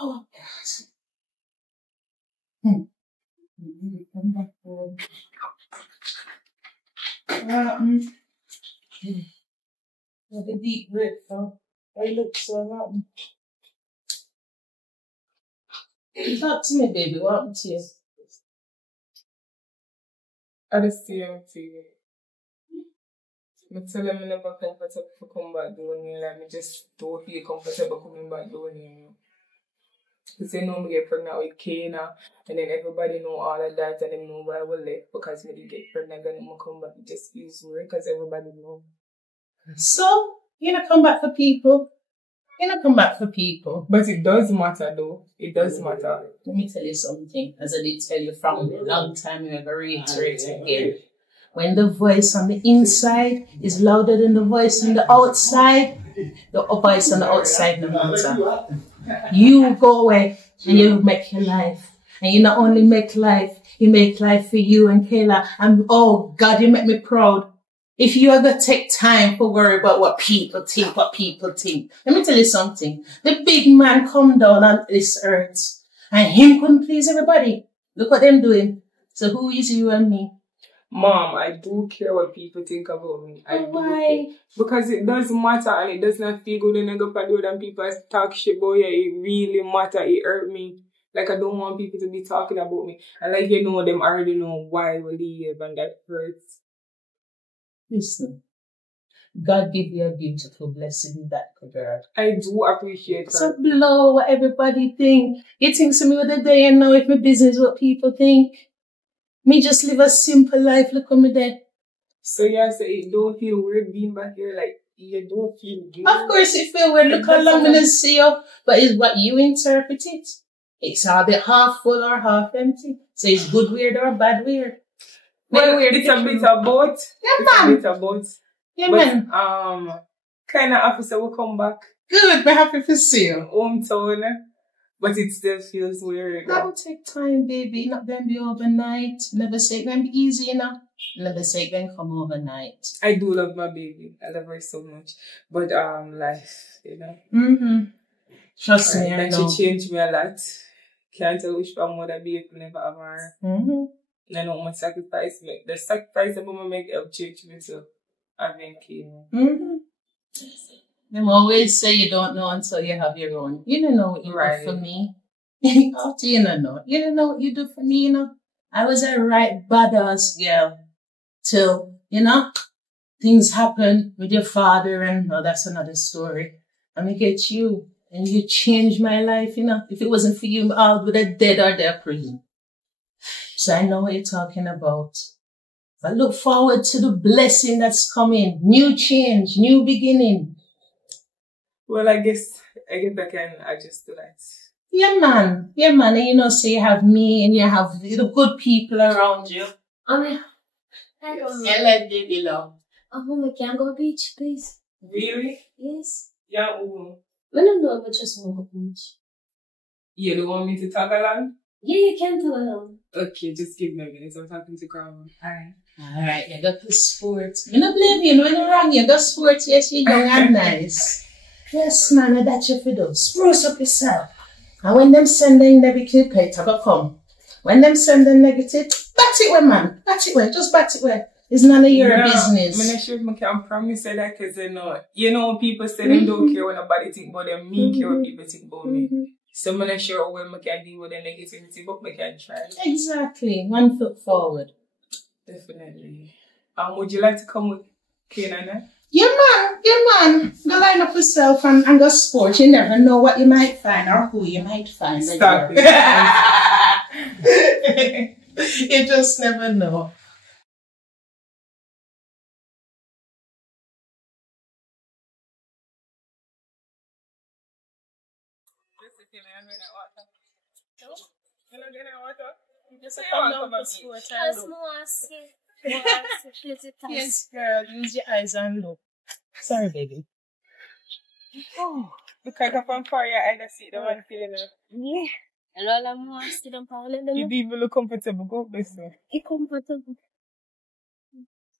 Oh, God. Have a deep breath, though. I look so rotten. Talk to me, baby. What happened to you? I just see him to you. I tell him I'm never comfortable to come back down here. Like, I just don't feel comfortable coming back down here. Because they know me get pregnant with Kana, and then everybody know all of that, and they know why I will left because me did get pregnant and I'm come back. It just feels weird because everybody know. So, you not come back for people. You not come back for people. But it does matter though. It does matter. Let me tell you something, as I did tell you from a long time, I'm going to reiterate again. When the voice on the inside is louder than the voice on the outside, the voice on the outside no matter. You go away and you make your life. And you not only make life, you make life for you and Kayla. And oh God, you make me proud. If you ever take time to worry about what people think, let me tell you something. The big man come down on this earth and him couldn't please everybody. Look what them doing. So who is you and me? Mom, I do care what people think about me. Why? Because it does matter and it does not feel good when I go for the and people talk shit about you. It really matter. It hurt me. Like, I don't want people to be talking about me. And like, you know, them already know why we leave and that hurts. Listen, God give you a beautiful blessing in that regard. I do appreciate that. So blow what everybody think. You think to me with the day and know if my business what people think. Me just live a simple life, look at me there. So yeah, so it don't feel weird being back here, like you don't feel good. Of course it feel weird, look how long I see you. But it's what you interpret it. It's either half full or half empty. So it's good weird or bad weird. Well, it's a bit of both. Yeah, man. It's a bit of both. Yeah, but, man. Kind of officer will come back. Good, we're happy to see you. Hometown. But it still feels weird. That will take time, baby. Not gonna be overnight. Never say it's gonna be easy, you know. Never say it's gonna come overnight. I do love my baby. I love her so much. But life, you know. Mm-hmm. Trust me, I and know. She changed me a lot. Can't tell which one mother be if never have her. Mm-hmm. I know how much sacrifice make. The sacrifice that mama make help change me too. I've been kidding. Mm-hmm. Them always say you don't know until you have your own. You don't know what you do for me. How do you not know? You don't know what you do for me, you know? I was a right badass girl till, you know, things happen with your father and that's another story. And we get you and you changed my life, you know? If it wasn't for you, I would have dead or dead prison. So I know what you're talking about. I look forward to the blessing that's coming. New change, new beginning. Well, I guess I can adjust to that. Yeah, man. Yeah, man. And you know, so you have me and you have the good people around you. I don't know. Let baby love. We can go beach, please. Really? Yes. Yeah, I don't know, but just want to beach. You don't want me to talk along? Yeah, you can talk along. Okay, just give me a minute. I'm talking to Carmen. Alright, you got the sport. You don't blame you, no wrong. You got sport, yes, you're young and nice. Yes, man, that's your fiddle. Spruce up yourself. And when them send the negative, it will come. When them send the negative, bat it away, man. Bat it away. Just bat it away. It's none of your business. I'm not sure if I can promise you that because you know, people say they don't care what nobody think about them. Me care what people think about me. So I'm not sure when I can deal with the negativity, but I can try. Exactly. 1 foot forward. Definitely. Would you like to come with Kana? Yeah, man. Go line up yourself and go sport. You never know what you might find or who you might find. Stop it. You just never know. Yes, girl. Use your eyes and look. Sorry, baby. Oh, because I'm from far, I just see the one feeling it. Yeah. And all I'm more still on power. You even look comfortable. Go this way. It's comfortable.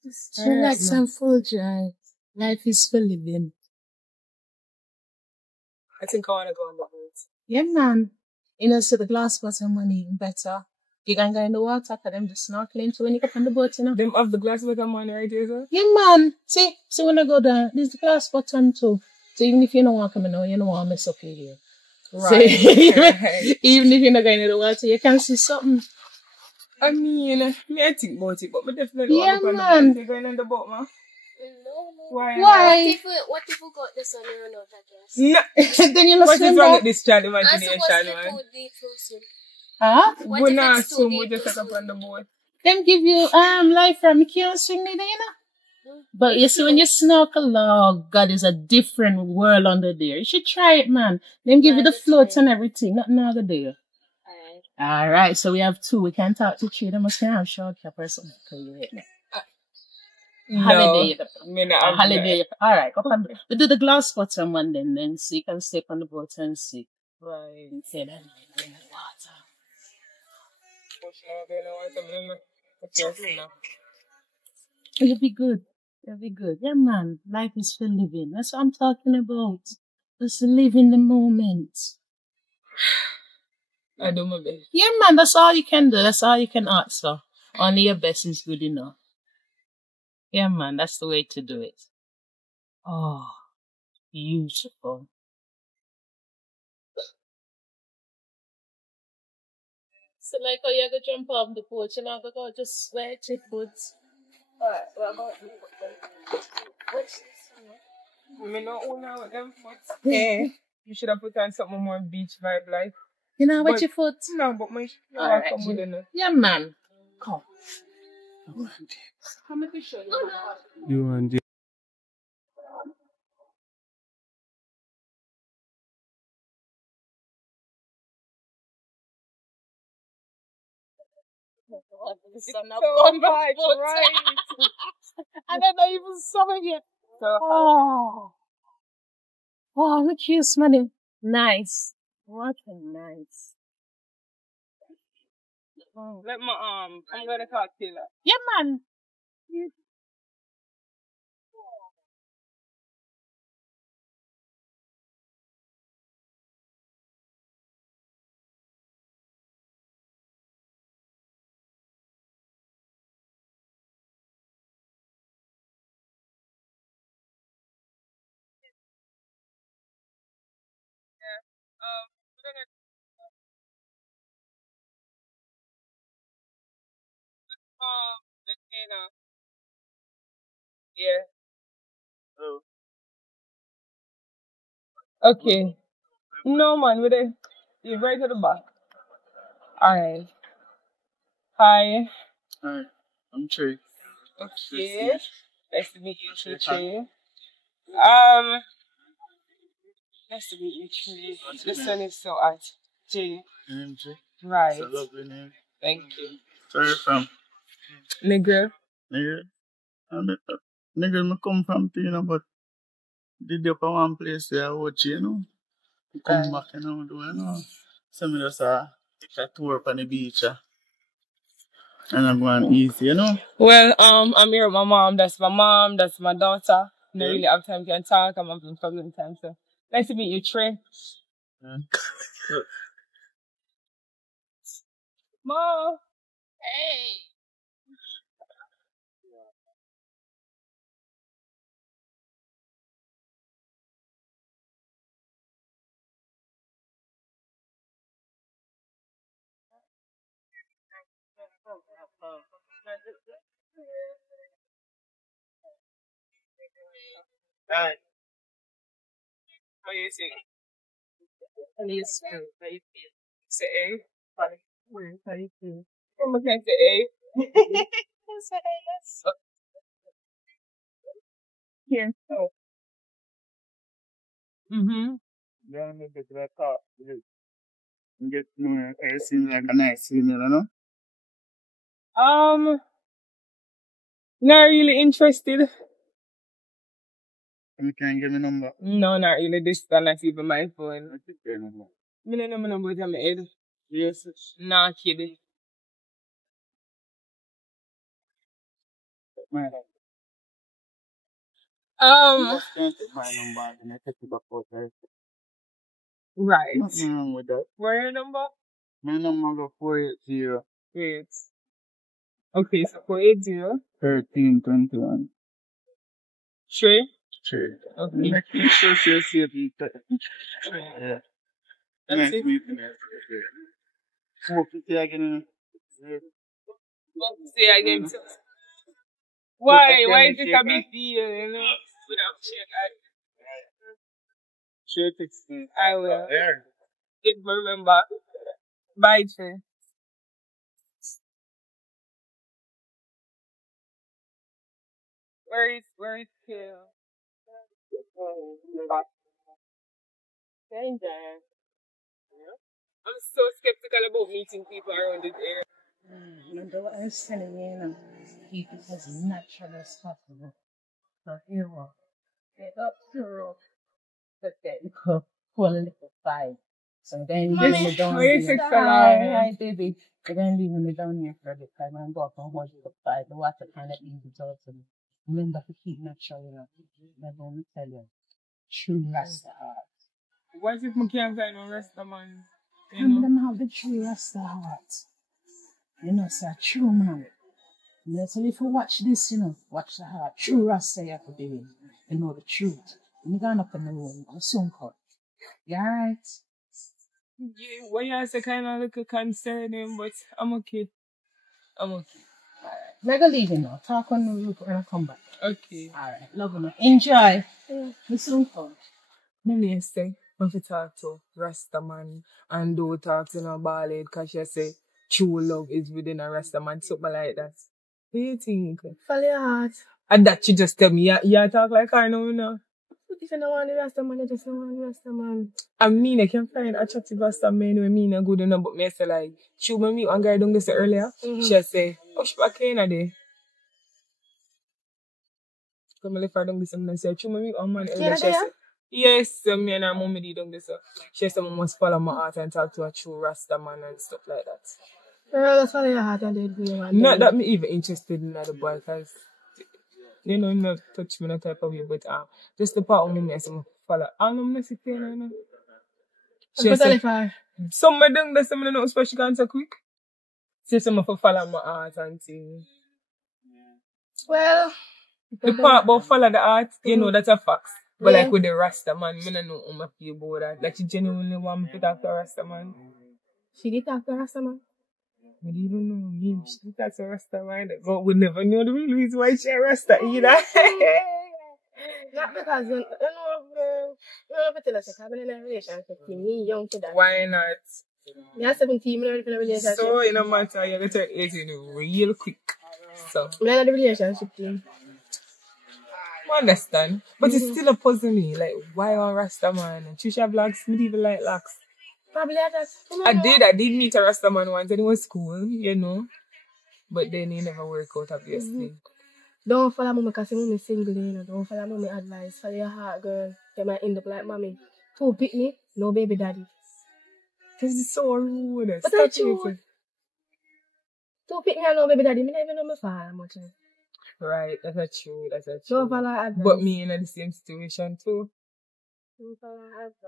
Just relax and full joy. Life is for living. I think I want to go on the boat. Yeah, man. You know, so the glass bottom one even better. You can go in the water, cause them just snorkeling too when you come on the boat, you know. Them have the glass bottom money right here, sir? Yeah, man. See, when I go down, there's the glass bottom too. So even if you don't want to come in, you don't want to mess up your hair. Right. So, even if you're not going in the water, you can see something. I mean, I think about it, but I definitely Yeah, want to man. You're going in the boat, man? No. Why? What if we got this on the run out, I guess? No. Then you're not What is swim wrong back. with this child I imagination, suppose man? you're too deep to swim. Huh? What We're if not it's too swim, deep we just to set up swim? on the boat. Them give you life from you can't swim neither, you know. But you see when you snorkel, oh God, there's a different world under there. You should try it, man. Them give you the floats and everything. Nothing over there. Alright, so we have two. We can talk to three. They must have short cap or something. No, Holiday. me not. Holiday. Alright, we do the glass bottom one then so you can step on the boat and see. Right. Okay, then in the water. It'll be good. It'll be good. Yeah, man. Life is for living. That's what I'm talking about. Just live in the moment. I do my best. Yeah, man. That's all you can do. That's all you can ask for. Only your best is good enough. Yeah, man. That's the way to do it. Oh, beautiful. So, like, how you go jump off the porch and I go just sweat it, boots. Alright, well, go. What's this? Me not own with them foot. Eh, you should have put on something more beach vibe like. You know what your foot? No, but my Alright. come with it. Yeah, man. Come. Come let me show you. You and the It's so hot, right? I don't know even summer yet. Oh, look here, smelling nice. What a nice. Let my I'm gonna call Taylor. Yeah, man. The Taylor. Yeah. Okay. No man, with it. You're right at the back. Alright. Hi. Hi, I'm Trey. Okay. Nice to meet you, Trey. Nice to meet you, Trey. The sun is so hot. Trey. Name Trey. Right. It's a lovely name. Thank you. Where you from? Nigga. Nigga. Nigga, I come from Tina, but did you come one place where I watch you know? Come back, So me just a tour up on the beach, and I'm going easy, Well, I'm here with my mom. That's my mom. That's my daughter. No really have time to talk. I'm having problem time. So nice to meet you, Trey. Yeah. Mom. Hey. Hi. How you say? How you feel? How you feel? Say A. Funny. Weird. How you feel? I'm going to say A. Say yes. Here. Oh. Mm-hmm. Yeah, I'm get to that talk. Get to know you seem like a nice female, Not really interested. You can give me number. No, not really. This is not even my phone. I think your number. I don't know my number in my head. Yes. Nah, kidding. My Um, just can't take my number and I take it back out, right? Right. Nothing wrong with that. What's your number? My number go 480 Wait. Okay, so 480. 1321. Sure. Sure. Okay. Make sure you're safe. Yeah. That's Nice it. meeting you. Hope to see you again. Hope to see you again. Why? Why is it a big deal, you know? Share text me. I will. There. If I remember. Bye, Trey. Where is Kill? Danger. I'm so skeptical about meeting people around this area. Remember what I was telling you, keep it as natural as possible. So here we go. Get up the rope, but then pull a little vibe. So then leave me down here. Hi, baby. So then leave me down here for a bit time and go up and hold the vibe. The water kind of eases out to me. Remember to keep natural, Never me tell you. True Rasta heart. What if I can't find no Rasta man? Some of them have the true Rasta heart. It's a true man. So if you watch this, watch the heart. True Rasta you have to be in. You know the truth. You're going up in the room, I'm soon cut. You alright? Yeah, well, you say kind of look concerning, but I'm okay. Alright. I'm going to leave you now. Talk on the roof when I come back. Okay. Alright, love you. Enjoy. We soon come. Let me say, when you talk to Rasta man and don't talk to no ballad, because you say true love is within a Rasta man, something like that. What do you think? Follow your heart. And that you just tell me, you talk like I know. But if you don't want the Rasta man, you just don't want the Rasta man. I mean, I can find attractive Rasta men who mean a good enough, but me say like, she when me one girl doing this earlier, she say, oh, she back in a day. Come left her doing this and say, she me one man earlier, she say, yes, me and her mummy did doing this. She said, I must follow my heart and talk to a true Rasta man and stuff like that. Girl, just follow your heart and do it for you. Not that me even interested in the boy, because him not touch me no type of way, but just the part of me I say follow. I'm not sick there, She said, some of them that some not special can so quick. Say some of follow my heart and things. Well, the part about follow the heart, that's a fact. But like with the Rasta man, I don't know how I feel about that. Like she genuinely want me to talk to a Rasta man. she did talk to a Rasta man. I don't even know him. She talks to a Rasta man. But we never know the real reason why she a Rasta either. Not because you know if you tell us I'm in a relationship with me, young to that. Why not? You're 17, you're in a relationship. So in a matter, you're going to turn 18 real quick. So I'm in a relationship team. I understand. But it's still a puzzle me. Like, why a Rasta man? And Trisha Vlogs, me even like locks. Probably like that. I did meet a Rasta man once and it was cool, But then it never worked out, obviously. Don't follow mommy because mommy single, Don't follow mommy advice. Follow your heart, girl. You might end up like mommy. Too pick me, no baby daddy. This is so rude. But that's true. Too pick me and no baby daddy. Me never even know my father much. Right, that's true. Don't follow advice. But me in the same situation too. Don't follow advice.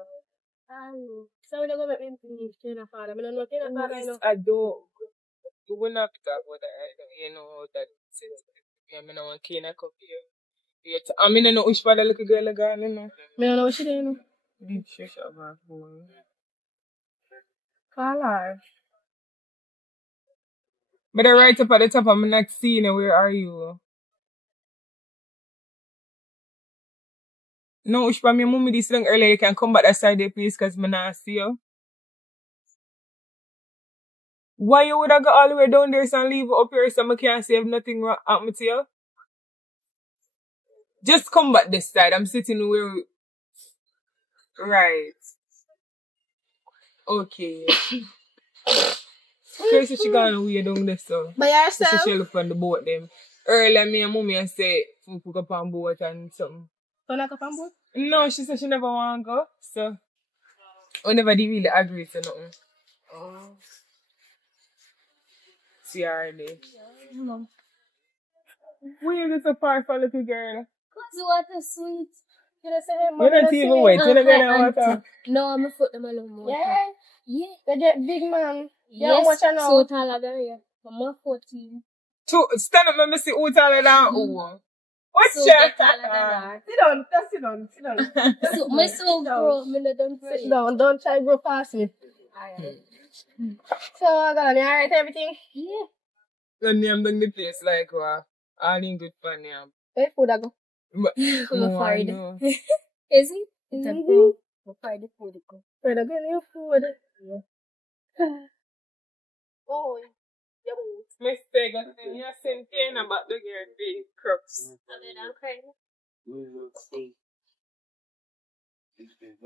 So we don't go make me believe in a father. I don't know in a father. I don't. You will not talk about that. That I don't want to come here. I don't know which father little girl again, I don't know what she doing. Shush about boy. Call her. But right up at the top, I'm not seeing her. Where are you? No, which from your mommy this long earlier, you can come back that side of the place because I not see you. Why you would have got all the way down there and leave it up here so I can't say if nothing happened to you? Just come back this side. I'm sitting where... Right. Okay. Crazy she gone away down there so. By yourself? So she look on the boat them. Earlier me and mommy and say, we put up on boat and something. Don't like up on boat? No, she said she never want to go. So, we never did really agree to nothing. Oh. See her there. Where is the far for little girl? Cause the water sweet. You don't say him, You don't even wait. You don't get no water. No, I'm a foot them alone. Yeah. Yeah. They get big, man. Yeah, Yes. how much I know? So taller than you. I'm 14. Stand up, let me see who taller than who. What's So your taller than her. Sit down, just sit down, sit down. So my soul grow, me no don't Sit say. down, don't try to go past me. Alright. So, Gani, alright, everything? Yeah. The name down the place like what? All in good for name. Where food I go? Full of fried. No. Is it? It's a pro. Fried food. Where I go, your food? Yeah. Oh, yeah. Mistake, and then you're saying about the girl being crooks. And then I'm crying. We will see. It's been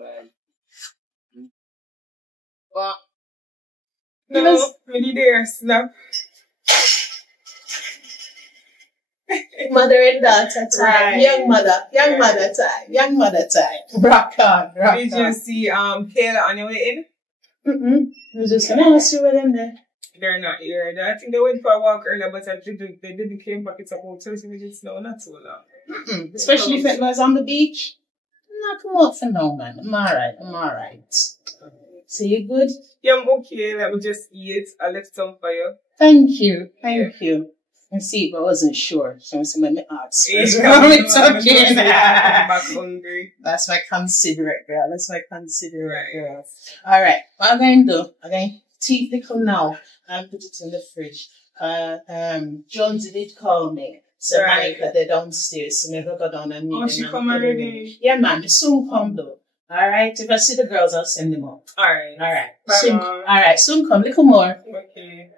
wild. No, me there snap. Mother and daughter time. Right. Young mother time. Young mother time. Rock on. Did you see Kayla on your way in? I was just gonna ask you with them there. They're not here. I think they went for a walk earlier, but they didn't came back. It's about 30 minutes now, not so long. Especially if it was on the beach. Not come out for now, man. I'm alright. So you good? Yeah, I'm okay. Let me just eat. I left some for you. Thank you. I see, but I wasn't sure. So I said, let me ask. It's okay. I'm back hungry. That's my considerate girl. Girl. Alright, what I'm going to do, I'm going to take the cup now and put it in the fridge. Jonesy did call me. So Right. Monica, they're downstairs. So maybe go down and meet Oh, them she and come put them already? in. Yeah, man, they soon come though. Alright, if I see the girls, I'll send them out. Alright. Alright, soon come. Little more. Okay.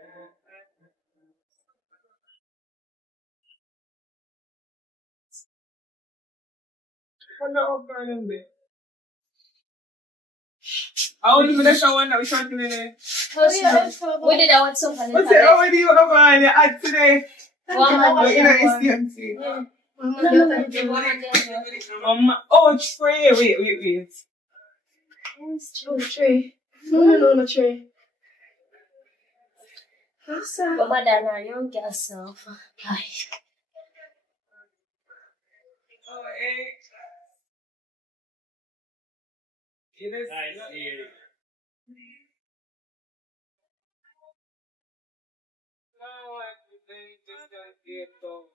Wonder how far them there. I only gonna show one that we shot today. We did I want something. What's it? How do you have on your ad today? One But you know, it's Yeah. Oh, Trey. Wait. Oh, tree. No, tree. What's that? But my dad and young girl self. Hi. Oh, hey. It is nice here. No, I think just gonna get though.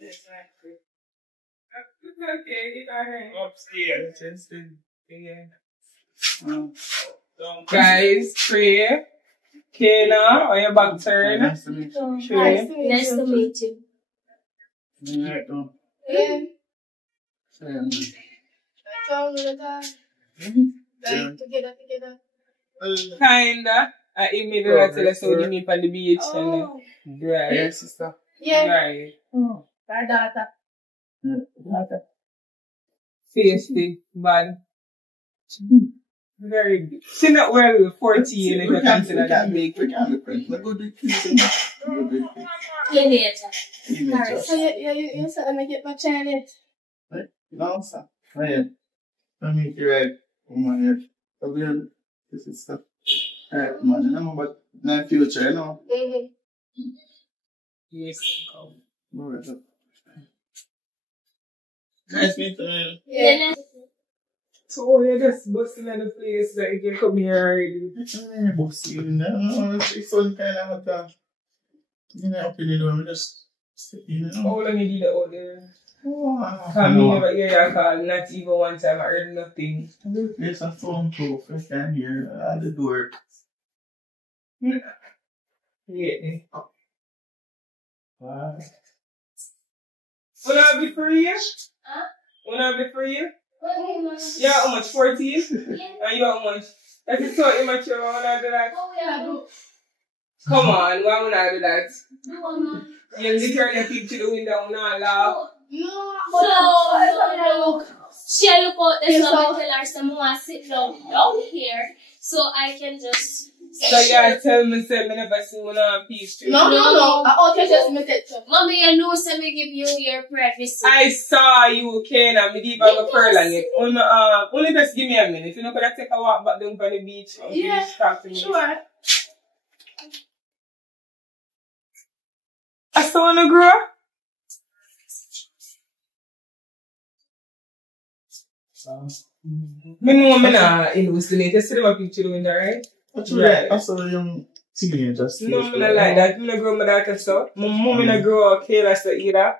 Exactly. Okay, upstairs. Just guys, Trey, Kayla, on your back turn. Nice to meet you. Trey. Nice to meet you. Yeah, come. Yeah. Yeah. That's all the time. Yeah. Together. Kinda. I emailed her to tell us how they meet on the beach and right. Yeah, sister. Yeah. Right. Our daughter. Tasty, bad. Very good. She's not well 14 if you consider that big. We can't be friends. We're good with kids. Teenager. Teenagers. So you said I get my child yet? Right? No, sir. Right. Let me get right. Oh my God. So we're this is stuff. Alright, man. You know about my future, you know? Mm-hmm. Yes. Alright. Nice meeting you. Yeah. So you're just busting at the place that you can come here already. Yeah, bossy. No, it's fun kind of time. You know, up in the door, just sit in, you How know? long you did that out there? Oh, Come me never hear your call, not even one time I heard nothing. It's a phone call. First time here at the door. Yeah. Wow. Wanna be for you? Huh? Wanna be for you? Oh, Yeah, how much? 14? yeah. And you how much? That is so immature, why wanna do that? Oh, yeah. Come on, why wanna do that? No. You literally peep to the window and not laugh. No. She look out the Yes, sun sir. and tell her someone sit down here so I can just. So you tell me, say, me never see one on peace tree. No. I always just message you. Mommy, you know, so me give you your privacy. I saw you, Ken, and me deep have a pearl on it. Only just give me a minute. You know, could I take a walk back down by the beach and Yeah, finish talk to me? Sure. I still wanna grow? Me know me not hallucinate. You see my picture doing that, right? Right. I saw a young teenager. No, me not like that. Me not grow my daughter so. My mom not grow up careless either.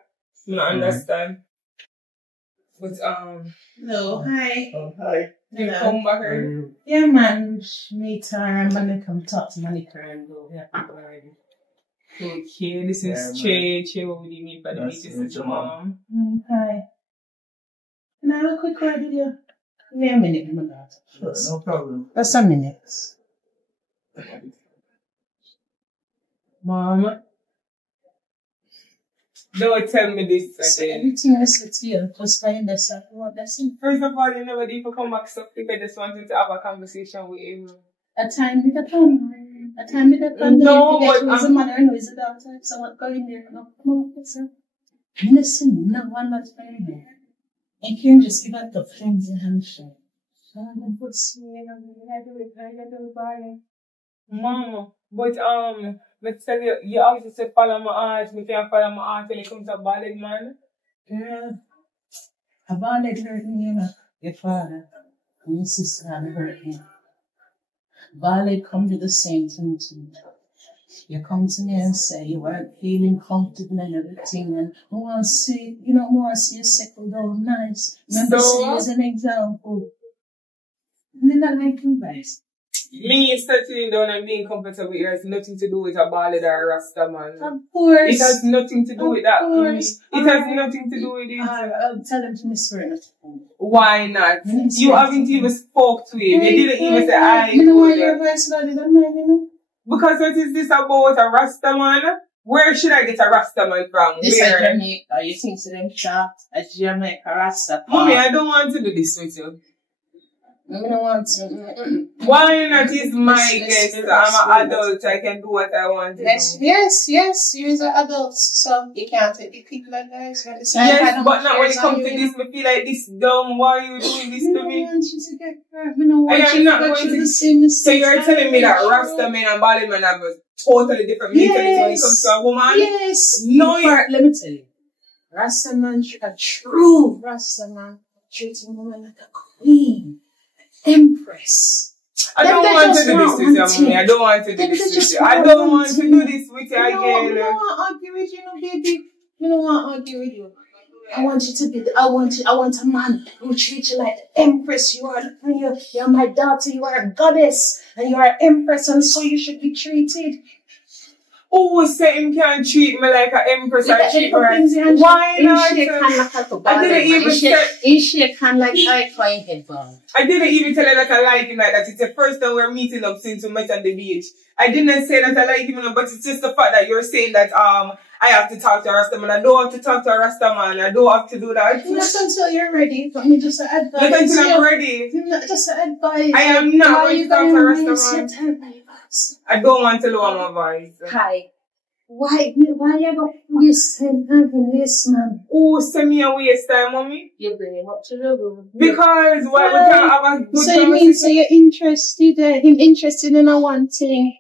Me not understand. But Hello, hi. Oh, hi. you come back here. Yeah, man. Meet her. Man, come talk to Monica and go. Yeah, already. Okay, this is Che. Che, what would you mean by the Nice this to meet is you, mom. Hi. Can I have a quick word with you? Give me a minute, my daughter. Sure, no problem. Just a minute. Mom, don't tell me this So again. everything I said to you, just find yourself. What that's it. First of all, you never did come back so quick. I just wanted to have a conversation with you. A time with a fun. A time with a fun. No, but but who is a mother and who is a daughter. So what going there? No, come on, listen. Listen, no one not very there. And you can just give out the friends and handshake. Mama, but let's tell you, you always say follow my heart. Me can't follow my heart when it comes to ballad, man. Girl, a ballad hurt me, you know. Your father and your sister had hurt me. Ballad come to the same thing to me. You come to me and say you weren't feeling comfortable and everything, and I want to see, you know, I want to see you settle down nice. Remember, say as an example. And then I like you guys. Me settling down and being comfortable here has nothing to do with a ballad or a rasta, man. Of course. It has nothing to do with that. Course. It has nothing to do with it. I'll tell him to miss her. Why not? Yes, You yes, haven't even spoke to him. You didn't even say I You know why told your you. voice not in the man, you know? Because what is this about a rasta man? Where should I get a rasta man from? This is Where? Jamaica. You think to them sharp as Jamaica Rasta? Mommy, I don't want to do this with you. I don't want to. Why not? Is my Let's- guest. let's I'm do an it. adult. I can do what I want to Yes, do. yes, you're an adult, so you can't take the people like guys. Yes, but not when it comes to this. Me feel like this dumb. Why are you doing this to me? I don't want you to get hurt. I don't want I am you not to go going through to- the same mistakes. So you're telling me that I went Rasta men and Bali men have a totally different mentality when it comes to a woman? Yes. No, In fact, let me tell you. Rasta man, a true Rasta man, treats a woman like a queen, empress. I Them don't they want just to do this want with you, one mommy. thing. I don't want to do Them this they with just you. I want don't one want to thing. do this with you I don't again. want to argue with you, no, baby. I don't want to argue with you. I want you to be. I want a man who treats you like the empress. You're my daughter. You are a goddess, and you are an empress, and so you should be treated. Who said him can't treat me like an empress or treat me right? Why not? He shake hand like a I didn't even say. He shake hand like I find head ball. I didn't even tell you that I like him like that. It's the first time we're meeting up since we met on the beach. I didn't say that I like him, but it's just the fact that you're saying that I have to talk to a Rasta man. I don't have to talk to a Rasta man. I don't have to do that. Not until you're ready. Let me just advise. Not until I'm ready. Not just advise. I am not Why going you to talk to a going Rasta to man. I don't want to lower my voice. Hi. Why you going to waste time on this man? Who send me a waste time, mommy? You bring him up to the room. Because why we can't have a good So you mean conversation? so you're interested? Him interested in a one thing.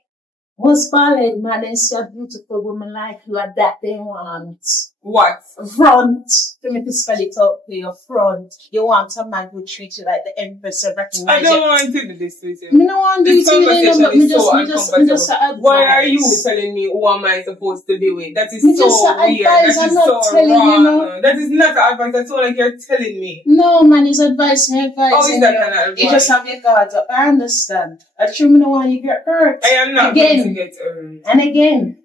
Was ballad man and see a beautiful woman like you are that they want. What? Front. Let me spell it out for you. Front. You want a man who treats you like the empress and recognize I you. don't want to do this with you. Me no want to do This it with you, conversation but me is so just uncomfortable. advise. Why are you telling me who am I supposed to be with? That is Me so just weird. advise, That I'm is not so telling you, wrong. no. That is not advice. That's all like you're telling me. No, man, it's advice and advice. How is that an advice? You just have your guards up. I understand. I true me no want you get hurt. I am not Again. going to get And again,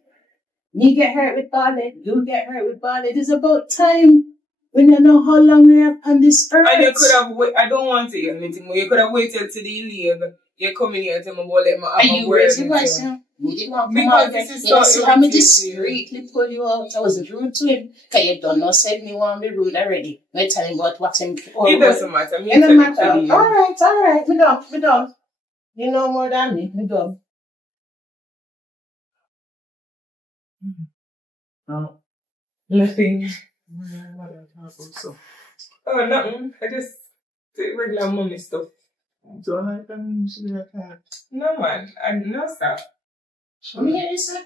you get hurt with ballad, you get hurt with ballad. It's about time when you know how long we have on this earth. And you could have wait. I don't want to hear anything more. You could have waited till you leave. You're coming here to me about let me have Are a you word raising with voice, you. yeah? You didn't want to Because come out this there. is You so see, I'm irritating. discreetly pull you out. I was rude to him. Because you don't know, said me want to be rude already. We're telling about what him. It doesn't matter. Me It tell don't you matter. to leave. Alright. Me done. You know more than me. Me done. No. Nothing. So, Oh, nothing. I just take regular mommy stuff. so I can see a cat. No, man. No, sir. What you say?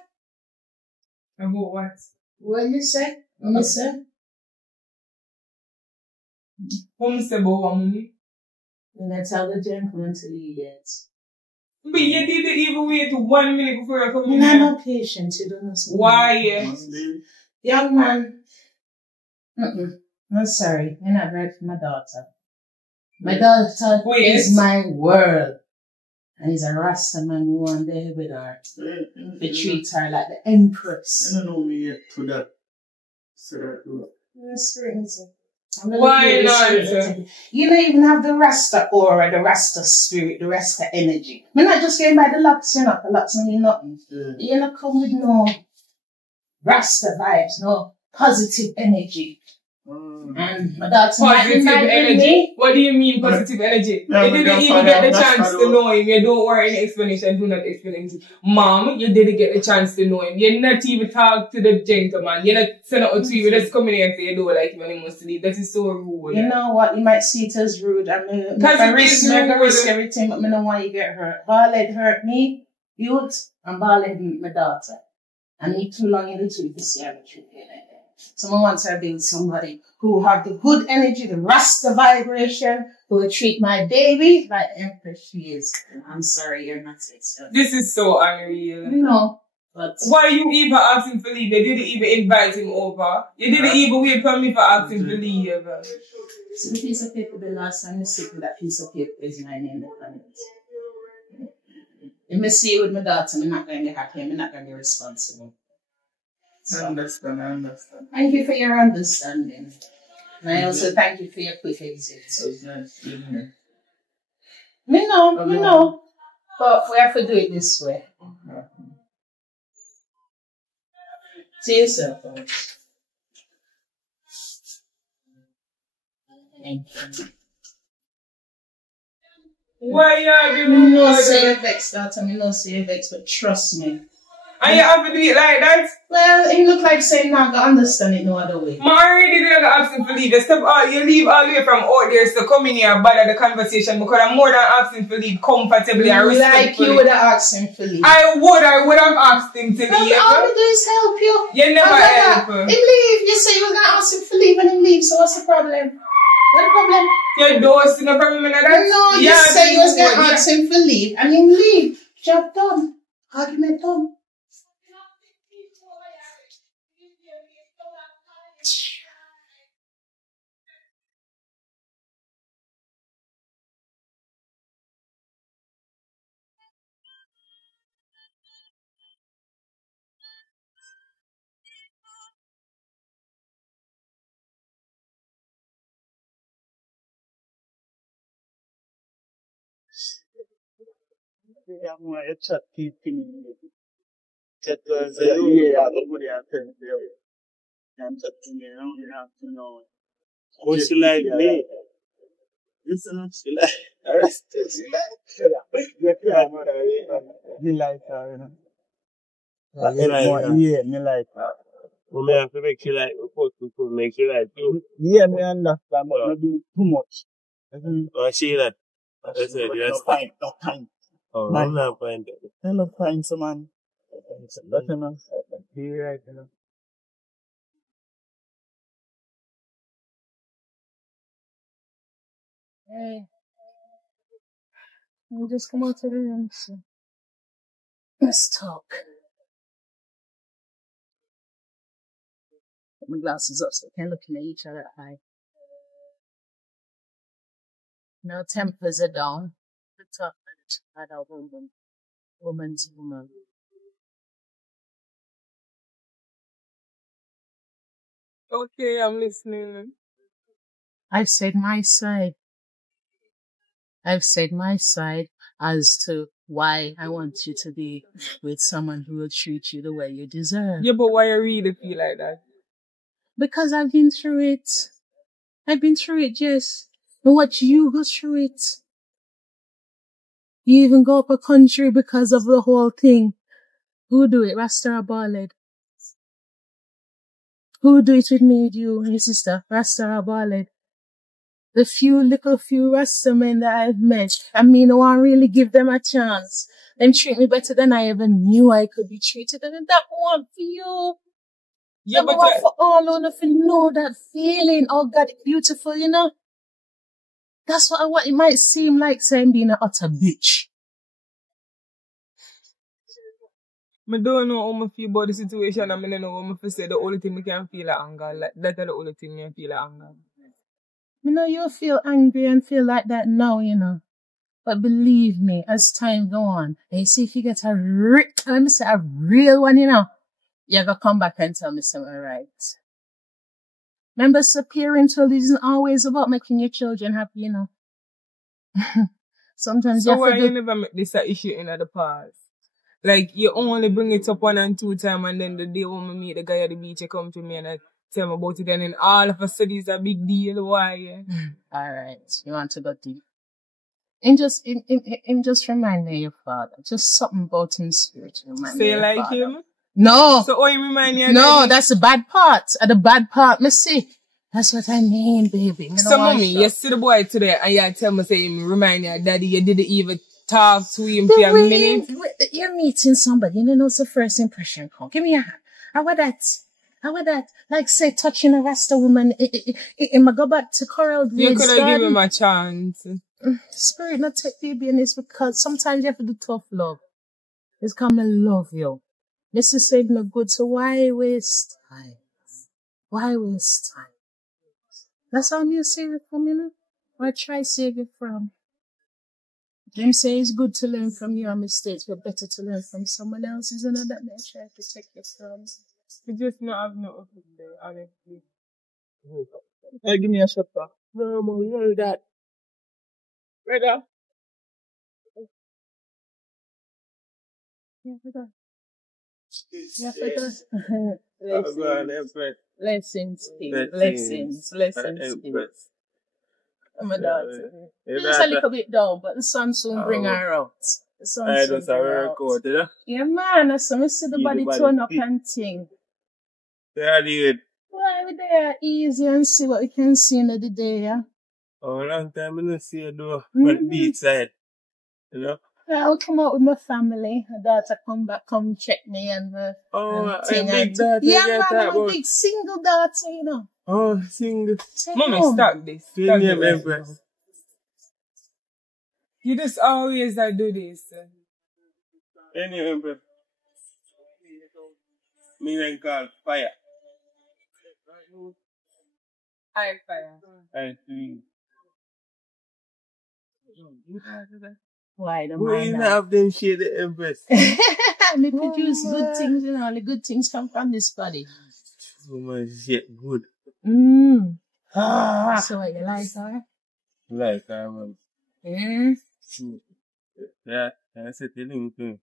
About what? What you say? What you say? What me say about what, mommy? And I tell the gentleman to leave yet. But you didn't even wait 1 minute before you come in. I'm not patient, you don't know. Why? Young man. I'm sorry. You're not right for my daughter. My daughter is my world. And he's a Rasta man who one day with her. They treat her like the empress. I don't know me yet to that. Why not? You don't even have the Rasta aura, the Rasta spirit, the Rasta energy. I'm not just going by the locks, you know. The locks mean nothing. You don't come with no Rasta vibes, no positive energy. And my daughter positive energy? What do you mean positive energy? You didn't even get the chance to know him. You don't want any explanation. Do not explain anything. Mom, you didn't get the chance to know him. You not even talk to the gentleman. You not send out to you. You just come in here and say you don't like him and he must leave. That is so rude. You know what? You might see it as rude. I mean, I risk everything, but I don't want you to get hurt. Ballhead hurt me, youth, and Ballhead my daughter. I need too long in the truth to see how the truth is. Someone wants to be with somebody who have the good energy, the Rasta vibration, who will treat my baby like empress she is. I'm sorry, you're not it. So. This is so unreal. No, but why you even ask him to leave? They didn't even invite him over. You didn't even wait for me for asking him to leave. So the piece of paper, the last time you sit with that piece of paper is my name on it. If I see you with my daughter, I'm not going to be happy. I'm not going to be responsible. So, I understand. Thank you for your understanding. And I also thank you for your quick exit. So it's nice being here. Me know. But we have to do it this way. See yourself, folks. Thank you. Why are you no say you're vexed, daughter. Me no say you're vexed, but trust me. And you have to do it like that? Well, it look like saying not to understand it no other way. I already didn't ask him to leave. You leave all the way from out there to come in here and bother the conversation because I'm more than asking to leave comfortably and respectfully. Like you would have asked him to leave. I would have asked him to leave. All we do is help you. You never help. He leave. You say you were going to ask him to leave and he leave, so what's the problem? What the problem? You don't see no problem in that? No, you say you was going to ask him to leave and him leave. Job done. Argument done. Yeah, I'm going to chat keeping chat was yeah, I'm going to tell you. I'm chatting you know, you have to know. Oh, she like me. Listen, she like. She like her, you know. Yeah, me like her. Well, me have to make you like, to make you like too. Yeah, me understand, but not do too much. Oh, she that. I said, yes. No time. Oh, I'm not fine. I'm not fine, so man. That's enough. You're right, you know. Hey. We'll just come out to the room, so. Let's talk. Put my glasses up so we can look at each other eye. No tempers are down. The top at a woman's woman. Okay, I'm listening. I've said my side. I've said my side as to why I want you to be with someone who will treat you the way you deserve. Yeah, but why you really feel like that? Because I've been through it. I've been through it, Jess. And watch you go through it. You even go up a country because of the whole thing. Who do it? Rasta or Ballhead? Who do it with me, with you, your sister? Rasta or Ballhead? The few Rasta men that I've met, I mean, I want to really give them a chance. Them treat me better than I ever knew I could be treated. And that one for you. Yeah, but for all of you know that feeling. Oh God, it's beautiful, you know. That's what I want. It might seem like saying being an utter bitch. I don't know how I feel about the situation, and I don't know how I say the only thing I can feel is anger. Like, that's the only thing I feel is anger. You know, you'll feel angry and feel like that now, you know. But believe me, as time go on, and you see if you get a real one, you know, you're gonna come back and tell me something right. Remember, parental isn't always about making your children happy, you know. Sometimes so you have why to you never make this an issue in the past? Like, you only bring it up 1 and 2 times, and then the day when I meet the guy at the beach, you come to me and I tell him about it, and then all of a sudden it's a big deal. Why? Yeah? Alright, you want to go deep. And just remind me of your father. Just something about him spirit. So you like father. Him? No. So how you remind you? No, that's the bad part. The bad part, me see. That's what I mean, baby. So mommy, you see the boy today and you tell me, say, remind you, daddy, you didn't even talk to him for a minute. You're meeting somebody, you know, it's the first impression. Come. Give me a hand. How about that? How about that? Like, say, touching a Rasta woman. Am I go back to Coral Grades? You could have given him a chance. Spirit not take baby in this because sometimes you have to do tough love. It's come to love you. This is saying no good, so why waste time? Why waste time? That's how you save it from, you know? Or try save it from. Them say it's good to learn from your mistakes, but better to learn from someone else's, you know, that may try to protect you from. You just not have no office there, honestly. Hey, give me a shot back. No, man, you know that. Brother. Yeah, brother. Yeah, brother. Blessings, blessings. Oh my daughter. Just a little bit down, but the sun soon bring her out. The sun soon bring her out. Yeah, man, that's I see the body turn up and ting. Yeah, dude. Why we there easy and see what we can see in the day, yeah? Oh, a long time I don't see you though. On the beach side. You know? I'll come out with my family. My daughter come check me and a big daughter. Yeah, man, I'm a big single daughter, you know. Oh, single. Mommy, stop this. Empress. You just always do this. Anyway, Empress. Me then call fire. I'm fire. I see. Why the we man have them share the Empress. Me produce good things, you know, all the good things come from this body. So much shit good. So what, you like her? Like her, man. Yeah, I said the thing too.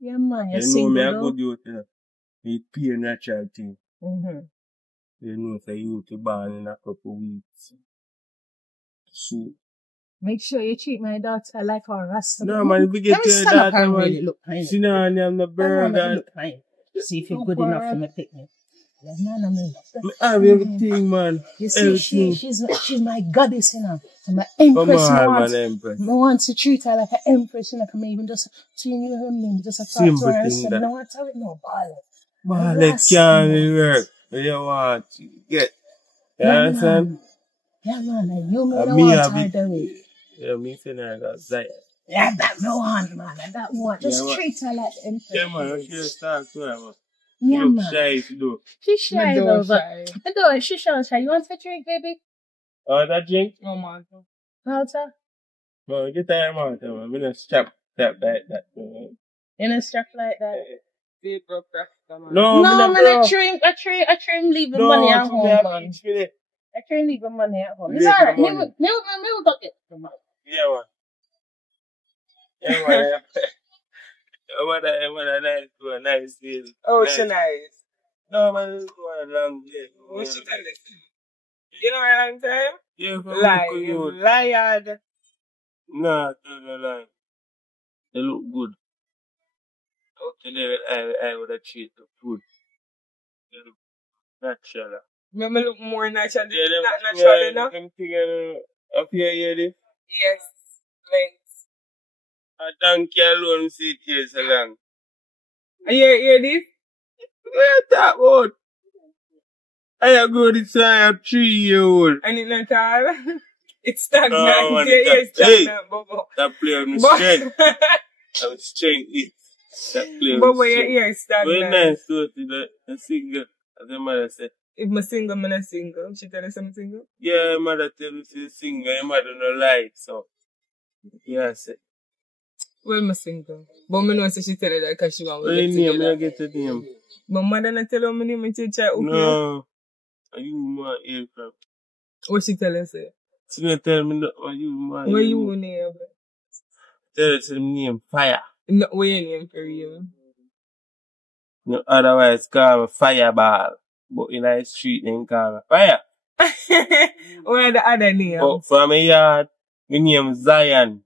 Yeah, man, you're single, me a though. good youth, you know. It pure natural thing. You know, so you to born in a couple weeks. So, make sure you treat my daughter like her Rasta. No, man, if we get your daughter, man, really look kind. See now, I'm the burger. See if you're good enough for me picnic. Yeah, no. I have everything, man. You see, she's my goddess, you know. I'm an empress. I want to treat her like an empress, you know. Come even just between you and me, just a talk to her and say, no, I tell it no, ball. It can't work. You want to get. You understand? Yeah, man. And you may not want her the way. Yeah, me saying I got Zaya. Yeah, that no one, man. And that one. Just treat her like the empress. Yeah, man. She just talk to her, man. Yeah, man. Shy to do. She's shy, though, but she's shy. You want a drink, baby? Oh, that drink? No, man. Malta? No, get that Malta, man. I'm gonna strap like that. In a strap like that? No, man, I train leaving money at home, man. I train leaving money at home. It's alright. Me will bucket. Yeah, man. Yeah, man. What a nice deal. Oh, she nice. No, man, it's going a long day. What's she tell it? You know a long time? Yeah, liar. No, no lie. They look good. Today I would have treated the food. They look natural. Me look more natural. Yeah, not natural enough. Them thing up here, this? Yes, thanks. A donkey alone sit here so long. You hear this? What you talk about? I go this 3-year-old. And it's not all. It's stagnant. No, man, Your ear is stagnant, Bobo. That play on the But- strength. That was strength. That play on Bobo, the your strength. ear is Very stagnant. nice to the single, as the mother said. If I'm single, I'm not single. She tell us I'm single? Yeah, your mother tell you she's single, your mother no lie, so. Yeah, I said. Well, I'm single. But I know she tell her that because she want What to do get you name? I together. get the name. But mother not tell her my name and she try to No. Are you my aircraft? What she tell us? She don't tell me no, are you my What you name? Tell her to the name Fire. No, what your name for you? No, otherwise call me Fireball. But in the street, they call me Fire. What are the other name? But from my yard, my name Zion.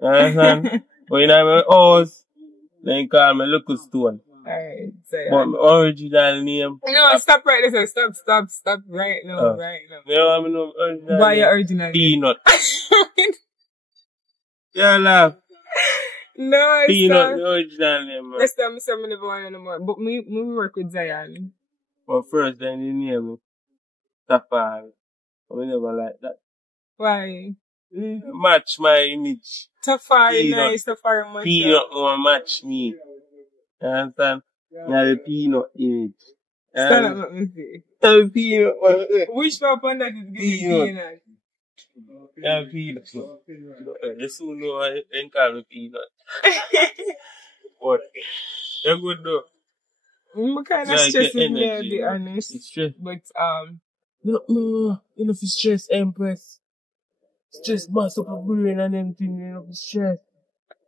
You understand? But in my house, they call me Local Stone. Alright, so But my original name. no, stop right there. Stop right now, right now. You know what I mean? Original Why name? your original name? Peanut. Yeah, laugh. No, Peanut, stop. the original name, man. Let's tell me something never want no more. But me work with Zion. But first, then you name me Safari. I never like that. Why? Match my image. Tafari Peanut. nice, Tafari much. Peanut more match me. You understand? You have a peanut image. Stand up, let me see. A peanut one. Which one that is giving Peanut. peanut? You have peanut. You soon know I ain't call me peanut. But, you're good though. I'm kind of Like stressed the with me, to energy, be man. honest. It's stress. But, No, you know, for stress, Empress. Stress mass up a brain and everything, you know, for stress.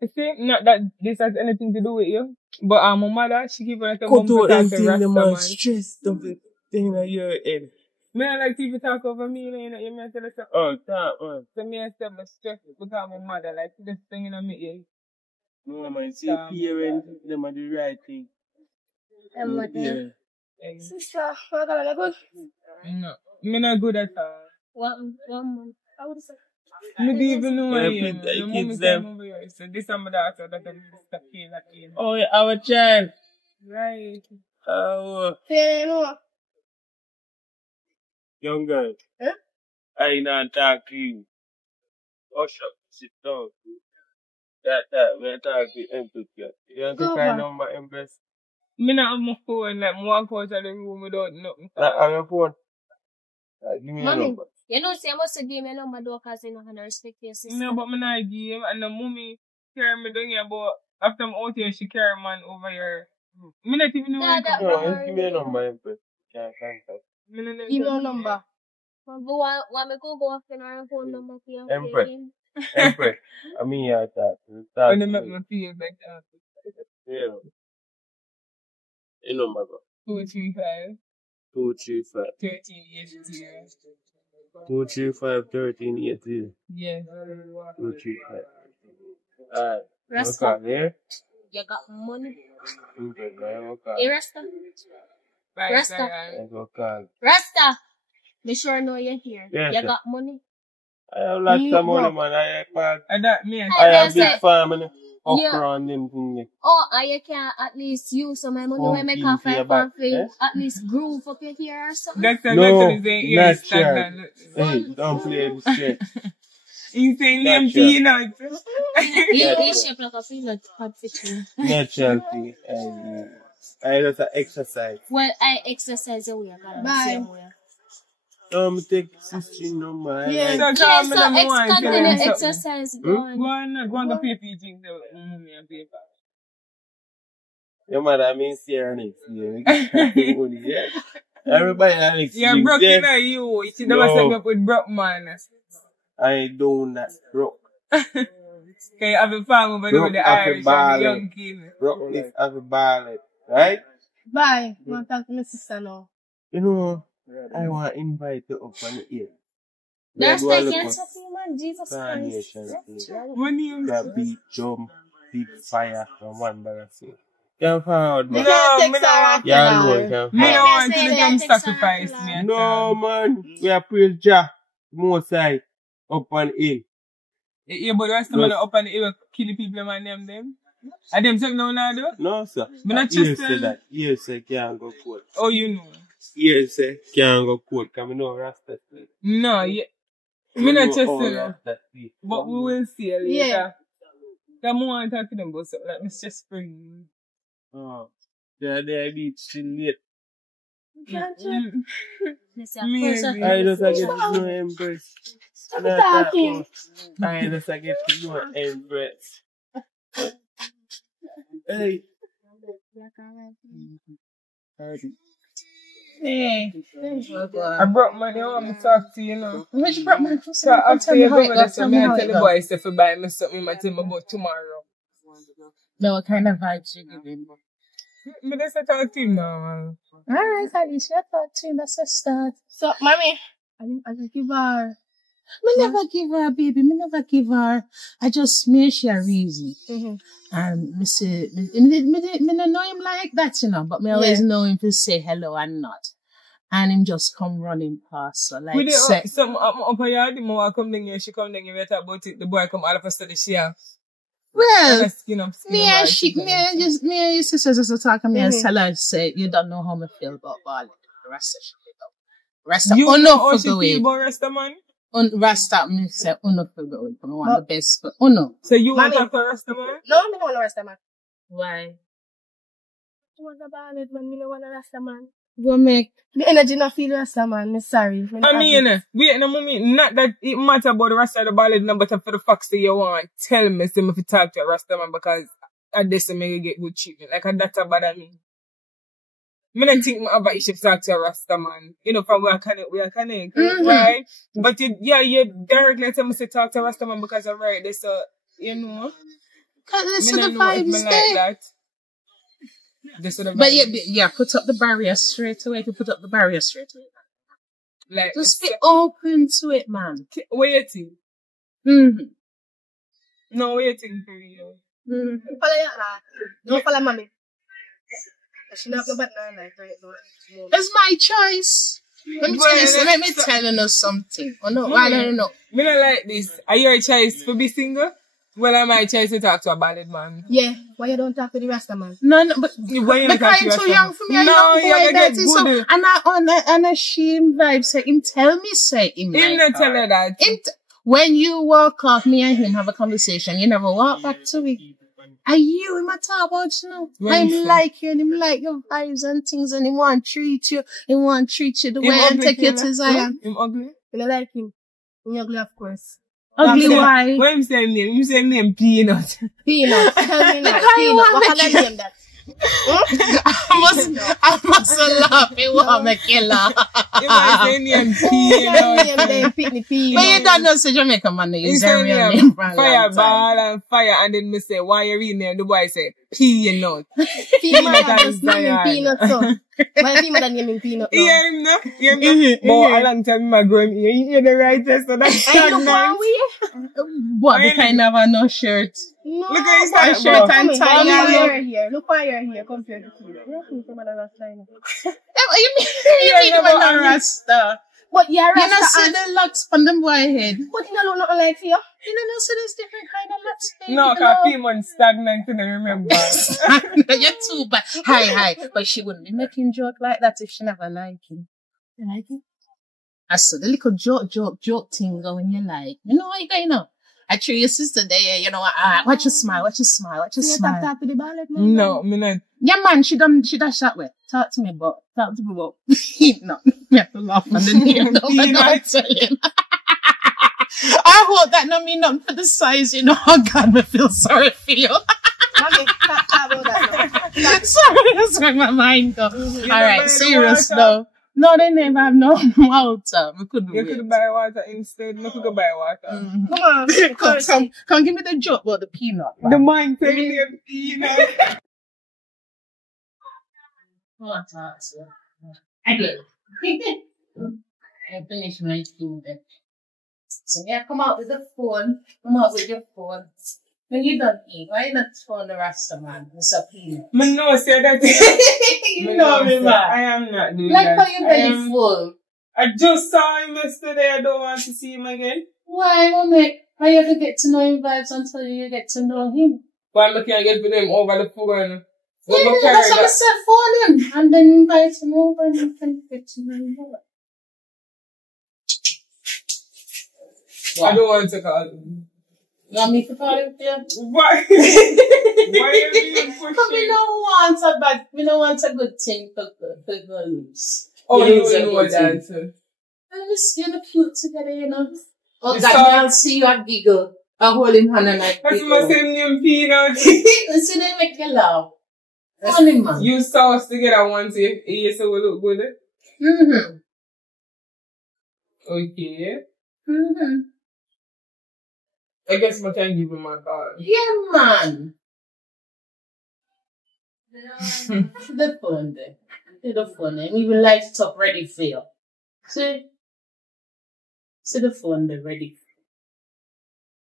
I think not that this has anything to do with you. But, my mother, she keep on like a Cut mom to out talk to anything, Rasta the man. man. Stress, stuff, thing in your head. Me I like people talk over me, you know, you may tell us something. Oh, that, man. So me I say, I'm stressed because my mother, like, this thing in my ear. No, man, see, parents, them are the right thing. Yeah. Sister, what kind of good? No. Me not good at all. One month. I would say. Me don't even know why Yeah, I am. put the The kids moment them. I'm over here. So this is my daughter that I'm stuck here, like, Oh, yeah, our child. right. Oh, Say no. young girl. Huh? I not talk to you. Hush up, sit down. We talk to Empress. You want to Go find on. number, Empress? Me not have my phone, like, me walk out of the room without nothing. Not on your phone. Give me your Mommy, number. you know, say I must give me a number though, because you know, I respect your sister. No, but me not give him, and the mommy carry me down here, but after I'm out here, she carry man over here. Me not even know where he That come No, from. just give me your number, Empress. Can't contact. Me not know Give me where a he come number. Want me to go after our phone number for you? Empress. Empress. I mean, yeah, that. from. Talk When to they make me. me feel like that. Yeah. Your number, bro. 235 235. 1380. 235 1380. Yes. 235. Alright. Rasta, Okay, yeah? you got money. Okay, okay. Hey, Rasta. Bye, Rasta. Zion. Okay. Rasta. Be sure know you're here. Yes, You sir. got money. I have lots Me, of money, bro. man. I have, And that me and I have Yes, big sir. farm and Yeah. okra and them things. Oh, and you can at least use some of my money when make Pumpkin off for your my back, farm for you. eh? At least groove up your hair or something. Dr. No, is saying ear not stagnant. Hey, don't play this shit. He's saying name Not sure. peanut. He shaped like a peanut pod for you. Natural thing. I just exercise. Well, I exercise the way I got the same way. Me take sister number. Yeah, So yeah, call so me number one. Tell continue him something. exercise Go going. on go pay PG to mommy and paper. Your mother means here next year. Yeah. Everybody next year. You're broke, you know, you. You should never No. set me up with broke man. I do not broke. Okay, you have a farm over there with the Broke off a Irish and the ball, young king. Broke is have a ballet. Right? Bye. I want to talk to my sister now. You know, I want to invite you up on the ear. That's We are the going to cancer for man, Jesus Christ. carnation thing. What name? That beat, jump, big fire, and one bag thing. Can't forward, man. No, me no. Yeah, alone can Me no forward. want to them sacrifice me. at No, all. man. We are praise Jah. Most side. Up on hill. Yeah, but the rest of them up on the hill kill the people and them. And them take no now though? No, sir. Me not Here just say tell. that. Here say can't go court. Oh, you know. Here say can't go court. Cause me know Rasta. No, yeah. Me not just all saying of that week. but we will see later. Yeah. Come on, talk to them about something like Mr. Spring. Oh. Yeah, they be chill late. Mm. Maybe. I just get to know Empress. Stop talking. I just get to know Empress. Hey. Hey. I brought money home to talk to you, know. Where'd you brought my So after you go with this, Tell I'm me going how to it tell the go. boys if you buy me something, I tell me about tomorrow. No, what kind of vibes you giving? But that's a talk to him now, man. Alright, at least you thought to that's a start. So, mommy, I just give her. Me never give her, baby. Me never give her. I just make she a reason. Mm-hmm. And me say, me don't know him like that, you know, but me always know him to say hello and not. And him just come running past. So like, We did say, some up on yard, the mom come down here, she come down here, we talk about it, the boy come all of a sudden, she have. well, Skin up, me and your sisters just talk and me and tell her, say, you don't know how me feel about Bali. The rest of shit, rest of you know how she figure feel it. about Rasta, man? Rest up, me say, figure it. I want the best, but So you want Mommy. to talk to Rasta, man? No, I don't want to rest a man. why? I want to ball it, man. I don't want to rest a man. Go make. The energy not feel rest a man. I'm sorry. I mean, wait, no, mommy, not that it matter about the Rasta of the ballad, no, but for the facts that you want, tell me, say, if you talk to a Rasta man, because at this, I get good treatment. Like, that's about I mean. I don't think I have an issue to talk to a Rasta man. You know, from we are connected, right? But you directly tell me to talk to a Rasta man because I'm right. So, you know. Cause this Me is the not know if vibes me like there. that. This is the But vibes. yeah, put up the barrier straight away. You put up the barrier straight away. Like, Just be open to it, man. waiting. Mm-hmm. No, waiting for you. Follow your don't follow mommy. She not go back now, like, right now. It's my choice. Let me tell you something. Oh no, I don't know. Me not like this. Are your choice to be single? Well, am I choice to talk to a ballad man? Yeah, why you don't talk to the Rasta man? No, but Why you because talk to I'm Rasta too young man? for me. No, I you young boy get that is so. good. And I shame vibe. Say him tell me say him. Him like not tell her. her that. When you walk off, me and him have a conversation. You never walk back to it. Are you in my talk about you know? I'm like you and him like your vibes and things and he want to treat you. He want to treat you the way and take you to Zion. Him ugly? You don't like him? He ugly, of course. Ugly why? What him say name? You say name Peanut. Peanut. Tell me now. Because you Peanut. want What me can I name that? I must laugh. It want me kill her. You might say name Peanut. But you don't know say Jamaican man they He use say their real name name for a long time. Fireball and fire and then me say, why you read name? The boy say, Peanut. Peanut and just naming Peanut, so. Why people that naming Peanut now? Yeah, him no? Yeah, no? But a long time I go him here. You're the rightest, so that's I not look nice. one way. What, the kind of a no shirt? No. Look at his but hand, shirt bro. and Look tie. why You're here. Look why you're here compared to you. You're from another side. You mean never when a hungry. Rasta? But you're You know Rasta see and... the locks on them boy head? But you don't look nothing like you. You don't know see there's different kind of locks. baby, No, you because know? 3 months stagnant, and I remember. You're too bad. Hi. But she wouldn't be making joke like that if she never liked him. You like him? I saw the little joke thing going you like. You know what you going on? I treat your sister there, you know, watch your smile. So you talk to the ballet man? No, me not. Yeah, man, she dash that way. Talk to me about. No, me have to laugh on the name. No, I'm not saying. I hope that no mean nothing for the size, you know. Oh God, I feel sorry for you. Mommy, talk about that now. Sorry, that's where my mind go. Alright, serious though. No, they never have no water. We couldn't You wait. could buy water instead. No, could go buy water. Mhm. Come on. Come give me the joke about the peanut. The mind telling them peanut. Water, sir. I did. I finished my food. So yeah, come out with the phone. Come out with your phone. When you don't eat, why you not phone the Rasta man? It's a peanut. Me know say that. You know me, man. I am not doing Like that. how your belly full. I just saw him yesterday. I don't want to see him again. Why, mommy? How you ever get to know him vibes until you get to know him? Why I can't get with him over the phone? Yeah, that's what I said, phone him. And then invite him over and you can get to know him. I don't want to call him. You want me to call him for you? Why? Why are you being Because we pushy? we don't want a good thing to go loose. Oh, You you lose a know good that. thing. And we see you cute together, you know. Oh, You God, saw- I'll see you a giggle. I hold him hand and I That's giggle. my same name, Peanut. You see, they make you laugh. Funny, man. You saw us together once, yes, so we look good. Mm-hmm. Okay. Mm-hmm. I guess I can give him my card. Yeah, man. The phone there. The phone there. We even light it up ready for you. See? See the phone there ready.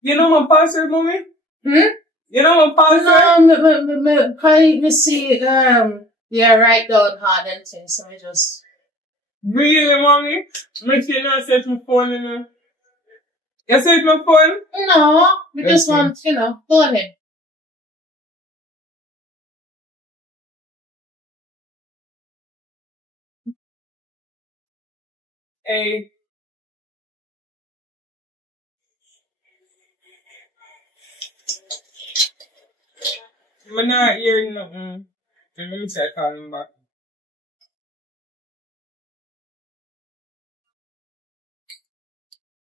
You know my password, mommy? Hmm? You know my password? No, can you see, yeah, write down hard and things, so I just... Really, mommy? Make sure you not set my phone in there. You set my phone? No, we just Okay. want, go ahead. Hey. I'm not hearing nothing. Let me try calling back.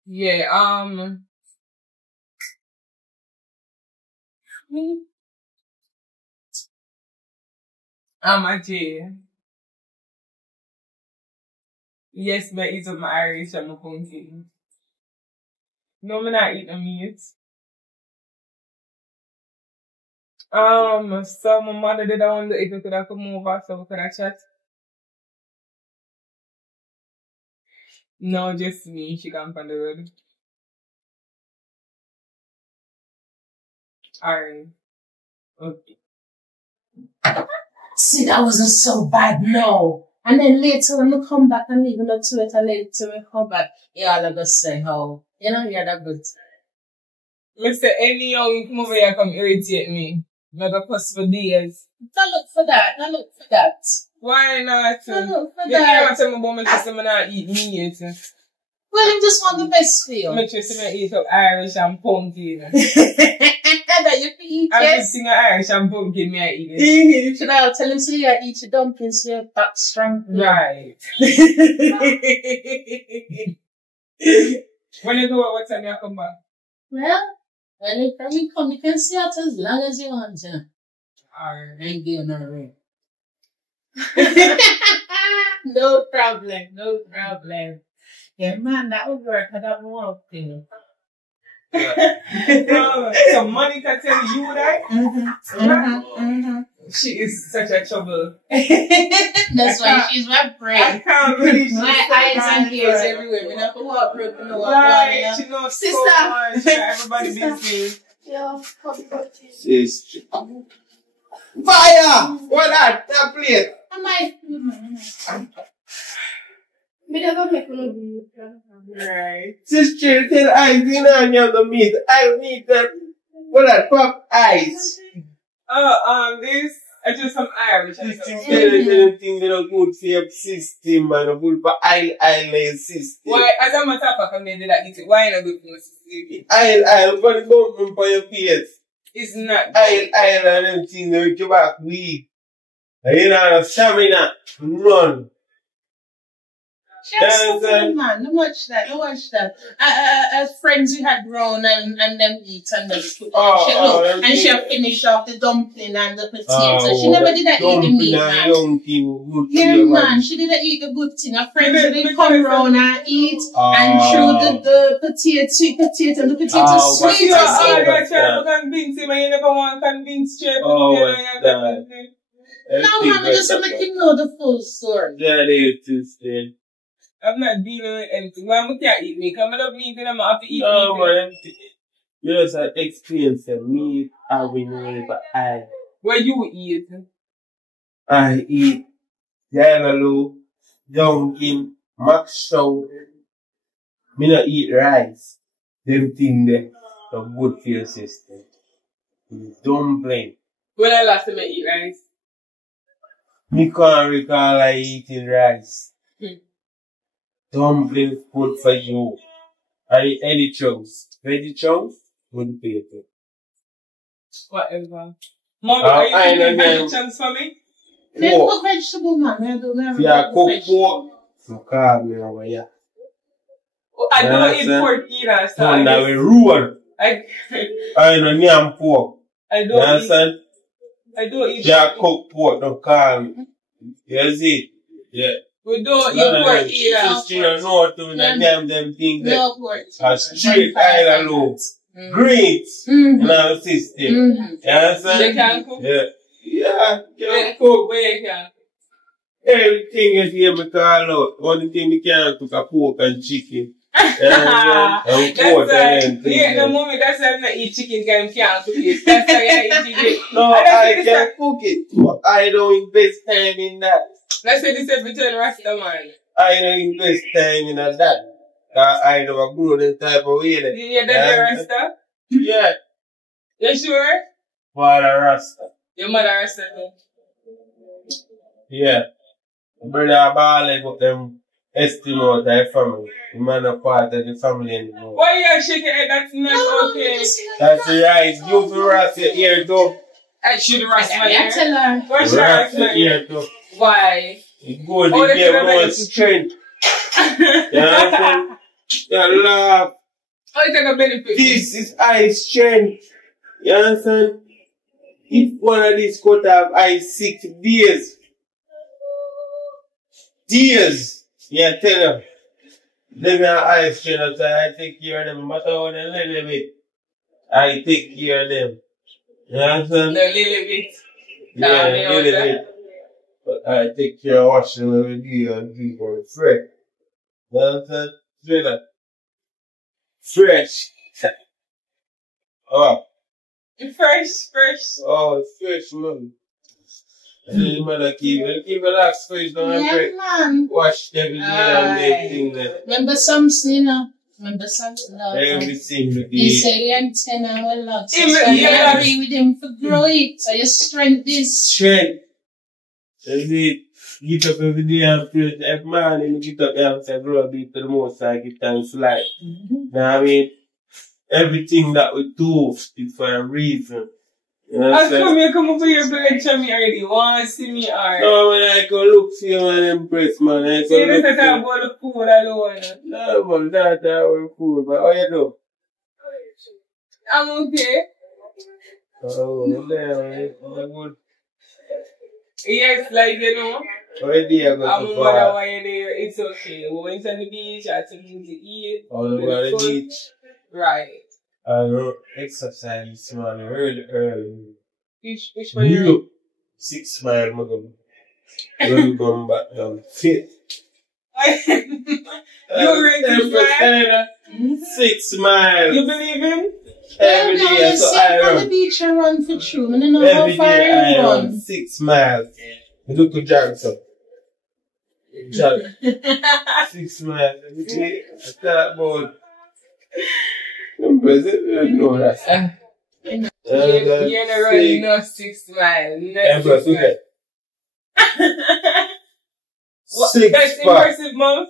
Yeah, I'm a J. Yes, but it's of my Irish and my pumpkin. No, I'm not eating meat. So my mother did I wonder if we could have come over so we could have chat. No, just me. She come from the road. Alright. Okay. See, that wasn't so bad, no. And then later when we come back and leave not to it and later we come back, yeah, I'll just say how, you're that good. Mr. Anyhow, you come over here come irritate me. Like a fuss for days. Don't look for that, don't look for that. Why not? Don't look for You can't that. tell me about my sister not eat meat. Well, I just want the best for you. My sister eat up Irish and pumpkin. That you can eat, yes. Everything Irish and pumpkin me I eat it. Should I tell him so you eat your dumplings so you're back strong? Right. When you go out, what time you come back? Well, when you come, you can see it as long as you want, Alright. I ain't giving no ring. No problem, no problem. Yeah, man, that would work. I don't want to. So Monica tell you that? She is such a trouble. That's why she's my I friend. can't believe she's My so eyes and bad. ears everywhere. We have to walk through to know what's Right, going she on. knows Sister. so much. Everybody busy. Yeah, happy birthday. Sister. Fire! What that? That plate. Am I? Me never make no video. Right. Sister, tell I didn't have the meat. I need that. What that? Pop ice. This, I just some Irish. Sister, anything that are good for your system and good for island system. Why, as a matter of fact, I'm going to eat it. Why not good for my system? I'll put it on for your face. It's not. I'll and everything that you back weed. You know, stamina. Run. Just something, man. Don't watch that. As friends we had grown and them eat and them cook. And she finished off the dumpling and the potato. She never did that eat the meat, man. Yeah, man. She didn't eat the good thing. Her friends didn't come round and eat and threw the potato, sweet potato, and the potato sweet You as are it. trying to convince him and you never want to convince Chef. Oh, that. No, man, we just want to make him know the full story. That is sister. I'm not dealing with anything. Why I can't eat meat? Because I love meat and I'm have to eat No, meat. man. You just experience of meat. I will know, but Where you eat? I eat Janalo, Dunkin, Max Show. Me not eat rice. Them thing there, are good for your system. Dumpling. When I last time I eat rice? Me can't recall I eating rice. Dumpling good for you. Any chunks. Veggie chunks? Wouldn't pay it. Whatever. Mommy, are you making veggie chunks for me? Then cook vegetable, man. Yeah, cook pork. So call me over here. I don't eat pork either, so I guess... we rule. I don't eat pork. I don't eat yeah, cook pork, don't call me. You see? Yeah. We don't eat pork either. Sister, you know to them things that no pork. A straight island loaf. Greens in our system. You understand? They can cook? Yeah. Yeah, can cook. Where you can? Everything is here we call out. Only thing we can cook a pork and chicken. And pork and yeah, the moment that's why I don't eat chicken, because I can't cook it. That's why I eat it. No, I can cook it. But I don't invest time in that. Let's say this is between Rasta man. I don't invest time in that. I never grow that type of way. Yeah, that's your Rasta? Yeah. You sure? Father Rasta. Your mother Rasta too? Yeah. Brother Barley got them estimate their family. The man a part of the family anymore. Why you shaking your head? That's not okay. That's right. You feel rest your ear too. I should rest my ear. Tell her. Why should I rest my ear? Why? It's good to get more strength. You understand? You laugh. Oh, you take a benefit. This is eye strength. You understand? If one of these could have eye 6 days. Yeah, tell them. Let me have eye strength, so I take care of them. No matter how they little bit, I take care of them. You understand? No, little bit. Yeah, little bit. But I take care of washing them every day and drink them fresh. You understand? Fresh. Oh. Fresh. Oh, fresh, man. You mother keep it like fresh, don't Yeah, man. wash every day and everything there. Remember something, you know? Remember something? Everything with He the said the antenna will lock. So Yeah. you agree with him for grow it. So you strength this. strength. That's it. Get up every day and pray. Every morning you get up and say, bro, be to the most I give thanks for life. You know what I mean? Everything that we do is for a reason. You know what I'm come over here to lecture me already. You want to see me or? No, when I go look for you and impress, man. I go See, this look is about the food alone. No, man, that's our food, but how you do? I'm okay. Oh, there, good. Yes, like you know. Already I go I'm to over far. why you're there. It's okay. We went on the beach, I had something to eat. All over the beach. Right. I go exercise this morning early. Which one you You 6 miles, I'm going to come back down. Fit. You ready to 6 miles. You believe him? Every day, so I on the run. beach and run for true. I don't know Every how far day I you run run. 6 miles. I do to jog so. Jog. 6 miles. Every day I start about. No, that's You're not running no 6 miles. No 6 miles. That's impressive, Mom.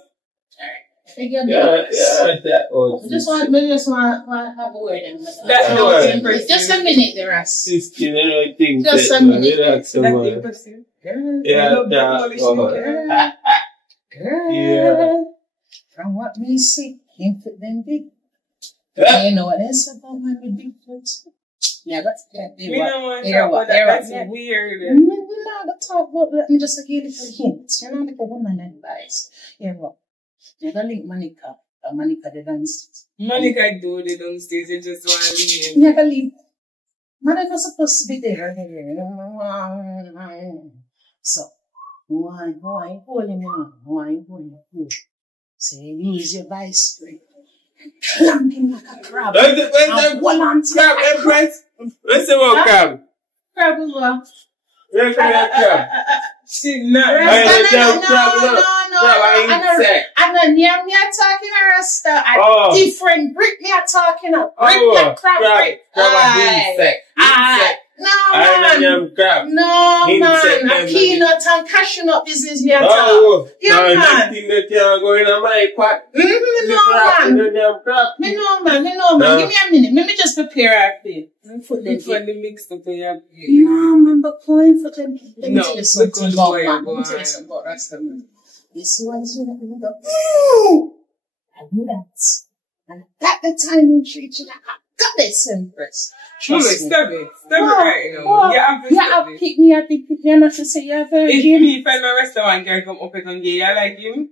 Yeah, that was. I just want to have a word. That's not impressive. Just a minute, the rest. 16, I don't think Just that, a minute. That's impressive. Yeah, Girl, from what we see, can't fit them big. You know what else about my big foot? Yeah, that's that. We don't want to talk about that. That's weird. We're not going to talk about that. I'm just give you a little hint. You're not like a woman advice. Yeah, what? You don't link Monica. Monica, they don't sit. Monica do, they don't stay. They just want to leave. Never leave. Monica's supposed to be there. So, why hold him on? Why hold him? So you use your vice grip. Clamp him like a crab. Where's the crab, Empress? Let's see what crab. Crab is what? Where's the crab? She's not. I'm near me talking a rasta. A different brick me are talking a brick like crab brick. No, man. No, man. A peanut and cashew nut business me are talking. Yeah, man. Anything that can go in my pot. Me know, man. Give me a minute. Let me just prepare our plate. Put the mix up in your plate. No, man, but going for them. Let me No, tell you something because about boy, man. boy. Let me tell you something about Rasta, man. This one's gonna be the I knew that. And at the time in treat you, I got this impress. Trust me. Stop it right now. Wow. You have to Yeah, stop I it. pick me, I'm not to say you're very If good. me find a restaurant can come up and gay, I like him.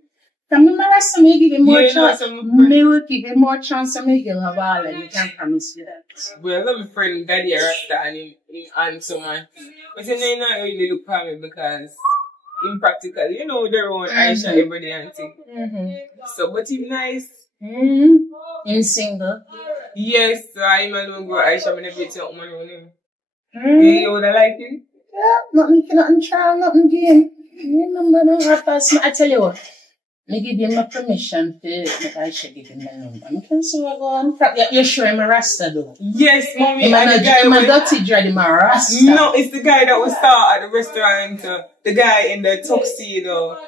From the rest of me give him more Yeah, chance. some- Me will give him more chance to make him have all and you can promise you that. Well, I love my friend Daddy Rasta and him handsome man. But you know, he not really look for me because impractical. You know, their own Aisha every day and thing. So, but him nice. In single. Yes, so I'm alone go Aisha when I beat you up man on him. You would have liked him? Yeah, nothing try, nothing gain. Remember no hard pass. I tell you what. Me give him my permission to make Aisha give him my number. I can see what go on. You're sure I'm a Rasta though? Yes, mommy. I'm And the guy a was- dirty dread, I'm a Rasta. No, it's the guy that was star at the restaurant. The guy in the tuxedo.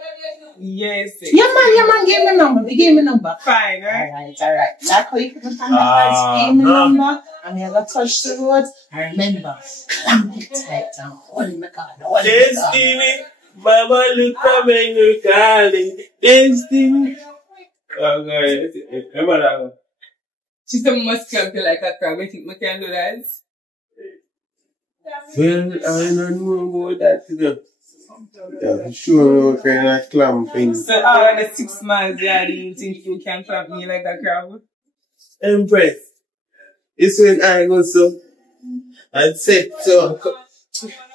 Yes. Yeah, man, give me number. He gave me number. Fine, right? Alright. That's how you put my hand on give me number. And I got touch the road. I remember. Clamp it tight and hold my God. Destiny, Mama look for me, you calling. Destiny. Oh, God. Remember that one? She said, must clamp you like a crab. I think we can do that. Well, I don't know about that, you know. Yeah, sure, what kind of clamping. So, out of the 6 miles yard, you think you can clamp me like a crab? Empress. It's when I go so and set so.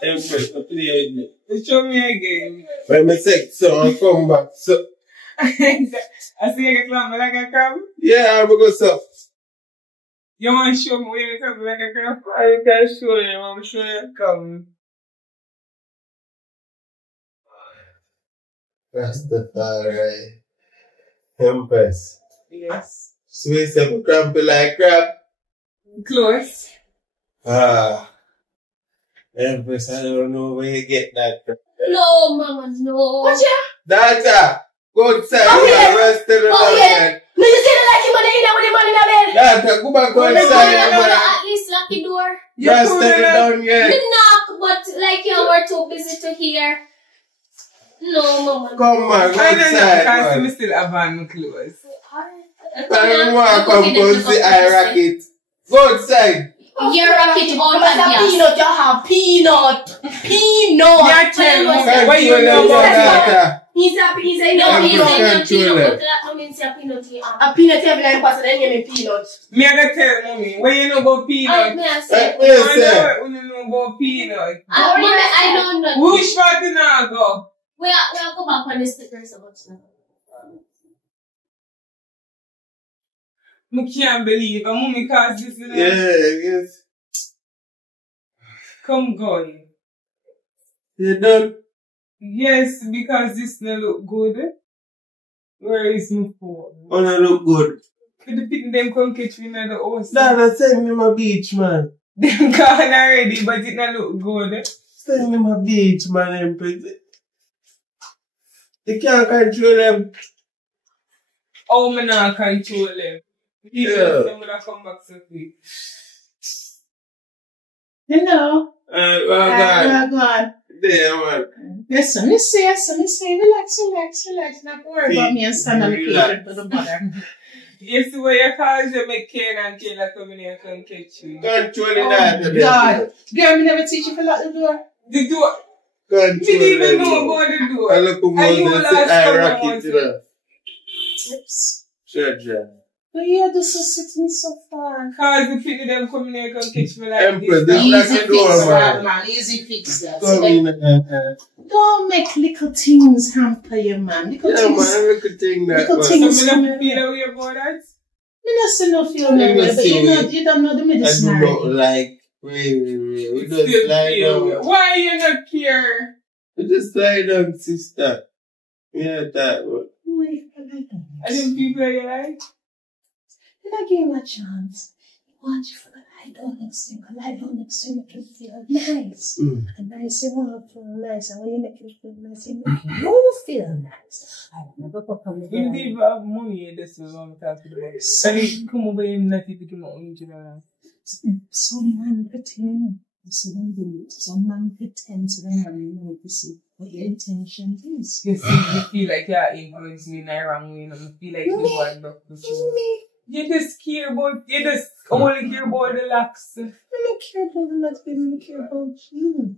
Empress, what do you do? Show me again. When I set so and come back so. I see you can clamp me like a crab? Yeah, I'm go so. You want to show me where you clamp me like a crab? I can show you, I'm sure you come. Rastafari. Empress. Yes. So we say crampy like crab. Close. Empress, I don't know where you get that from. No, mama, no. What ya? Data, go outside, Oh, yeah. rest of the Oh, yeah. night. Me just say like him on the inner with the man in the bed. Data, go back No, outside, no, man. at least lock the door. Rest of the down here. Me knock, but like you were too busy to hear. No, mama. Come on, go I don't know, outside, because man. we still have on clothes. I want to come go see I rocket. Go outside. You're rocking all Because that a gas. peanut, you have peanut. Peanut. Yeah, tell me. Can't What you you know know about that? Data? He's a No, I'm he's just saying can't peanut do butter. that. That means you're peanut butter. a peanut every line person, then you me peanut. Me I gotta tell mommy, what you know about I peanut? may I say. Where you I say? know what you know about peanut. Mommy, I don't know. Which part you now go? We'll go back on the stickers about now. I can't believe it. Mommy caused this. You know? Yeah, yes. Come going. You done? Yes, because this no look good. Where is my phone? Oh, no, look good. Could the people them come catch me in the house? Dada, send me my beach, man. Them gone already, but it not look good. Send me my beach, man, Empress. You can't control them. Oh, me not control them. Yeah. Them gonna come back so quick. Hello. Well done. Go on. There, man. Listen, me say. Relax. Not worry about me and stand on the kitchen for the mother. You see what you cause you make Ken and Kayla come in here and come catch you. Controlling that. God. Girl, me never teach you to lock the door. The door. Controlling Me didn't even that. know about the door. I look And at you more will than ask I someone rock once it to that. Lips. Sure. But yeah, this is sitting so far. Cause the people them come in here and come catch me like Empress, this. this lock Easy the door, fix that, man. man. Easy fix that. Come in. Don't make little things hamper you, man. Little Yeah, things. man, look at thing that, Little man. So things. me not feel a way about that. Me not say no feel no You way, don't but see you don't know the I medicine do not already. like. Wait. We Still just slide feel way. down. Why you not care? We just slide down, sister. Yeah, that one. Wait for that. I didn't people you like. Did I give him a chance? He wants you for the lie down next to him. Lie down next to him. Make him feel nice. And nice, you want to feel nice. And when you make him feel nice, you make you feel nice. I never pop on the You even have money in this one talking about. So you come over here and not even give my own. Some man pretend. Some man pretends to know to see what your intention is. You see, you feel like you're influencing me in the wrong way, and I feel like you want to Me. You just care about, you just only care about the locks. I don't care about the last baby, I care about you.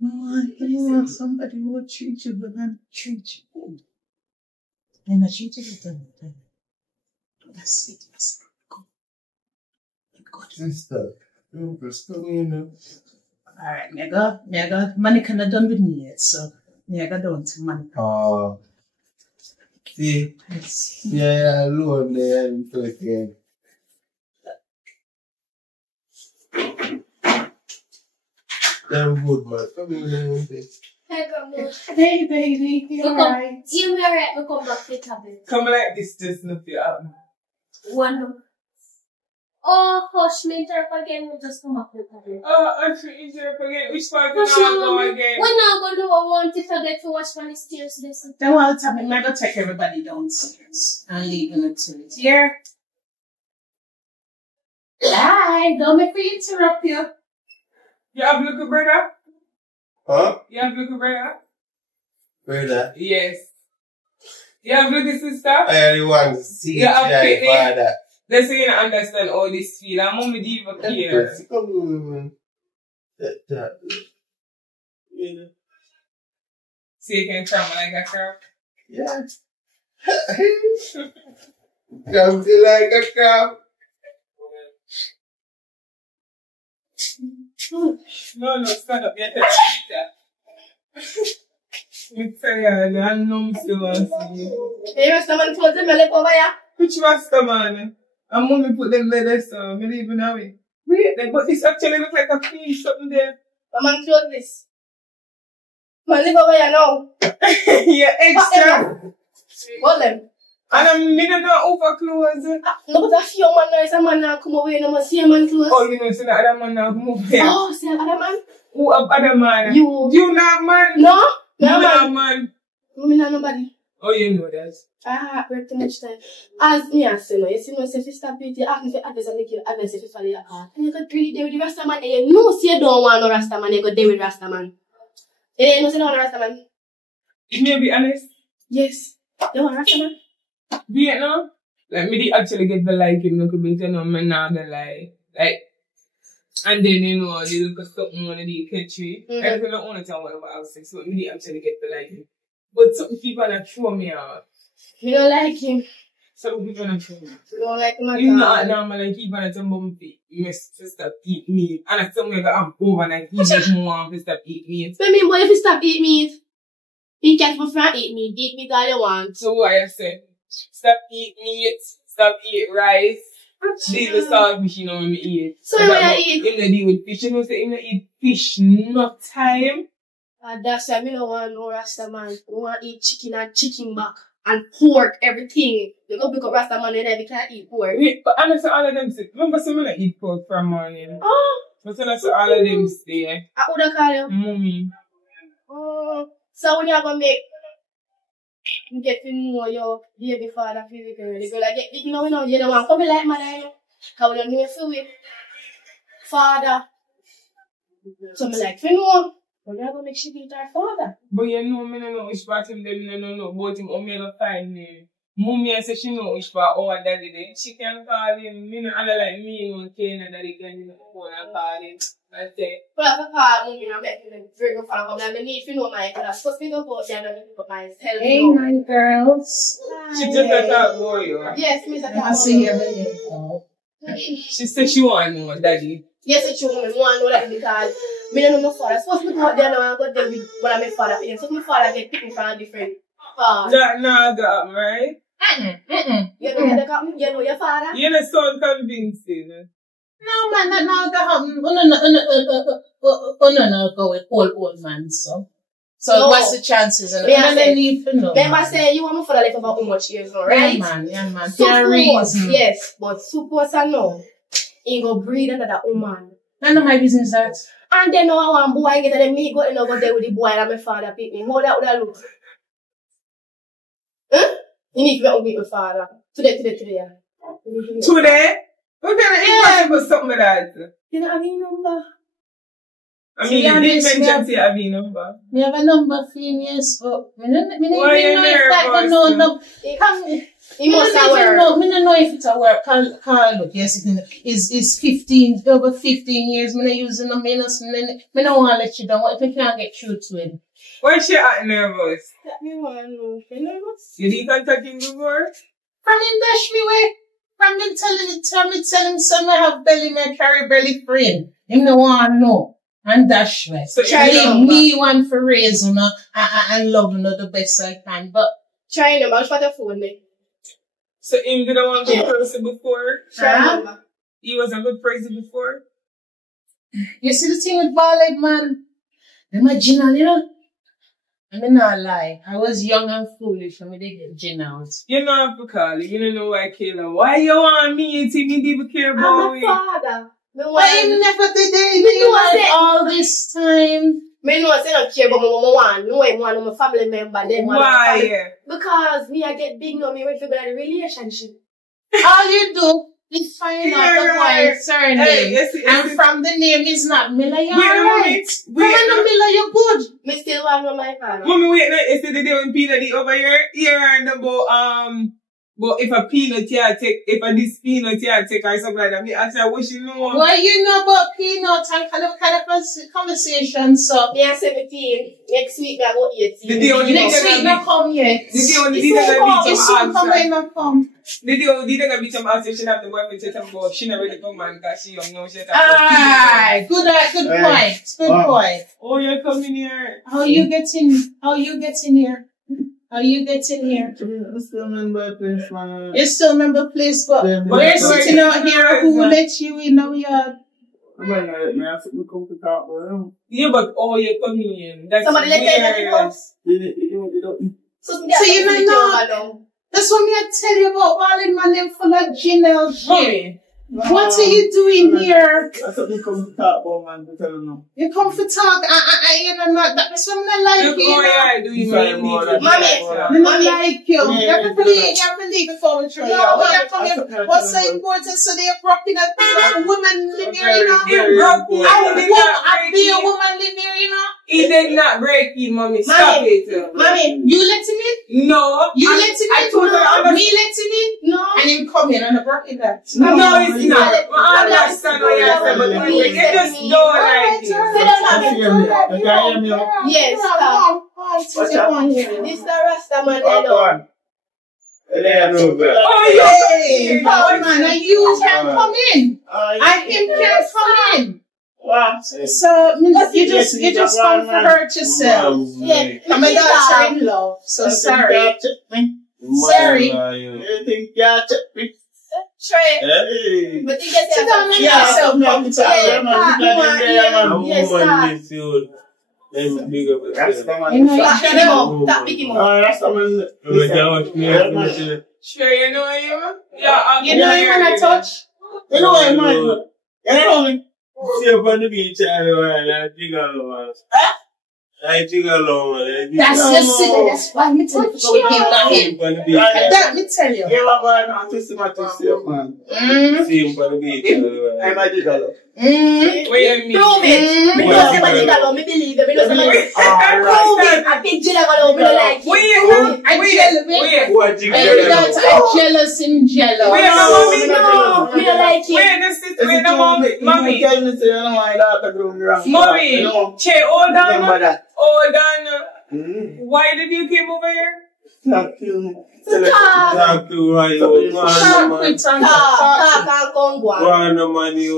You want somebody who will treat you but not treat you. And I treat you with them. That's it. Go. Sister, you just come in. Alright, Mega. Money cannot done with me yet, so Mega don't money. Oh. See? Yes. Yeah, alone there and again. Damn good, man. Come in. Hey, Grandma. Hey, baby, you alright? You may alright, we come back to the tablet. Come like this, just not feel out. One. Oh, hush me, interrupt again, we just come back to the tablet. Oh, I'm sure you forget. Which part Hush you now, go Mommy. again? We're not going to do a want to forget to watch my stairs lesson. Then I'll tell me, I'm going to take everybody downstairs and leaving it to it. Here. Bye. Don't make me interrupt you. You have little brother? Huh? You have little brother? Brother? Yes. You have little sister? I only want to see You have my picnic? father. Let's say you don't understand all this feel. And mommy didn't even care. Come on, that. Yeah. So you can cram like a crap? Yeah. Come feel like a crab. No, stand up. You I'm tired. I know I'm still want to see you. Hey, Rasta man told them I live over here. Which Rasta man? And mommy put them letters so me leaving away. Wait, then, but this actually look like a piece something there. My man told this. Man live over here now. Yeah, extra. What them? And I'm me don't know over clothes. No, but a few man now is a man now come away and I see a man clothes. Oh, you know, so the other man now move there. Oh, see another man? Who other man? You not man? No? You No not man. man? Me not nobody. Oh, you know that. I work too much time. As me I say no, you see no if you stop it, you ask me for advice and make you advice if you follow your heart. And you go really there with the Rasta man and you know say you don't want no Rasta man, you go there with Rasta man. You know say you don't want Rasta man? You may be honest. Yes. You want Rasta man? Be it now? Like, me did actually get the liking, look a bit, you know, me not gonna lie. Like, and then, you know, they look at something on the country. Everything don't want to tell whatever else is, so me did actually get the liking. But some people that throw me out. You don't like him. Some people that throw me out. You don't like him at You know, all. now, man, like, even at some bumpy, you must stop eat meat. And at some way, I'm overnight, you just want to stop eat meat. What I mean, boy, if you stop eat meat, you can't go for eat meat all you want. So what I say? Stop eat meat, stop eat rice. Leave the saltfish, you know, when we eat. So when I eat? Him not deal with fish, you know, say him not eat fish, no time. And that's why I don't want no Rasta man. I want to eat chicken and chicken back. And pork, everything. You go pick up Rasta man and they can't eat pork. Wait, but honestly, all of them say, remember some of them eat pork from morning. Oh! But honestly, all of them stay. I would call you. Mommy. Oh. So when you're going to make, you get to know your baby father physically. You go like, you know, you don't want to be like mother, you know. Because we don't know feel with father. So I'm like, you know, we're going to make sure you our father. But you know, me no know which part of them no know about him Omega find name. Mommy I say she know which part our daddy then. She can call him. Me no other like me, you know, Kane and daddy can phone and call him. I say. But I can call me and make him very good father. But I need to know my father. Supposed to be good for him and pick up myself. Hey, my girls. She just a talk boy, you. Yes, Miss Attack. I see you. She said she want to know daddy. Yes, it's true. I want to know that because I don't know my father. Supposed to go out there now and go there with when I'm my father. So my father get picked from a different father. That now got me, right? You know your father? You know sound convincing. No, man, that now that happen. No, go with old man, so. So No. what's the chances? And Me I say- they leave for no. Remember say you want my father live about how much years now, right? Yeah, man. For a Suppose, reason. yes, but suppose I know. he go breed another woman. None of my business that. And then now one boy get and me go and go there with the boy and my father pick me. How that would I look? Huh? You need to go with my father. Today. Today? What kind of impossible something like that? You don't have any number? I mean, you did mention to have a number. We have a number for him, yes, but I don't Why know if that no. He must have work. I don't know if it's a work. Call look, yes, it's 15, over 15 years. I'm not using them minutes. I don't want to let you down. What if I can't get through to him? Why is she acting nervous? Me want to know. You nervous? You did contact him before? From him dash me way. From him tell him some I have belly, me carry belly for him. Him no want to know. And dash me. So try leave me one for raise, you know, and love, you know, the best I can. But try number. I'll put a phone there. So him did a one good person before? Try number. He was a good person before? You see the thing with bald man? Them a gin out, you know? I mean, not lie. I was young and foolish when they get gin out. You know have to call it. You don't know why I kill him. Why you want me to me even care about me? I'm a father. But he never did anything all this time. Me know I say not care about my mama one. No, I want my family member. Then why? Because me I get big now. Me when figure out the relationship. All you do is find out the boy's surname. Hey, and from the name is not Miller. You're right. From Wait, no Miller, you're good. Me still want my father. Mommy, wait, no, yesterday they when peanut eat over here and about but if a peanut here take, if a this peanut here take or something like that, me actually wish you know. Well, you know about peanut and kind of conversation, so. Me I'm 17. Next week I go 18. The day when next week not come yet. The day when the dinner It's soon come when not come. The day when the dinner beat some answer, she have the boyfriend say something about she never really come man because she young now, she have Aye, good point. Good point. Oh, you're coming here. How you getting here? How you getting here? I still remember place, man. You still remember place, but we're sitting out here. Who let you in our yard? Yeah, but oh, you're coming in. That's somebody let you in the house. So you know, that's what me I tell you about Wallen man them full of Janelle shit. What are you doing here? That's what you come to talk about, man. To tell them. You come for talk. You know, that's what I like you. Mommy, like you. You have to believe before we try. What's so important? So they're broken up. A woman living here, you know. A woman living here, you know. He did not break in, mommy. Stop it. Mommy, you let him in? No. You let him in? I told her me let him in? No. And him come in and I broke it that. No, it's not. I understand what you're saying, but you just don't like it. Yes, stop. This is the Rasta man, hello. Oh, yeah. Man, you can come in. I him can't come in. So you just come for her yourself. Yeah, I'm a daughter-in-law, so sorry. Sorry. You think you're me? Trey. But you get sit down and yourself comfortable. Yes, sure, you know him? Yeah, you know him when I touch? You know him, man. You know him? See up on the beach, I dig along. I dig along. That's just it. That's why me tell you. That me tell you. You are going on to see my yourself, man. See him on the beach. I'm a dig along. Wait a minute. Prove it. Me know somebody dig along. Me believe it. Me know somebody. Prove it. I think dig along. Me like it. I'm jealous in jello. Wait, mommy, no. Me don't like it. Wait, mommy. Mommy. Mommy. Che, hold on. Hold on. Why did you came over here? Talk to me. Talk to her. Talk. Money.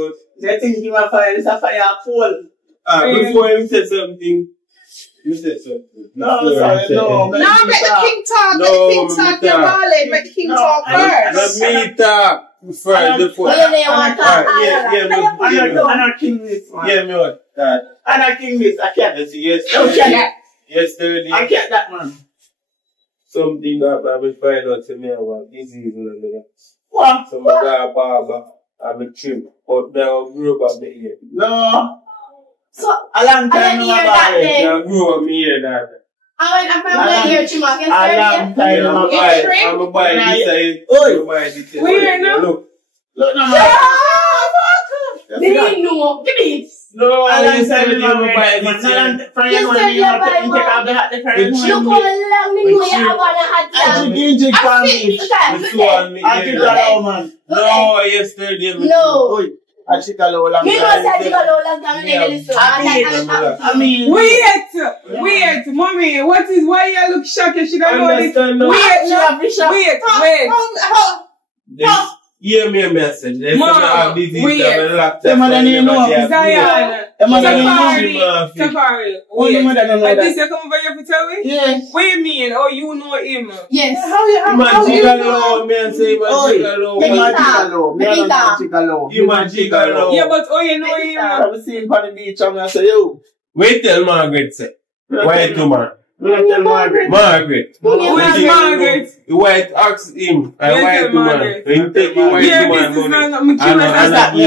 They think you are fire. It's a fire cold. Before him said something. You said something. No, sorry, no. No, let the king talk. Let the king talk. You're balling. Let the king talk first. Let me talk first before. Anna King this one. Yeah, me what? That. Anna King this. I can't. Yesterday. I can't that, man. Something that I will find out to me about disease. What? So I got a barber. I'm a trim. But now I grew up my ear. No. So, A long time I in my hear that body. then. Now I grew up my ear now. I'm going to hear Chima. A long time in my body. I'm a buy this side. Oi. I'm a buy this side. Where now? Look. Look now, man. They didn't know. Give me it. No, A I long didn't say time in I'm my a buy body. this side. You said you're by You take off the hat, the current Look Look how long me know you have on a hot I dog. just did for me. The two on me I ear. did that, man. No, yesterday. No. Oi. I take a low long Me know time. say you got a long time Yeah. in the I mean, Wait, mommy, why you look shocked? You should have known it. Understand now? Wait. Hear me a message. They say Mom, I have disease wait. that will lock Them mother didn't know. Zion, Safari, Only wait. mother don't know And that. this you come over here to tell me? Yeah. What do you mean? Oh, you know him? Yes. Man, gigolo, me and say man Oi. gigolo. Take it Man, off. you man gigolo. Yeah, but oh, you know him? I'm seeing on the beach and I say, yo. Wait till Margaret say. White woman. Tell Margaret. Margaret. Who is Margaret? The white ask him. A Yes, white tell woman. Margaret. When you take the white Yeah, woman this is money. not me.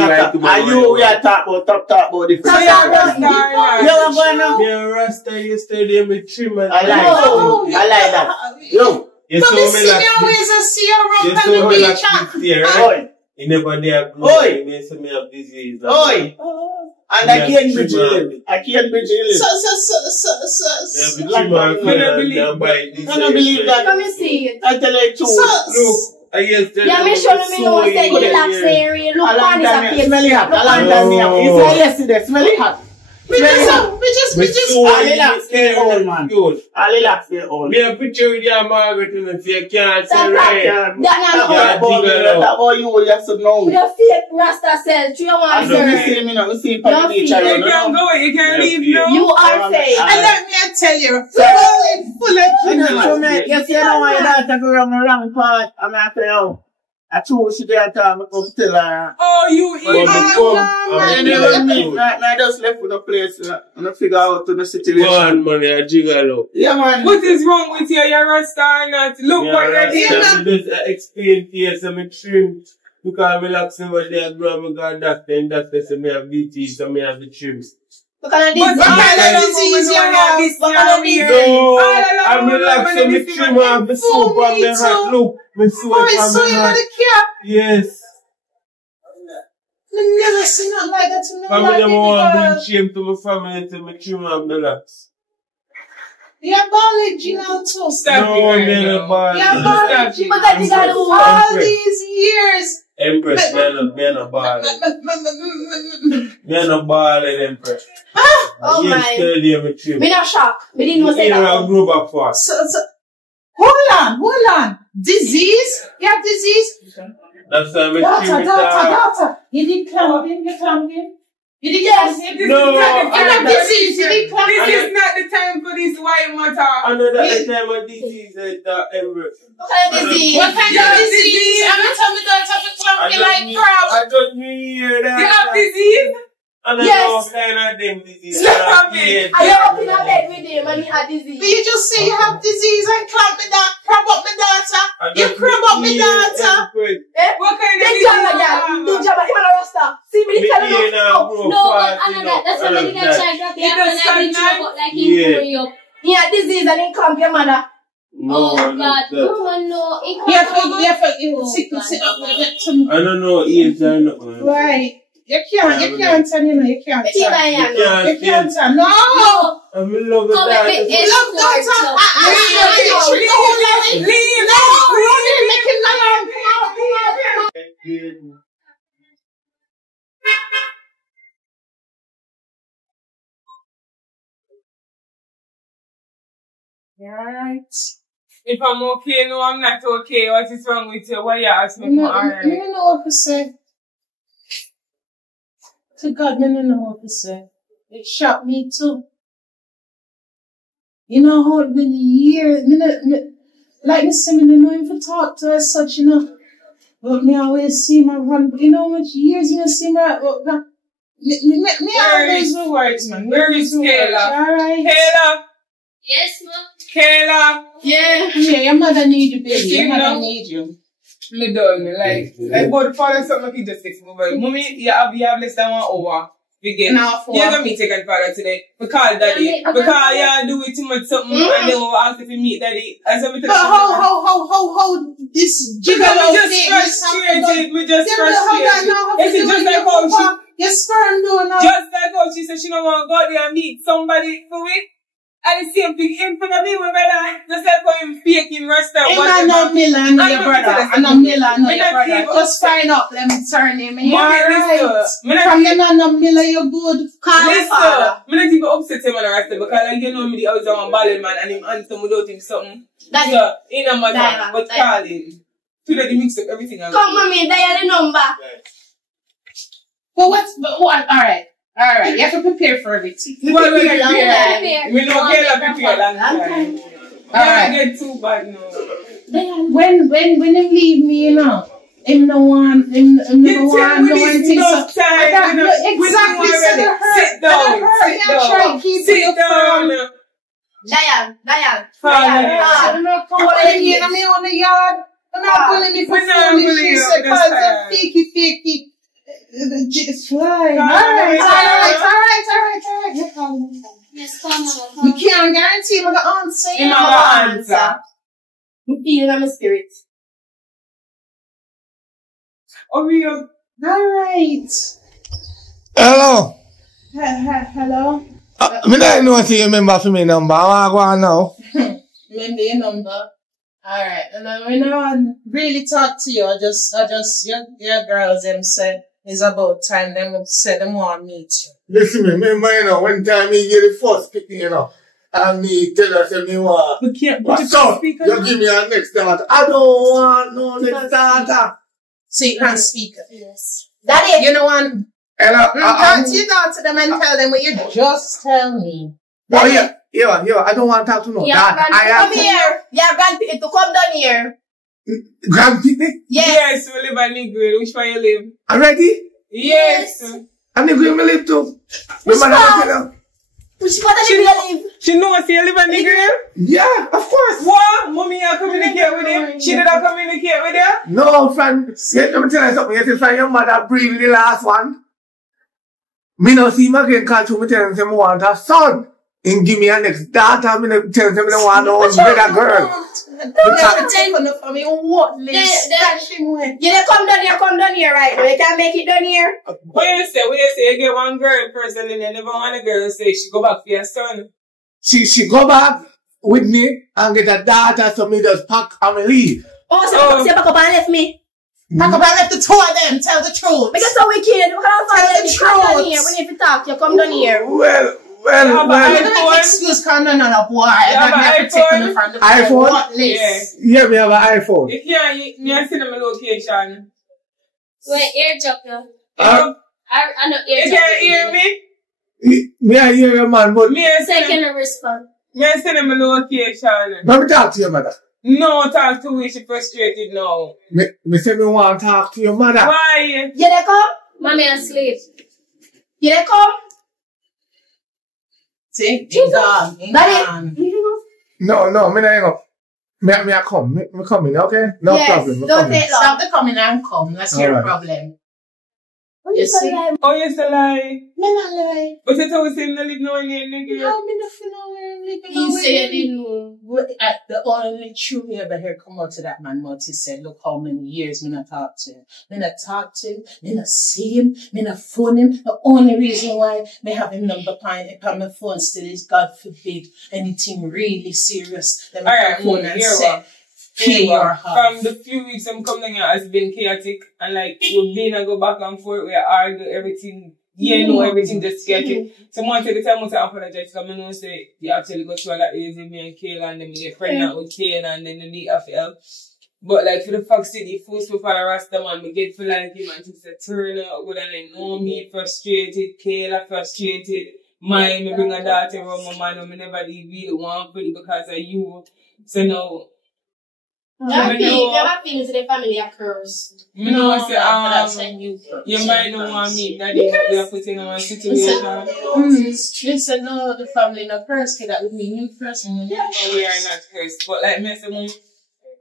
Are you we are talking about talk about the Talk Yeah, about Rasta, Yo, I'm going now. Me and Rasta yesterday me trim and I like that. I like that. Yo. you So saw me me see like me always a see you you rock saw on the me like beach. this here, right? Oi. You never dare go. Oi. You say me have disease. Oi. And I can't be jailed. I can't be jailed. So. Yeah, but you man Me don't believe and buy this. I don't believe that. Let me see it. I tell you the truth. Look, I yesterday. Yeah, me sure me know say you relax area. Look A on long is a time, face. smelly hot. A Look long on time, No. you said yesterday, smelly hot. We just. I relax the old man. Good. I relax the old. Me a picture with your Margaret and say you can't say Stop right. that. Yeah, That all you just know. With a fake Rasta self, you I want don't to see me now. We see You're the beach fake. You around. can't go, you can't leave now. You are fake. And let me tell you, full of Yes, you know why that I go wrong the wrong part. I'm not saying, oh, I told she there time I come tell her. Oh, you But eat. And then me, I just left for the place and I figure out to the Go situation. on, money, a gigolo. Yeah, man. What is wrong with you? You're a star or not? Look what you're doing. Just explain to you some trim. Because I'm relaxing over there, bro, I'm going to doctor and doctor say me have DT, so me have the trim. What kind of But disease? what kind of disease you have? What kind of disease? No, All along I'm the relaxing, line, me this is trim what off the soap on the hat. Look, me soap Oh, on it's so the you hat. the cap. Yes. I never seen nothing like that in my Family life. never want to bring shame to my family until me trim off the locks. You're ballad, you know, too. Stop No, it. man, You're bad. ballad, you But that is all the all these years. Empress, man, a bad. Man, a bad, Empress. Oh my. Yesterday, me trim. Me not shocked. Me didn't know say Yeah, I'll that. grow back fast. So, hold on. Disease? You have disease? That's why me trim it Daughter. You did climb him, you climbed him. You did Yes. No, you have disease, you did climb This is not the time for this white matter. Another time of disease is that Empress. What kind of disease? What kind of disease? I'm not telling me that I have to climb you like crowd. I don't hear that. You have disease? And I Yes. know what kind of them disease. Stop it. Are you up in a bed with him and he had disease? But you just say you have disease and crab up my daughter. You crab up my daughter. What kind of Big disease? jabba, yeah. Big jabba. Him and a Rasta. See me, Me tell him here now, no. bro, No, but fast, you know, that's all when of you get that. checked up. You You have just to stand like up. like Yeah. you hurry up. He had disease and he cramp your mother. Oh God, that. no, no. It You can't have to Oh, sit God. up with some. I don't know age or nothing. Right. You can't turn, you know, you can't It's in my turn. hand. You can't turn. No! No, I'm in love with come that. with me. It's- Love daughter. Right. If I'm okay, no, I'm not okay. What is wrong with you? Why you ask me for alright? You know what to say. To God, you know what to say. It shocked me too. You know how the years, like me say, me don't know him to talk to as such, you know. But me always see my run, you know how much years me see my, me always the words, man. Where is Kayla? Alright. Kayla! Yes, ma'am. Kayla! Yeah. Yeah, your mother need you, baby. You Your mother know. need you. Me done. Like but father something he just takes over. Mommy, you have less than 1 hour. We get Now for you're gonna meet second father today. We call daddy. Because you do it too much something and then we'll ask if you meet daddy. And so we tell How this gigolo we just frustrated. We just frustrated. It's just like how she your sperm doing now. just like how she said she don't want to go there and meet somebody for it. And the same thing in front of me, my brother. Just like how him fake him restaurant. I'm not Miller, I know your brother. I'm not Miller, I know your brother. Just find out them surname. You're right. From them I know Miller, you're good. Call your father. I'm not even upset him on the restaurant because like, you know me, the other one ballad man and him answer without him something. That's so, in a matter, but call him. Today they mix up everything. Come, mommy, dial the number. But alright. You have to prepare for everything. We don't get long time. Alright. Get too bad now. When him leave me, you know, him no one thing. Exactly. Sit down. Sit down. Diane. I'm not pulling me on the yard. I'm not pulling me for foolishness. Because I'm fakey. It's fine. Alright. Yes, come on. We can't guarantee what the answer is. I'm feeling in my spirit. Real. Alright. Hello. Hello. Me don't know if you remember for me number. I want to know. Remember your number. Alright. And when I really talk to you, I just your girls them said it's about time them said them want to meet you. Listen me, remember, you know, one time he get the first picking, you know, and me tell us me want. We can't but son, you give me a next daughter. I don't want no next daughter. So you can't speak. Yes. Daddy. You know what? And can't you talk to them and tell them what you just tell me? Oh yeah, I don't want to talk to no daughter. Come here. Yeah, grandpicnic to come down here. Grandpicnic? Yes, we live at Negro. Which one you live? Already? Yes. And Negro me live too. Which part? Which part of Negro live? She knows you live at Negro? Yeah, of course. What? Mommy, you communicate with him? She did not communicate with you? No, friend. Let me tell you something. You see, your mother breathed the last one. Me no see him again call you, me tell him say me want a son. And give me a next daughter, me tell him say me don't want no better girl. Don't take on for me what list. You don't come down here right now. You can't make it down here. What you say? You get one girl first and then you never want a girl say she go back for your son. She go back with me and get a daughter so me just pack and me leave. Oh, so you back up and left me. Pack up and left the two of them, tell the truth. Because so wicked. You can't tell the truth. Here. When you talk, you come down here. Well. Make excuse because no, boy. I don't have to take them from the iPhone? What list? Yeah, we have an iPhone. If you me send them a location. Wait, eardrop now. I know eardrop. You can't hear me? Me I hear you, man, but... Second respond. Me send them a location. Let me talk to your mother. No, talk to me. She frustrated now. Me say me want to talk to your mother. Why? You dey come? Mommy asleep. You dey come? See? He's gone. No, me not go. Me come. Me coming, okay? No problem. Don't take long. Stop the coming and come. That's your problem. You see? Oh, you say lie. Me not lie. But you told him to live no near nigga. No, me not feel no way. He said he didn't know. The only true me ever heard come out to that man mouth, he said, look how many years me not talk to him. Me not talk to him, me not see him, me not phone him. The only reason why me have him number on my phone still is, God forbid, anything really serious. Then Alright, phone and say, from the few weeks I'm coming here has been chaotic and like we've been and go back and forth, we argue everything. You know everything just chaotic. So I take the time to apologize because I know say you actually go through all that is with me and Kayla and then we get pregnant with Kayla and then you need of help. But like for the fact that he forced me for the Rasta man, we get for like him and he said turn out good and then know me frustrated, Kayla frustrated. Mine, me bring a daughter around my man and me never really want for it because of you. So now Never feelings in the family occurs. You know what say, you might not want me, daddy, but we are putting on a situation. Listen, no, the family not cursed, that would mean you cursed. We are not cursed, but like me say,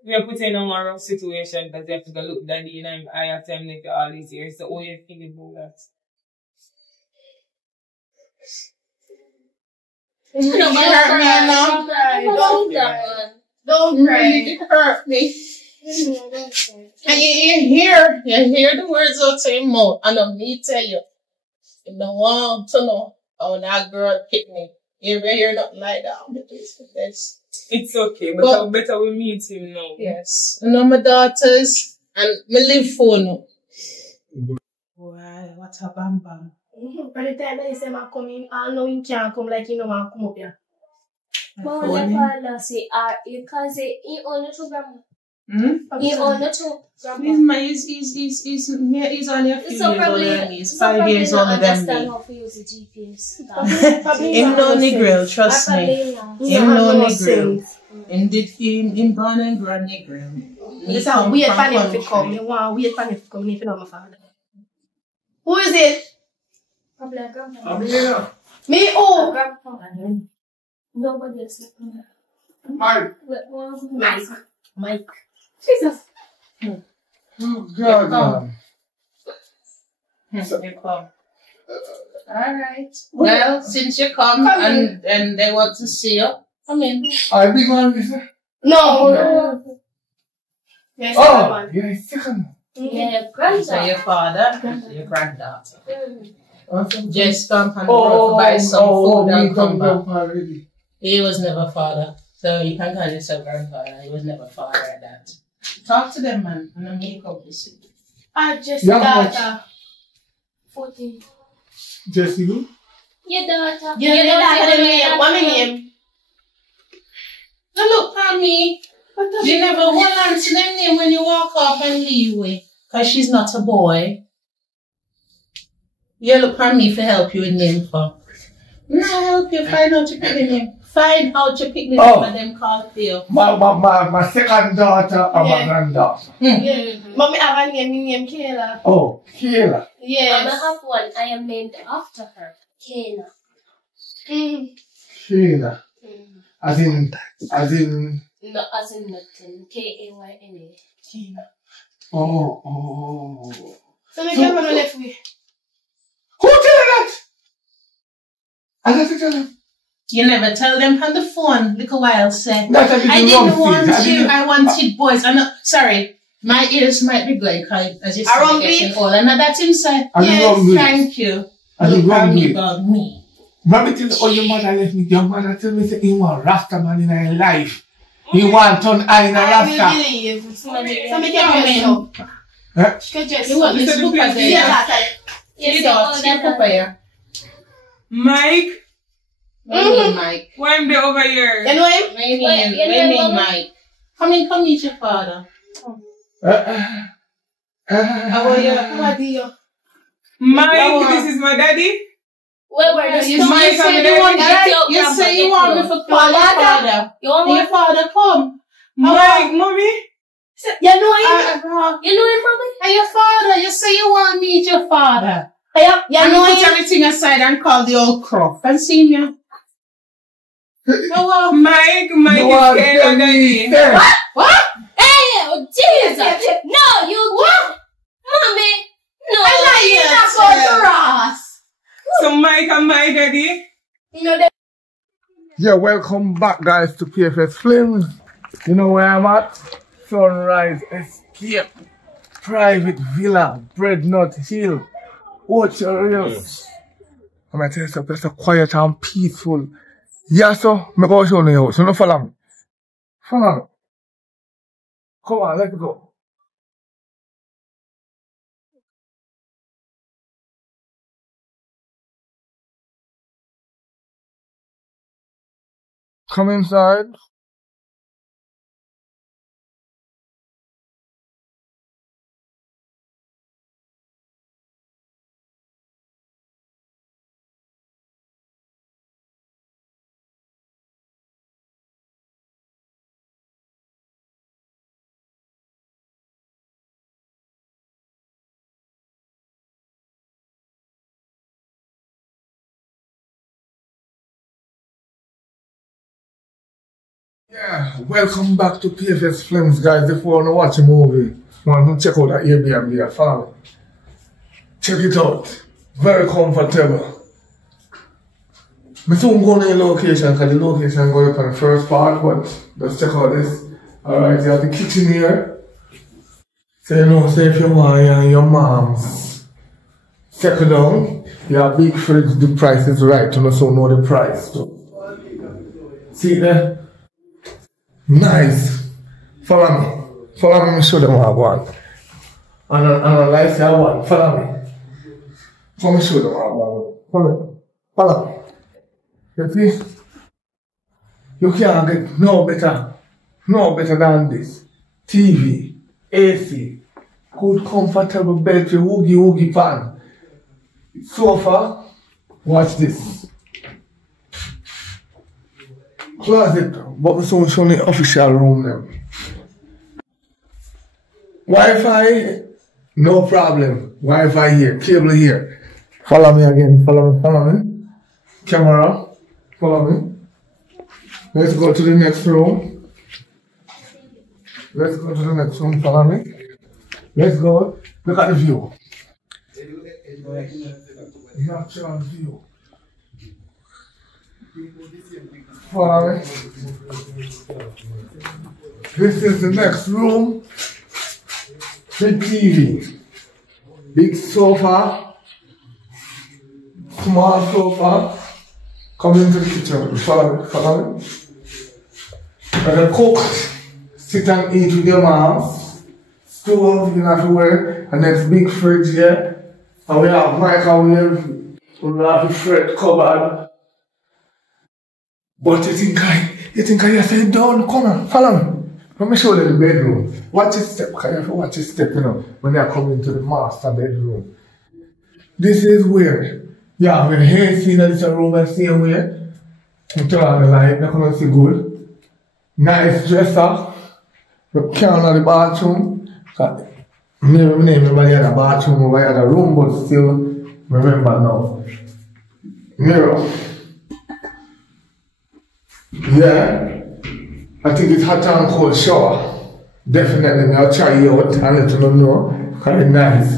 We are put in a more rough situation because you have to go look daddy in him eye after him like all these years. So, how you feel about that? No, but hurt me enough. Don't cry. Don't cry. cry. Don't cry. It hurt me. Don't cry. And you hear the words out of your mouth. And let me tell you, you don't want to know how that girl hit me. You ever hear nothing like that? It's okay, but better we meet him now. Yes. I know my daughters, and me live for now. Why? What a bam bam. By the time that you say I come in, I know you can't come like you know I come up here. But when the father say, you can say, he only to grandma. He only to grandma. He's only a few So years older probably, than me. He's 5 years older than understand me. how to use the GPS. Him no Negril, trust me. Him no Negril. Him did him born and grow Negril. This is weird for him to come. You want weird for him to come if you know my father. Who is it? Probably a grandma. I'm here. Me oh. Grandpa. Nobody else. Mike. Mike. Jesus. God. You come. Alright. Well, since you come and they want to see you, come in. I big one, mister. No. Yes, Oh, yeah, second. Yeah, So grandpa. your father, your granddaughter. Awesome. Just come and go to buy some food and come back. Already. He was never father. So you can call yourself grandfather. He was never father at that. Talk to them, man. And I'm going to come this week. I just Yeah, daughter. 14. Just you? Your daughter. Your daughter name. What my name? Now look at me. You never hold on to them name when you walk up and leave away. Because she's not a boy. You look at me for help you with name for. No, help you find out your pick the name. Find out your pick the name and them call for you. My second daughter and my granddaughter. Yeah. Mommy have a name Kayla. Oh, Kayla. I Yes. have one. I am named after her. Kayla. Kayla. As in. No, as in nothing. Kayna. Kayla. Oh. So me come on left way. Who tell you that? I have to tell them. You never tell them on the phone, little while say. That's a I little didn't wrong want thing. you, I wanted boys. I'm not, sorry, my ears might be going, as you said, Around getting me? old. And that's inside. I did Yes, wrong with it. thank you. I did Look at wrong me with it. about me. Mommy tell you, oh, your mother left me. Your mother tell me, say, he want Rasta man in her life. He want turn eye in a I will Rasta. believe. So me Yeah, can dress now. Huh? Can dress You want now. me to look at Yeah, them? Yes, You don't, you papa here. Mike, My name Mike. why am they over here? You know him? My name Mike. Come meet your father. How are you? How are you? Mike, this is my daddy. Where were You you? say you want me to call your father. You want Your more? father come. Mike, mommy. You know him? You know him, mommy? And your father, you say you want to meet your father. You And know you put him? everything aside and call the old croft. And see me. No, Mike You is want Kayla tell daddy. me, sir? what? Hey, oh, Jesus. No, you what? Mommy. No. So Mike and my daddy. You know that. Yeah, welcome back, guys, to PFS Films. You know where I'm at? Sunrise Escape, Private Villa, Breadnut Hill, Orchard Hills. I'm gonna tell you something, it's a quiet and peaceful. Yeah, so, I'm going to show you the house. So, no follow me. Follow me. Come on, let's go. Come inside. Yeah, welcome back to PFS Films, guys. If you want to watch a movie, want to check out that Airbnb, follow me. Check it out. Very comfortable. I soon go to the location because the location going up on the first part, but let's check out this. Alright, you have the kitchen here. So you know, say if you want your mom's settle down, you have a big fridge, the price is right, you also know the price. So, see there? Nice. Follow me. Follow me, show them what I want. And I like I want. Follow me. Let me show them what I want. Follow me. Follow me. You see? You can't get no better than this. TV, AC, good comfortable bed for woogie fan. Sofa, watch this. Closet, but we soon show the official room them. Wi-Fi, no problem. Wi-Fi here, cable here. Follow me again, follow me. Camera, follow me. Let's go to the next room. Follow me. Let's go. Look at the view. Natural view. Follow me. This is the next room. Big TV. Big sofa. Small sofa. Come into the kitchen. Follow me. We're gonna cook. Sit and eat with your moms. Stove, you have to wear. And next big fridge here. And we have microwave. We have a fridge cupboard. But you think I say done? Come on, follow me. Let me show you the bedroom. Watch your step, because you have to watch your step, you know, when you are coming to the master bedroom. This is where you have a AC in this room the same way. You turn on the light, you're going to see good. Nice dresser. You can on the bathroom. Maybe remember the other bathroom over the other room, but still remember now. Mirror. Yeah. I think it's hot and cold shower. Definitely, I'll try you out and let you know. Because it's nice.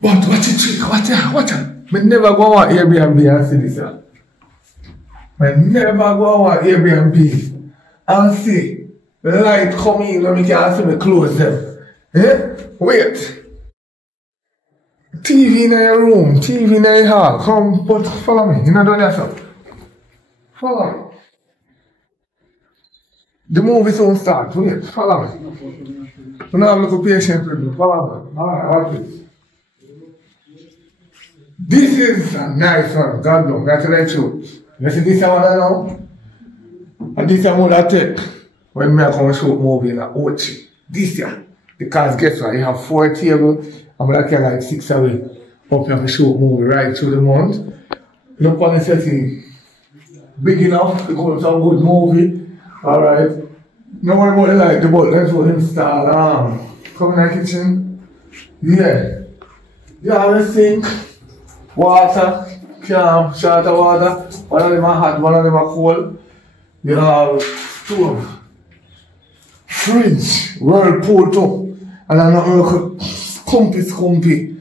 But watch it, trick. Watch it. I never go on Airbnb and see this. I never go on Airbnb and see the light come in when we can't see me close them. Eh? Wait. TV in your room, TV in your hall. Come, but follow me. You know, don't yourself. Follow me. The movie soon start. Wait, follow me. You know, I'm looking patient with you. Follow me. Alright, watch this. This is a nice one. God knows. That's the truth. You see this one now? And this one I take when I come shoot movie in a Ochi. This year. Because guess what? You have 4 tables. I'm like 6 away. Up here to shoot movie right through the month. Look on the setting. Big enough to go to some good movie. Alright. No worry about the light, but let's go install. Come in the kitchen. Yeah. You have a sink, water, can, short of water. One of them are hot, one of them are cold. You have stove, fridge, whirlpool too. And I'm not looking scumpy.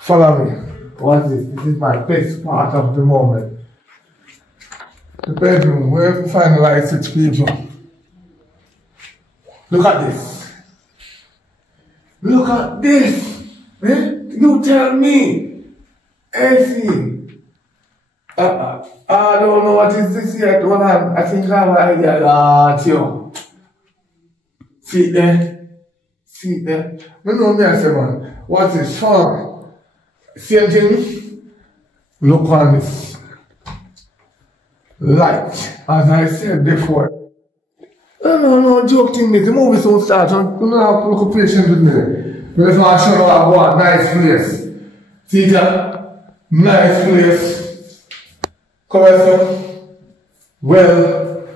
Follow me. What's this? This is my best part of the moment. The bedroom, where we find the light switch people. Look at this. Look at this. Eh? You tell me. AC. I don't know what is this yet. Hold on. I think I have an idea. See there? See there? I know me, I say, man. What is fun? Same thing. Look on this. Light, as I said before. No, joke thing, the movie soon starts. You don't have to look patient with me. We just want to show you what nice place. See that? Nice place. Come here, well,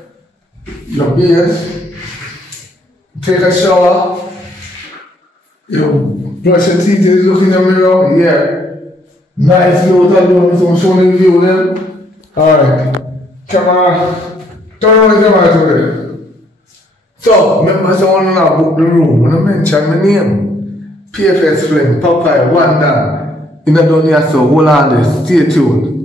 your beard. Take a shower. You brush your teeth, you look in the mirror. Yeah. Nice view, so show me the view then. Alright. Camera, turn on the camera to there. So, remember someone now book the room. When I mention my name, PFS Flame, Popeye, Wanda, in the down here, so hold on this. Stay tuned.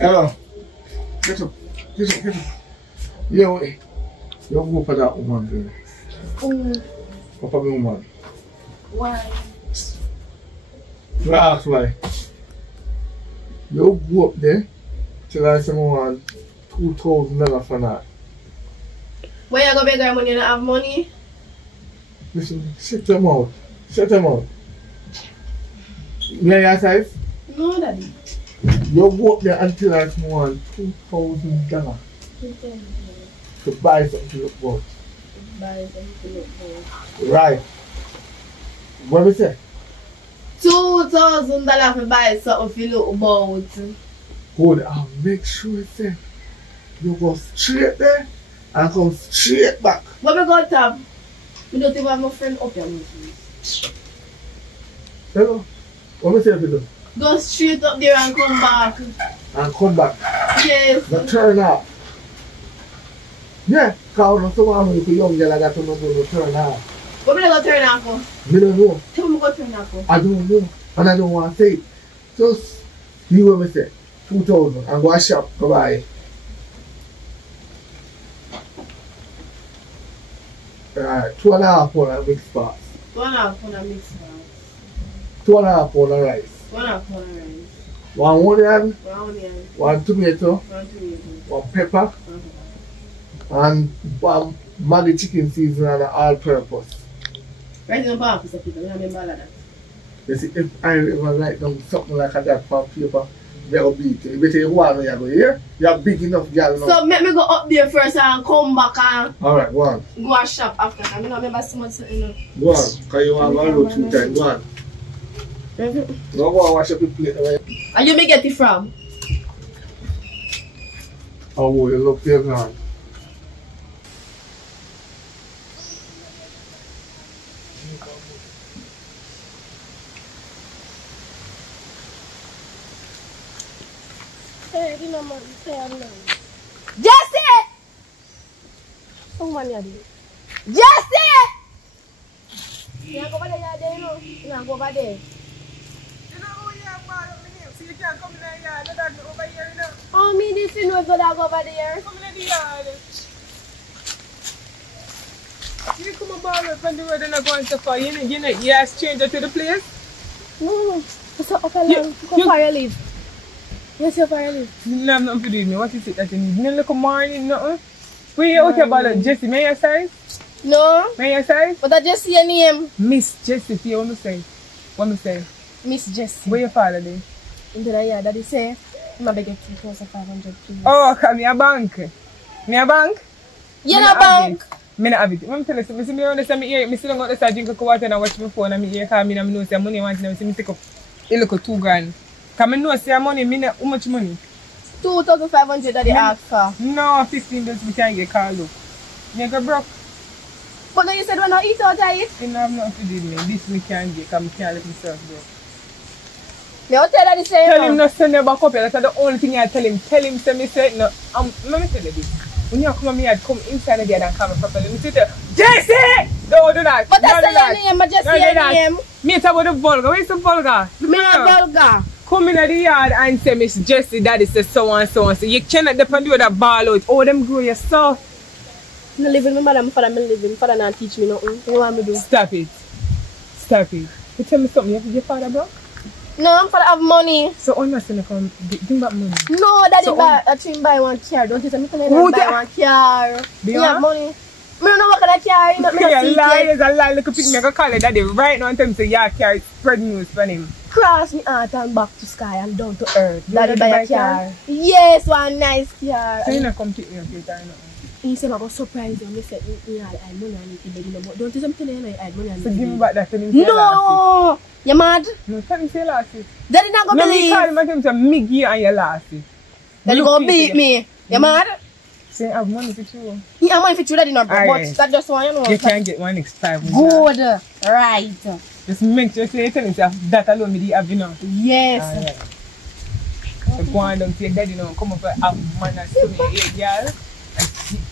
Hello. Get up. Yo, go for that woman, girl. Go for the woman. Why? You ask why. You go up there till I say I want $2,000 for that. Where you go beg her when you don't have money? Listen, shut them out. You hear yourself? No, Daddy. You go up there until I want $2,000 to buy something to look good. Right. What we say? $2,000 to buy something to look about. Good, I'll make sure say you go straight there and come straight back. What we got to? We don't even have my friend up here. Hello? What we say if you do? Go straight up there and come back. And come back. Yes. Now turn up. Yeah, because someone who is a young girl I got to know to turn off. What we going to turn off for? Me don't know. Tell me what turn off for. I don't know. And I don't want to say it. Just you what me say. 2,000 and go a shop, go buy. Alright, 2.5 pound of mixed parts. 1.5 pound of mixed parts. 2.5 pound of rice. 1.5 pound of rice. 1 onion. 1 onion. 1 tomato. 1 tomato. 1 pepper. And 1 Maggi chicken season and an all-purpose. Right in the back, Mr. Peter. We don't remember all of that. You see, if I ever write down something like that on paper, they'll beat you. You better one when you go here. You're big enough, girl. Now. So, let me go up there first and come back and alright, go on. Go and shop after. I don't remember so much. Go on, because you want to go 2 times. Go on. Go and wash up your plate. Right? And you may get it from? Oh, you look there, man. Jesse! Someone here. Jesse! You go over there, you know? You go over there. You know who you have bought up my name, so you can't come in the yard. No, that's over here, you know. Oh, me this you know if you go over there. Come in the yard. You come about on the road and not going so far. You're a stranger to the place? No. It's so up along. Go far you live. Yes, you far you live. No, I'm not for doing me. What is it that you need? You look morning, nothing. Where you out here about Jessie? May I say? No. May I say? But I just see your name. Miss Jessie, you want me say? What me say? Miss Jessie. Where your father there? In the yard, daddy say, I'm going to get 2,500 please. Oh, come me a bank. Me a bank? You in a bank? Me not have it. Let me tell you something. Me understand me ear. Me still don't go to drink a water and watch my phone and me ear call me and me know say money want to me take up a little 2 grand. Cause me know say money, me not, how much money? 2,500 that they ask for. No, 15 just me can't get called up. Me go broke. But then you said when I eat out I eat. You know, I'm not to do me. This me can't get because me can't let myself broke. Me will tell daddy say Tell him not send you back up here. That's the only thing I tell him. Tell him say me say no. Let me tell you this. When you come here, come inside the bed and come properly. Me say to Jesse! Don't do that. But that's your name, I just say your name. Me talk about the vulgar. Where's the vulgar? Me not vulgar. Come in the yard and say Miss Jessie daddy says so and so and so. You cannot depend on that ball out. Oh, them grow yourself. I live with my mother, my father, I live with. My father not teach me nothing. What you want me to do? Stop it. Stop it. You tell me something. Your father broke? No, my father have money. So I'm not saying come bring back money. No, daddy So buy one car. Don't you tell me to buy one car. You have money. I don't know what kind of car. You You're a lie. Look at me. I go call it daddy right now and tell him say your car is spread news for him. Cross me out and back to sky and down to earth. Daddy Daddy buy buy a car. Yes, one nice car. So you not come pick me up later, you know? He said I was surprised you. He said he had money and he did it. Don't you tell me to you had money and So give me back that. Tell him say no! You mad? No, tell him say last week. Daddy not gonna believe. No, me call him and tell him to mig you and your last week. Daddy gonna beat me. You mad? Say I have money for you. He have money for you, daddy not bro. But that just one you know. You can't get one next time. Good. Right. Just make sure you tell him say that alone me the have you know. Yes. So go on down to your daddy now. Come up and have manners to me, girl.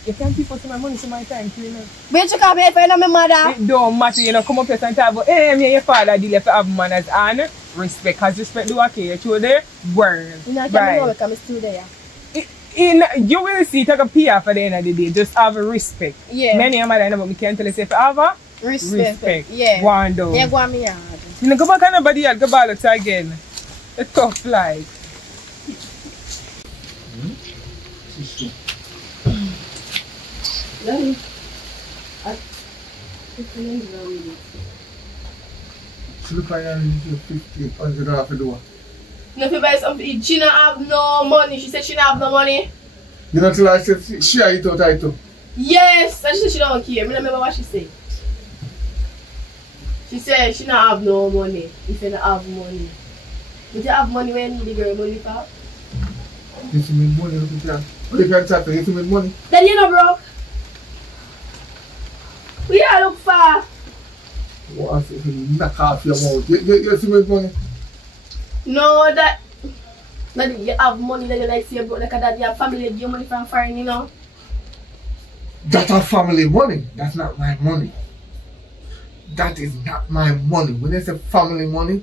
You can't keep us my money to my time, you know. But you can't pay for my mother. It don't matter, you know. Come up here and talk about, hey, me and your father deal to have manners and respect. Because respect do okay. You show there, word. You know, I can't know because I'm still there. You will see, take a PR for the end of the day. Just have a respect. Yeah. Many of my know, but me can't tell you, say, if I have a respect. Yeah. Go on down. Yeah, go on me hard. You know, go back on nobody else, go back out again. A tough life. Daddy. $50 for the one. No, if you buy something, she don't have no money. She said she don't have no money. You know, till I said she eat out I too. Yes, and she said she don't care. I don't remember what she said. She said she don't have no money if you don't have money. But you have money when you need the girl money for? If you make money, look at that. What if you have if you make money? Then you know broke. We are look for. What if you knock off your mouth? You see make money? No, that you have money that you like see broke like that. You have family give you money from foreign, you know. That's our family money. That's not my money. That is not my money. When they say family money,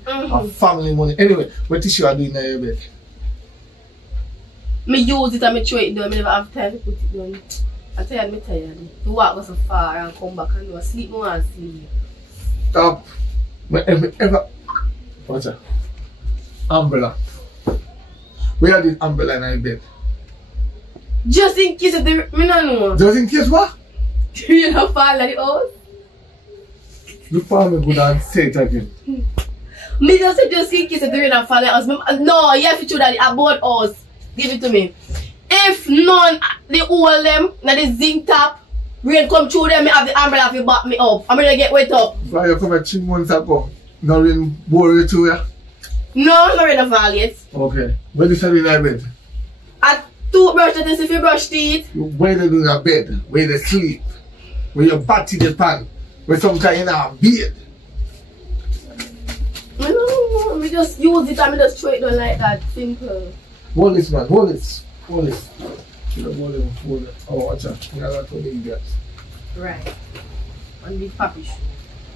family money. Anyway, what is you are doing in your bed? Me use it and me throw it down. I never have time to put it down. I tell you, I'm tired. To walk so far and come back and do sleep more and sleep. Stop. Ever. Watch out. Umbrella. Where did umbrella in your bed? Just in case of the. Me no know. Just in case what? You know, fall at the house. Look for me good and say it again. Me just say just in case of the rain and fall at the house. No, you have to show that about us. Give it to me. If none, they hold them, now the zinc tap, rain come through them, me have the umbrella to back me up. I'm gonna get wet up. Why you come 3 months ago? No rain bore you to ya? No, no rain fall yet. Okay. Where do you in your bed? A toothbrush that is if you brush teeth. Where they do your bed? Where they sleep? Where your body the pan? Where sometimes you have beard? I don't know, we just use it and we just throw it down like that, simple. Hold this, man. Hold this. Hold this. Hold it. Oh, watch out. You are not holding that. Right. One big papi shoe.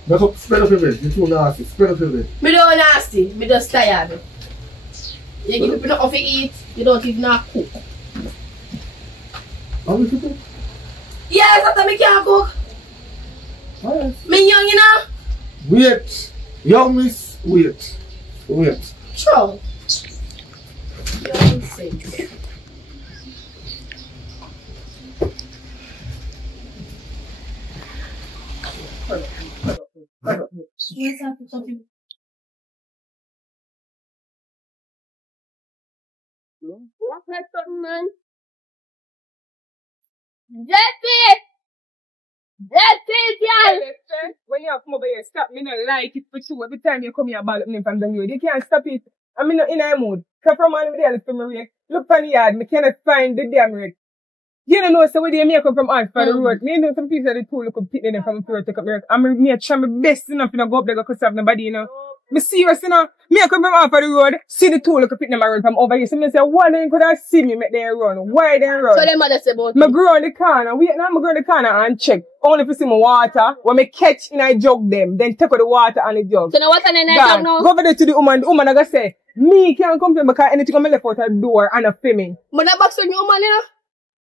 Back up. Spread up your bed. You're too nasty. Spread up your bed. Me don't nasty. Me just tired. You give people nothing to eat. You don't even cook. How you cook? Yes, after me can't cook. Me young, you know? Wait. Young miss, wait. Wait. Sure. Young six. What's happening? What's that something, man? Jesse! Jesse, girl! When you come over here, stop me not like it for you. Every time you come here about me from the road, you can't stop it. I'm in a mood. Come from all over there, look for me. Look for the yard, me cannot find the damn rig. You don't know, so where they make up from all for the road. Me know some people that the two look up pit them from the road, take up the road. I'm me try my best enough to go up there, go have nobody, you know. Me serious, you know. Me come from off of the road, see the two look up pit them around from over here. So me say, why they could have seen me make them run? Why they run? So them mother say about me grow in the corner, wait now, me grow in the corner and check. Only if you see my water, when me catch in I jug them, then take out the water and the jug. So the water in I jug now? Go over there to the woman I go say, me can't come to because anything I'm left out the door and a filming. But that box on your woman, you know?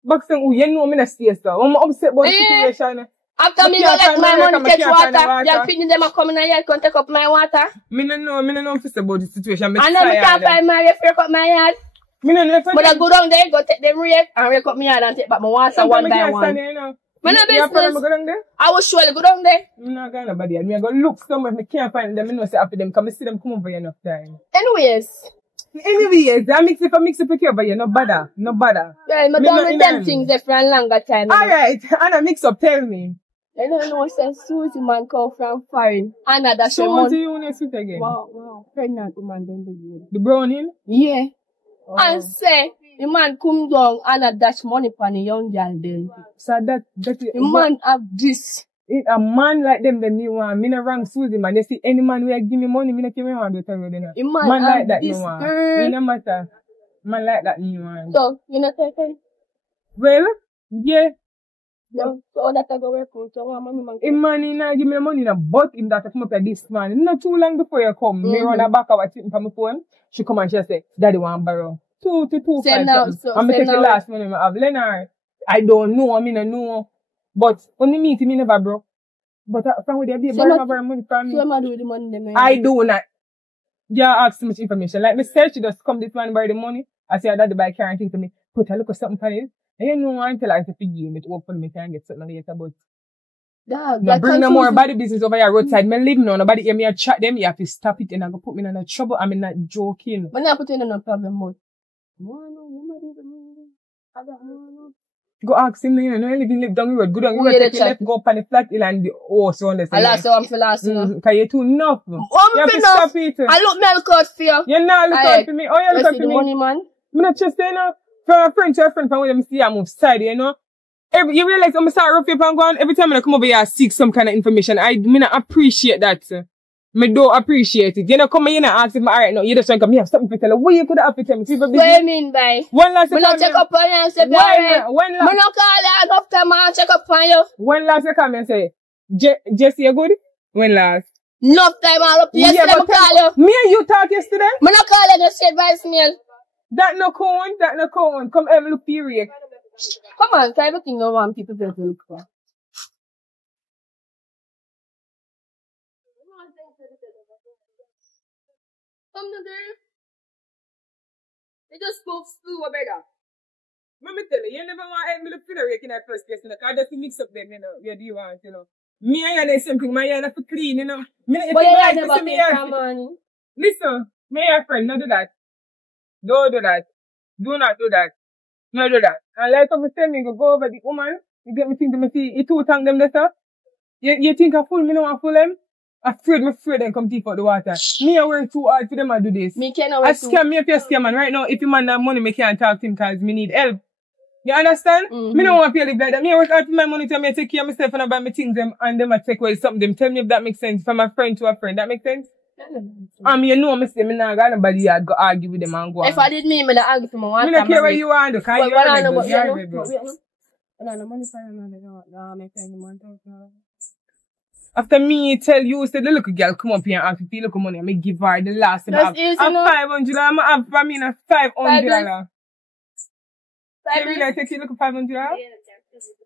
Boxing, you know me not stay so. I'm upset about the situation. After me go let my money catch water, y'all feeding them a come in and y'all take up my water. Me no know about the situation. I know me can't find my ref, rake up my yard. Me no know. But I go down there, go take them rake and rake up my yard and take back my water one by one. Me no business. I will surely go down there. I'm not going nobody. I'm going to look somewhere. I can't find them. I know say after them. Come see them come over here enough time. Anyways, I mix up with you, but you no bother. No bother. Yeah, I'm done with them things there for a longer time. Alright, Anna mix up, tell me. I don't know, say Susie man come from foreign. Anna, that's your Susie, you want to sit again? Wow. Pregnant woman don't do the brownie? Yeah. Oh. And say, the man come down and dash money for the young girl then. So that the man have this. A man like them, then you want. Me no wrong Susie, man. You see, any man will give me money, me no care want to tell you, you know. A man like that, you want. It no matter. Man like that, you want. So, you know, take it? Well, yeah. Yeah. So, that I go work out. So, what man? If man, he not give me the money, but him that come up at this man. Not too long before you come. Me run her back out sitting from my phone. She come and she say, Daddy want borrow. 2 to 2 5 something. I'm going to take the last money I have. Leonard, I don't know, I mean, I know. But when you meet him, he never broke. But from where they be, borrow money from me. So what do with the money then? I do not. You ask too much information. Like, me say she just come this man borrow the money. I say, Daddy buy car and thing to me. Put a look at something for it. And you know, until I say, give me to open me can get something later, but. Dog, bring no more body business over here roadside. Me leave now. Nobody hear me a chat them. You have to stop it and I go put me in a trouble. I'm not joking. But not put in no problem, but. Go ask him, you know, live down the road. Go down the road, take your left, go up on the flat hill and the horse on the side. Alas, so I'm for last, you know. Cause you're too enough. You have to stop it. I look milk out for you. You're not look out for me. Oh, you look out for me. Money, man. I'm not just saying, from a friend to a friend, from where I see I move side, you know. You realize I'm start rough up and go on. Every time I come over here, I seek some kind of information. I not appreciate that. Me don't appreciate it. You know, come here and ask if I'm alright now. You just want to come here, have something to tell you. What you could have to tell me? What do you mean by? One last time. Check up on you and say, when last? Me no call you enough time and check up on you. When last you come and say, Jesse, you good? When last? Enough time all up. Yesterday I call you. Me and you talk yesterday? Me no call you, just say voicemail. That no count. Come have a look period. Come on, try everything you want people to look for. Come to there. They just spoke slow better. Let me tell you never want to help me to feel in that first place, you know, because I just mix up them, you know, where do you want, you know. Me and you same thing, my hand have to clean, you know. But you like never pay for money. Listen, me and your friend, don't do that. Don't do that. Do not do that. No do that. And like I'm saying, me go over the woman, you get me think to me see, you two thank them later. You think I fool me, no one fool them? Afraid them come deep out the water. Me I work too hard for them to do this. Me cannot work too. I scam me if you scam man. Right now, if you man have money, me can't talk to him because me need help. You understand? Me don't want to live like that. Me I work hard for my money to me take care of myself and I buy me things them and them I take away something them. Tell me if that makes sense. From a friend to a friend. That makes sense? You know me say me not got nobody yard go argue with them and go on. If I did me not argue for my one. Me not care what you want to do. Cause you are rebel. You are rebel. After me tell you, say the little girl come up here and ask me look money, I may give her the last time. I'm 500, I'm have for me $500. You really take you look $500?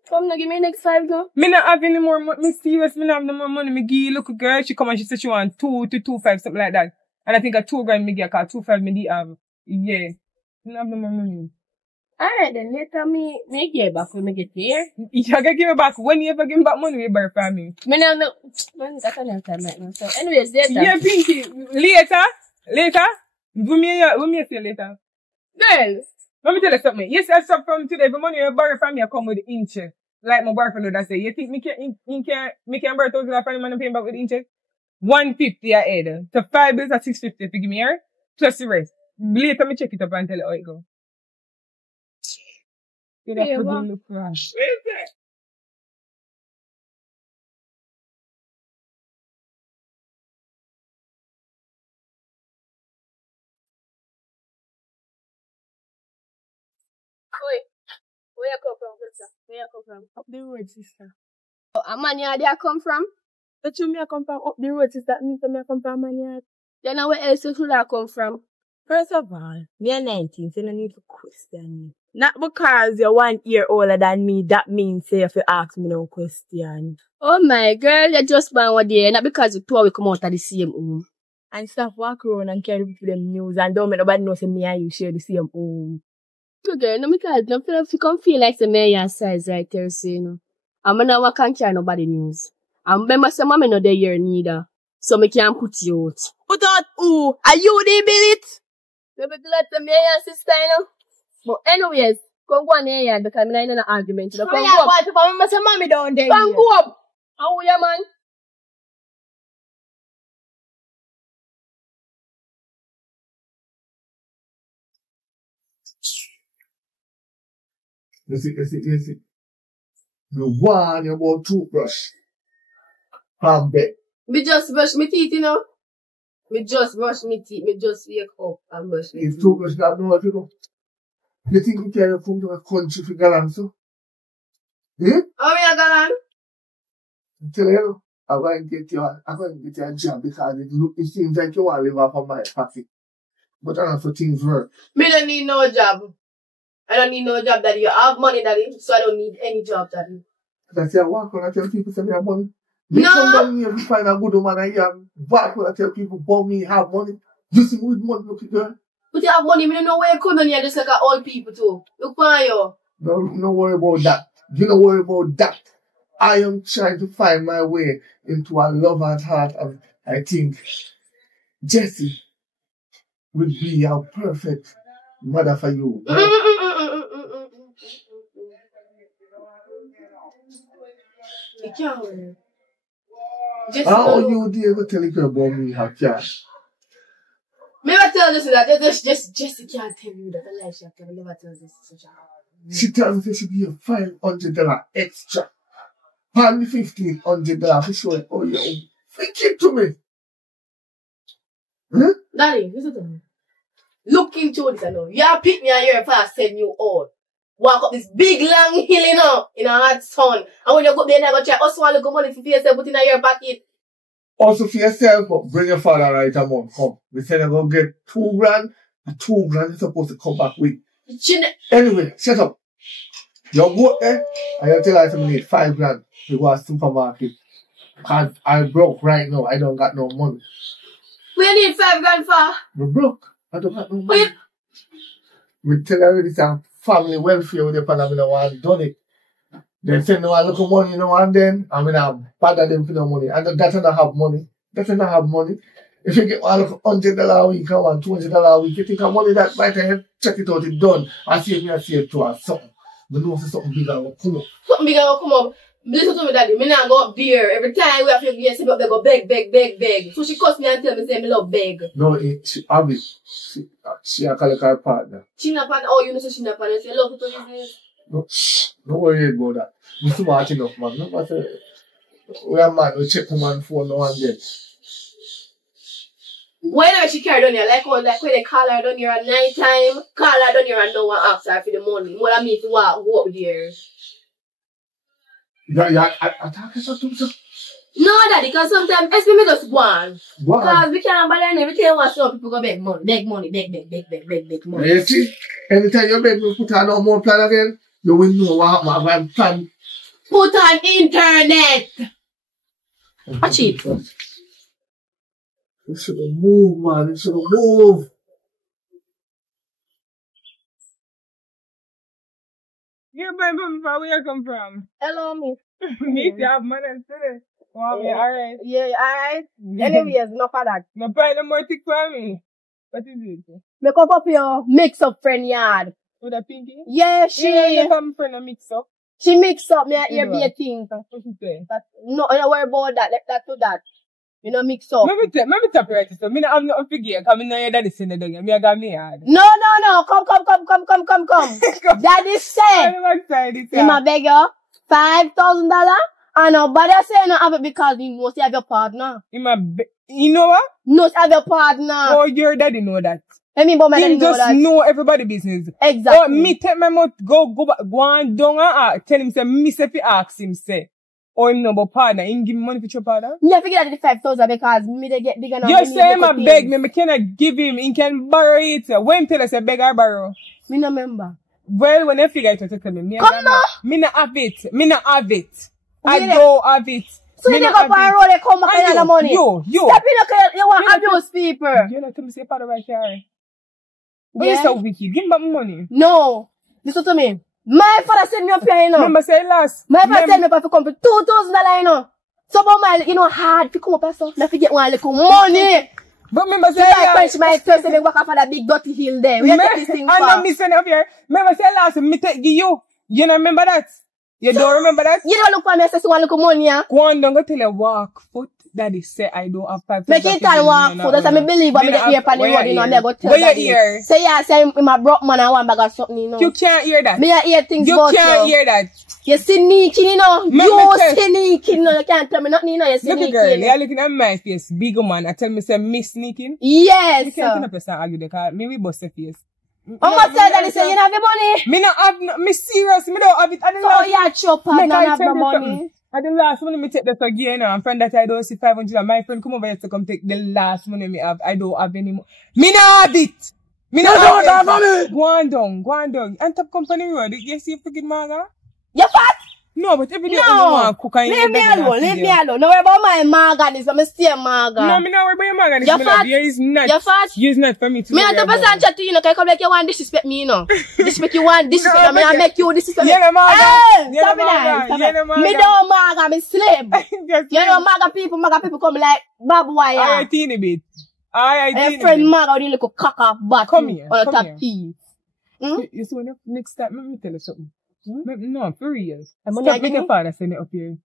Come now, give me next 5 now. Me not have any more money. Me serious, me not have no more money. Me give you look a girl, she come and she said she want 2 to 2.5, something like that. And I think a 2 grand me give her, 2.5 me have. Yeah. Me not have no more money. Alright then, later me give back when me get here. You can give me back. When you ever give me back money, you buy for me. Me now no, man, that's another time right now. So anyways, later. Yeah, Pinky. Later. When me say later. Girl. Let me tell you something. Yes, I stop from today. The money you borrow from me, I come with the inch. Like my boyfriend would say, you think me can borrow 1,000 from him and pay back with the inch? 150 a head. So 5 bills at 650 if you give me here. Plus the rest. Later me check it up and tell you how it go. You have to look crash. Where is that? Where you come from, sister? Where you come from? Up the road, sister. Oh, a man yard you come from? That's where me I come from. Up the road, sister. That means me I come from a man yard. Then where else you should I come from? First of all, me are 19, so you don't need to question me. Not because you're 1 year older than me, that means you have to ask me no question. Oh my girl, you just born one day, not because you two we come out of the same home. And stop walk around and carry people to them news and don't make nobody know say me and you share the same home. So girl, no because don't feel if you come feel like the mayor size right there, so you know. I'm not can't carry nobody news. And remember say mommy not there here neither. So me can't put you out. Put out who? Are you the billet? Maybe glad the mayor sister, you know. But anyways, come go on here because I'm not in an argument. Come go up. What if mommy down there? Come go up. How are you, man? You see. You warn you about toothbrush. From bed. Me just brush my teeth, you know. Me just brush my teeth. Me just wake up and brush my teeth. If toothbrush not know what you know. You think you carry come to a country for galan, so? Eh? How are you, galan? I tell you, I'm going to get you a job because it seems like you want to live off of my pocket. But I don't know things work. Me don't need no job. I don't need no job, daddy. You have money, daddy, so I don't need any job, daddy. I say I walk when I tell people say me have money. Me come down here to find a good woman and you walk when I tell people about me have money. You see with money looking girl. But you have money, me don't know where you come down here just like old people too. Look for you. No worry about that. You don't worry about that. I am trying to find my way into a lover's heart, and I think Jessie would be a perfect mother for you. How you dare to tell her about me have cash? Me never tell this that Jessie can't tell you that the life she have to never tell this such a. She tells me she give you $500 extra. Pay me $1,500 for sure. Oh, you fake it to me. Huh? Daddy, listen to me. Look into this, I know. You have picked me out here fast, send you all. Walk up this big long hill, you know, in a hot sun. And when you go up there, you go try also want to go money for yourself, put in your pocket. Also for yourself, but bring your father right a month. Come. We said you're going to get 2 grand, and 2 grand you're supposed to come back with. Anyway, shut up. You go there, and you tell her to need 5 grand to go to the supermarket. Because I'm broke right now. I don't got no money. We need 5 grand for? We're broke. I don't got no money. We tell her this family welfare with the pan and I don't want done it. They say no, I look at money, you know, and then I'm gonna bother them for no money. And that don't have money. That don't have money. If you get $100 a week or $200 a week, you think of money that by the time check it out, it's done. I save me a save to her something. But no, something bigger will come up. Something bigger will come up. Listen to me, daddy. Me not go up there. Every time we have to get up there, go beg. So she cuss me and tell me, say, me love beg. No, she a call her partner. She not partner. Oh, you know, so she not partner. Say, love to business. No, don't worry about that. We smart enough, man. No matter. We are man, we check the man's phone now and then. Whenever she carry down here, like when they call her down here at night time, call her down here and no one ask her for the money. More than me to walk, go up there. Yeah, I talk to you, sir. No, daddy, because sometimes, especially me just want. Because we can't buy anything once some people go beg money. Beg money. You see, anytime you beg me, put on no more plan again. You will know what I'm trying. Put on internet. Watch it. You should move, man. You should move. Yeah, but where you come from? Hello, miss. Me to have money today. Wow, yeah, alright. Yeah, alright. Anyways, enough of that. No buy no more tick for me. What is it? Make up your mix-up friend yard. With a pinky? Yeah, Yeah, come friend a mix up. she mix up me here be a thing. What she say? But no, don't worry about that. Let that to that. You know, mix up. Let me tap right so me not have no figure because me know your daddy send it down. Me I got me hard. No. Come. Daddy said, I beg you, $5,000. And nobody say no have it because you must have your partner. You know what? Must have your partner. Oh, your daddy know that. I mean, but my daddy know that. He just know everybody business. Exactly. Oh, me take my mouth, go on down and tell him, say, miss if he ask him, say. Or him know about partner, him give me money for your partner? Me I figure that the 5,000 because me they get bigger now. You say him a beg me cannot give him, he can borrow it. When tell us a beg or borrow? Me no remember. Well, when I figure it out, tell me. Come now. Me not have it. Me not have it. I don't have it. So you never buy a road, they come back and the money. Yo. Step in, you want to abuse people. You know, tell me say part of right here. Yeah. You're so wicked. Give me back my money. No. Listen to me. My father sent me up here, you know. Remember say last. My father sent me up here to come for $2,000, you know. So about my, you know, hard to come up here, so I forget one little money. But remember say I punch my thirst and walk off of that big dirty hill there. We get this thing I far. know me send up here. Remember say last, me take you. You don't remember that? You don't remember that? You don't look for me, say one little money, yeah? Go on, don't go tell you walk foot. Daddy say I don't have 5,000. Make it and walk foot. That's what I believe when I get here on the road, you know, and I go tell Where you daddy. hear? Say yeah, say I'm a broke man and one bag of something, you know. You can't hear that. Me I hear things You about can't hear that. You sneaking, you know. You sneaking, you know. You can't tell me nothing, you know. You Look sneaking. girl, you're looking at my face, big man. I tell me say me sneaking. Yes. You can't turn up yourself argue the car. Me we bust your face. Mama said that he say you don't have the money. Me not have no, me serious, me don't have it. I don't So you had your partner have the money. And the last money me take this again now. And friend that I don't see 500 and my friend come over here to come take the last money me have. I don't have any more. Me not have it. Me not have it. Go on down. And top company road. You see freaking Marga? You fat? No, but every day No. you want cook and Leave me alone. No worry about my margan. I'm still margan. No, me not worry about your margan. You fat? You is not. You fat? You is not for me to Me not to chat to you, no. Can you come like you want disrespect me, you know? Disrespect you want disrespect me. I make you disrespect me. You know margan. Hey, stop it. Me don't margan. Me slave. You know margan people come like babu wire. Alright, teeny bit. Alright, teeny bit. friend margan with a little cock off butt. Come here. On the top teeth. You see when you next time, let me tell you something. No, for real. Stop Stop with your father send it up here.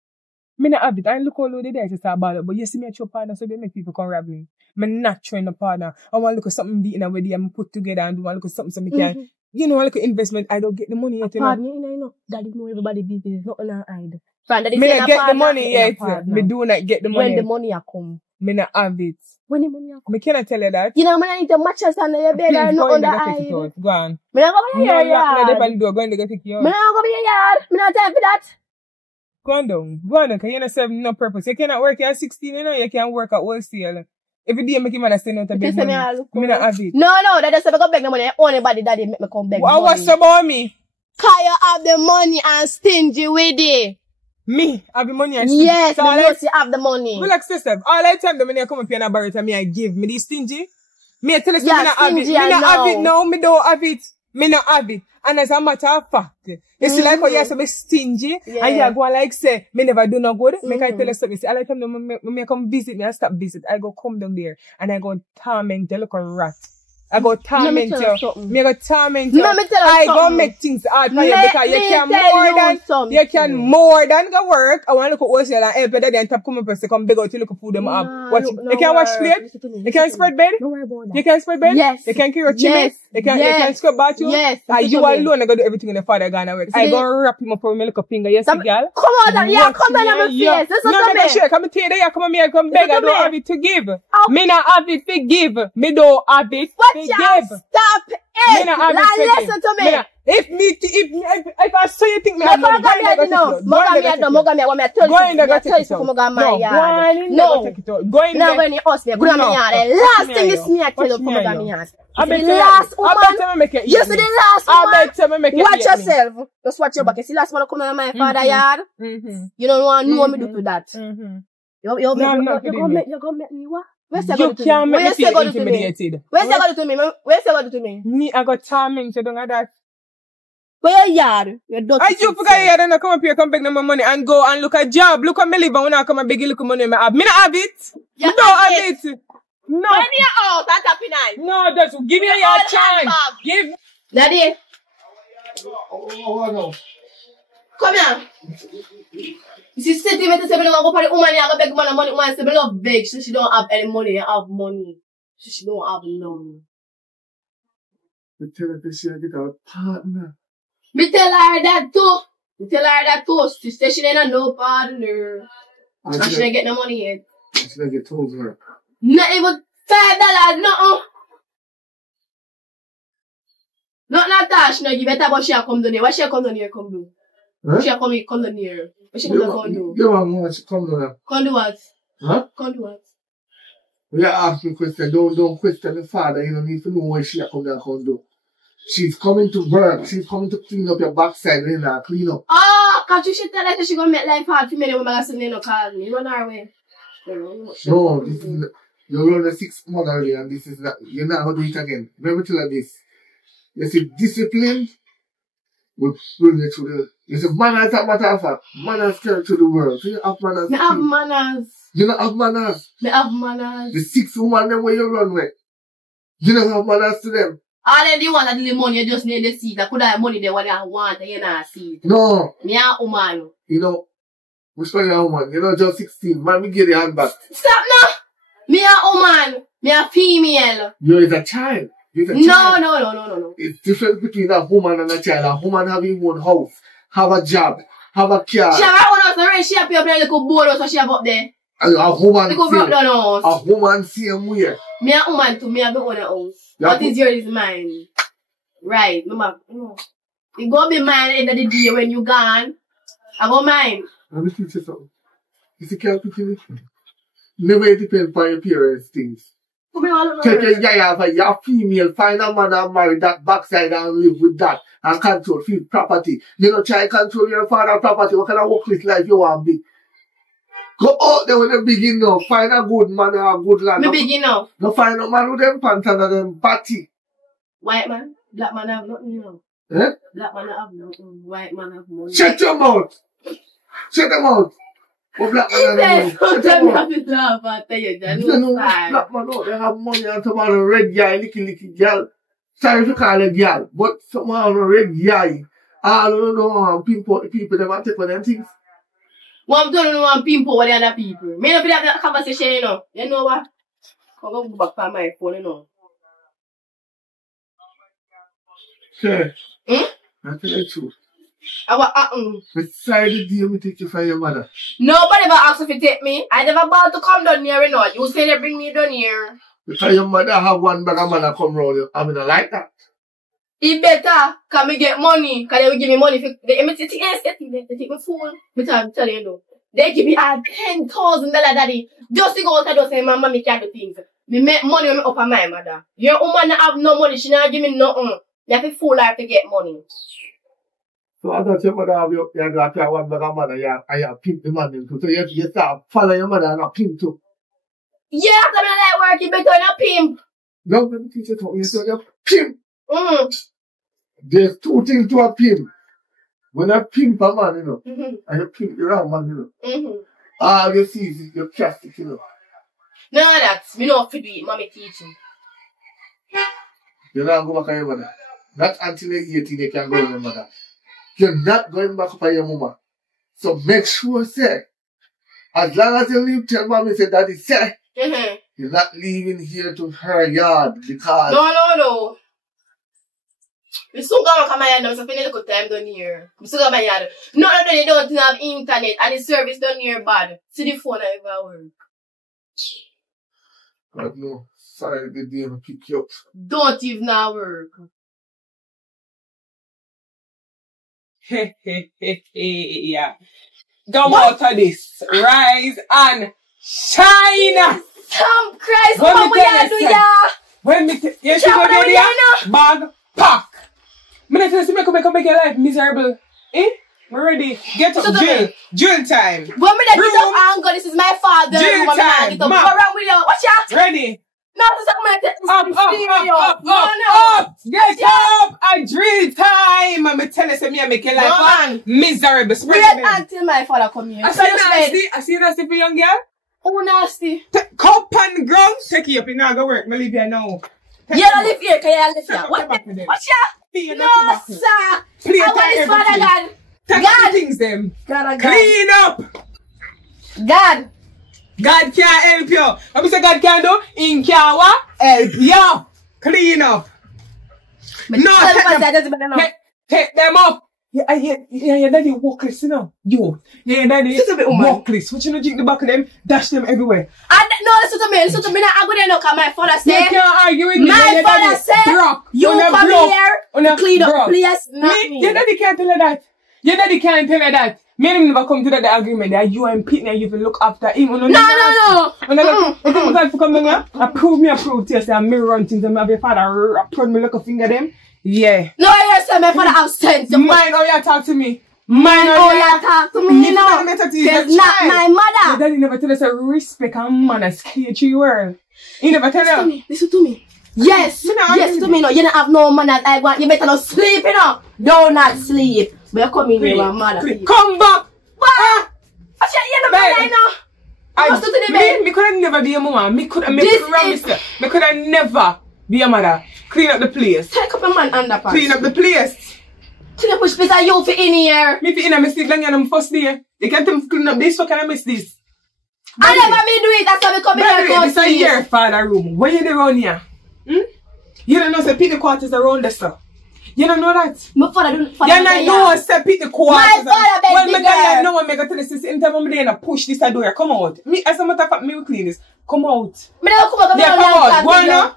Me not have it. I look all over there to start bad up. But you see me at your partner, so they make people come rob me. Me not trying the partner. I want to look at something beating away there and put together and do want to look at something so me can. You know, I look at investment. I don't get the money yet. You know. Partner, you know. Daddy know everybody business. Not on our hide. Me not get the money yet. Me do not get the money. When the money a come. Me not have it. When the money a come. Me cannot tell you that. You know, I need to match us under your bed and not on the hide. Go on. Me not go be your yard. Go in there, take you out. Me not go be your yard. Me not time for that. Go on down, because you don't serve no purpose. You cannot work at 16, you know, you can't work at wholesale. Every day make him man send out a big money. Me not have it. No, that doesn't make me beg the money. Only body daddy make me come beg money. What's about me? Can you have the money and stingy with it? Me have the money and stingy? Yes, so you have the money. Relax yourself. All the time the money I come up here and borrow it and me I give. Me this stingy? Me I tell you me not have it. Me not have it now. Me don't have it. Me not have it. And as a matter of fact, you see like how you have to be stingy and you go like say, me never do no good. Me can tell you something. See, all the time me come visit me, I stop visit. I go come down there and I go torment you like a rat. I go torment you. Me go torment you. I go make things hard for you because you can more than go work. I want to look at wholesale and help you there and top come up and come beg out to look at food them up. You can wash plate? You can spread bed? You can spread bed? Yes. You can clear your chimney? You can scrub bathroom? Yes. You alone I go do everything in the father gonna work. I go wrap him up with my little finger. Yes, girl. Come on, yeah, come on my face. This is no, me sure. Come tell you, come here, come beg. I don't have it to give. Me not have it to give. Me don't have it to give. Stop it. Now listen to me. If I saw you think me have money, go in there, no, Mogami, what me tell you. Go in there, go take it No, Go in there. when you ask me, go in there. Last thing is me, I tell you, Mogami has. I bet the last woman. I bet me make it. You see the last woman. I bet me make it. Watch yourself. Just watch your back. You see last one come on my father yard. You don't want to know me do to that. You're gonna make me what? You can't make me feel intimidated. Where's you going to me? Where's you going to me? Me, I got timing, so don't have that. Where your yard? You're dirty. I you forgot your yard and I come up here, come beg no more money and go and look at job. Look at me live and when I come and beg you look at money I have. Me not have it. You don't have it. No. When you're out, that's happy night. No, that's give me your chance. Give. Daddy. Oh, no. Come here. You see, sentiment say, me don't go for the woman, you go beg money, woman say, me love beg, so she don't have any money, you have money. So she don't have none. Me tell her that she get a partner. Me tell her that too. She say she ain't no partner. And she ain't get no money yet. She don't get told her. Not even $5, nothing. Not Natasha, no, you better, but she come down here. What she come down here, come do? Huh? She come down here. What she come do? You want more, she come down here. Come do what? Huh? Come do what? You ask me question, don't question the father, you don't need to know what she come down and do. She's coming to work, she's coming to clean up your backside, you know, clean up. Oh, can't you tell her that she gonna make life hard for me when my son no call me? Run her way. No, this is, you're on the 6th month already and this is not, you're not going to do it again. Remember tell her this. You see, discipline will bring you to the, you see, manners are matter of fact. Manners carry to the world. So you have manners. Me have manners. You don't have manners. Me have manners. The 6 woman them where you run with. You don't have manners to them. All of the ones that the money, you just need the seat. I could have money there what you want and you not see it. No. Me a woman. You know, which one you a woman? You're not just 16. Man, me give the hand back. Stop now. Me a woman. Me a female. You're a child. You're a child. No. It's different between a woman and a child. A woman have her own house, have a job, have a car. She have her own house, right? She have your little board house, so she have up there. A woman little broke down house. A woman same way. Me a woman too. Me have my own house. What is yours is mine. Right. No. It gonna be mine at the end of the day when you gone. I go mine. Let me teach you something. You see, can't teach you. Never depend on your parents' things. Take your yaya for your female, find a man and marry that backside and live with that and control feel property. You know, try and control your father's property. What kind of workless life you want to be? Go out there with a big enough, find a good man and a good land. Me big enough. No find a man with them pants and them patty. White man? Black man have nothing, you know. Eh? Black man have nothing. White man have money. Shut your mouth! Shut your mouth! What black man have money? Shut your mouth! You know, black man out there have money and some on a red guy, licky girl. Sorry if you call a girl, but someone on a red guy. I don't know, pinpoint the people, they want to take for them things. Well, I'm doing no one pimp over the other people. Me not be that conversation, you know. You know what? I'm going to go back on my phone, you know. Okay. I tell you the truth. What Beside the deal, me take you from your mother. Nobody ever asked if you take me. I never bought to come down here, you know. You say they bring me down here. Because your mother have one bag of man come round you. I mean, I like that. It better, can me get money, because they will give me money. They take my phone. I'm telling you, though. They give me $10,000, daddy. Just to go out and just say, my mommy can't do things. Me make money when me up on my mother. Your woman have no money, she not give me nothing. You have to fool her to get money. So I thought your mother have you got one bag of man and you pimp the man into. So you start follow your mother and a pimp too. Yeah, after me like work, you better than a pimp. No, let me teach you something. You say you're pimp. There's 2 things to a pimp. When I pimp a man, you know, and you pimp the wrong man, you know, all you see is your plastic, you know. No, that's me not fit to eat, mommy teaching. You're not going back on your mother. Not until you're 18 you can go on your mother. You're not going back on your mama. So make sure, say, as long as you leave, tell mommy, say, daddy, say, you're not leaving here to her yard because... No. We still gonna come here, I'm spending a little time down here. We still gonna yard. No, you don't have internet and the service down here bad. See the phone I ever work. God no. Sorry, the day I pick you up. Don't even work. Yeah. Come out of this. Rise and shine. Come, Christ, When what me tell you, do say, ya? when me you see what you do, bag, pack. Me not tell you, make your life miserable. Eh? We ready. Get up, drill time. When me get up, Uncle, this is my father. Drill time, Go around with you. Watch out. Ready. No, this is Up. Get up. A drill time. I'm tell you, say me make your life miserable. Wait until my father come here. I see nasty for young girl. Oh, nasty. Cup on the ground. Take you up. You now go work. Me leave you now. You don't live here, can you live here? What? Watch out. No, sir. I want this father, God. God. Things them. God. Clean up. God. God can't help you. What we say God can do? In can help you. Clean up. Take them up. Yeah, daddy walkless, you know. Yo. Yeah, daddy walkless. What you know, drink the back of them, dash them everywhere. No, listen to me. I go there now, because my father said. You can't argue with me. My father said, you come here to clean up, please, not me. Your daddy can't tell her that. Your daddy can't tell her that. Me and him never come to that agreement that you and Pete and you will look after him. No. When I got to come down here, approve to you, say I mirror run things and me have your father approve me look a finger them. Yeah. No, you say my father have sense. Mind how you talk to me. Mind how you talk to me, you know. It's not my mother. Your daddy never tell us respect and manners create your world. He never tell you. Listen to me. Yes to me, no. You don't have no manners. I want you better not sleep, you know. Do not sleep. But you come in here, my mother. Come back. What? I said, you know, me could never be a woman. Me could promise you. Me could never be a mother. Clean up the place. Take up a man underpants. Clean up the place. Till you push place are you for in here. Me for in a mistake long on first day. You can't tell me clean up this, so can I miss this? I never me do it, that's why we come here. This is your father room. Where you there around here? You don't know say pick the quarters around there, sir. You don't know that? My father don't you don't know say pick the quarters. My father beg well, me girl. No one make a tell us in time I'm there and push this door. Come out. Me as a matter of fact, me will clean this. Come out. Me don't come out. Yeah, come out. Wanna.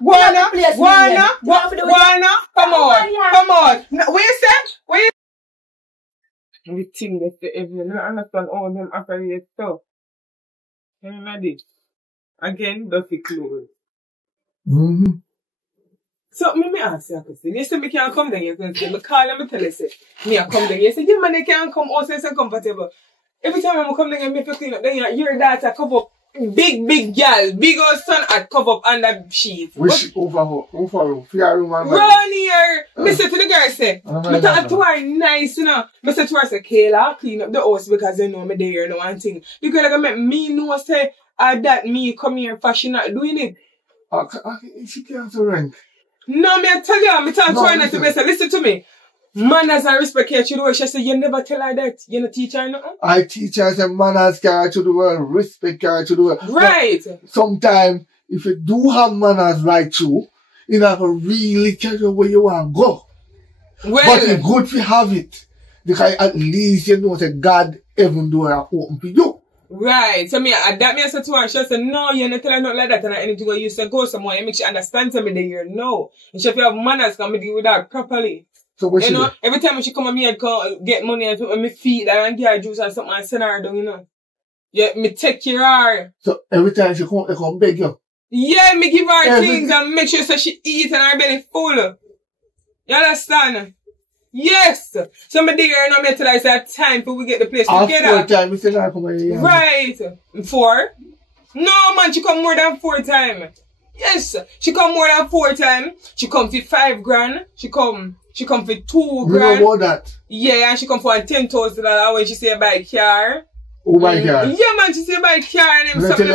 Come on. Come on. Where you say? Where you? We think that the everyone understand all them affiliate stuff. You know this. Again, dirty clothes. So, me ask you a question. You say me can't come down here, you say, me call and me tell you, say, me I come down here. You say, the man they can't come outside so comfortable. Every time I come down here, me feel clean up down here, your daughter cover up, big girl, big old son at cover up under sheet. Which over room, fear room and run here. Me say to the girl, say, me talk to her nice, you know. Me say to her, say, Kayla, clean up the house because they know me there, no one thing. The girl like make me know, say, that me come here fashion not doing it. Okay, she can't rank. No, me I tell you, me talk to her not to be say, listen to me. Manners and respect here to the world. She said, you never tell her that. You don't teach her nothing? I teach her that manners carry to the world, respect carry to the world. Right. Sometimes, if you do have manners right too, you have to really tell you where you want to go. Well, but it's good to have it. Because at least you know that God even door are open for you. Right. So me, that me I said to her, she said, no, you're not telling her not like that. And I need to go, you say, go somewhere. You make sure she understand me that you know. And she if you have manners, can me deal with that properly. So what you she know, do? every time she come at me and get money and put me feed her and give her juice and something and send her down, you know. Yeah, me take care of her. So every time she come beg you? Yeah, me give her things and make sure so she eat and her belly full. You understand? Yes. So me there and I tell her it's a time for we get the place together. 4 times, you say I come here. Right. 4? No man, she come more than 4 times. Yes. She come more than 4 times. She come for 5 grand. She come for 2 grand. You know about that? Yeah, and she come for $10,000 when she say buy car. Oh, buy car? Yeah, man, she say buy car and something.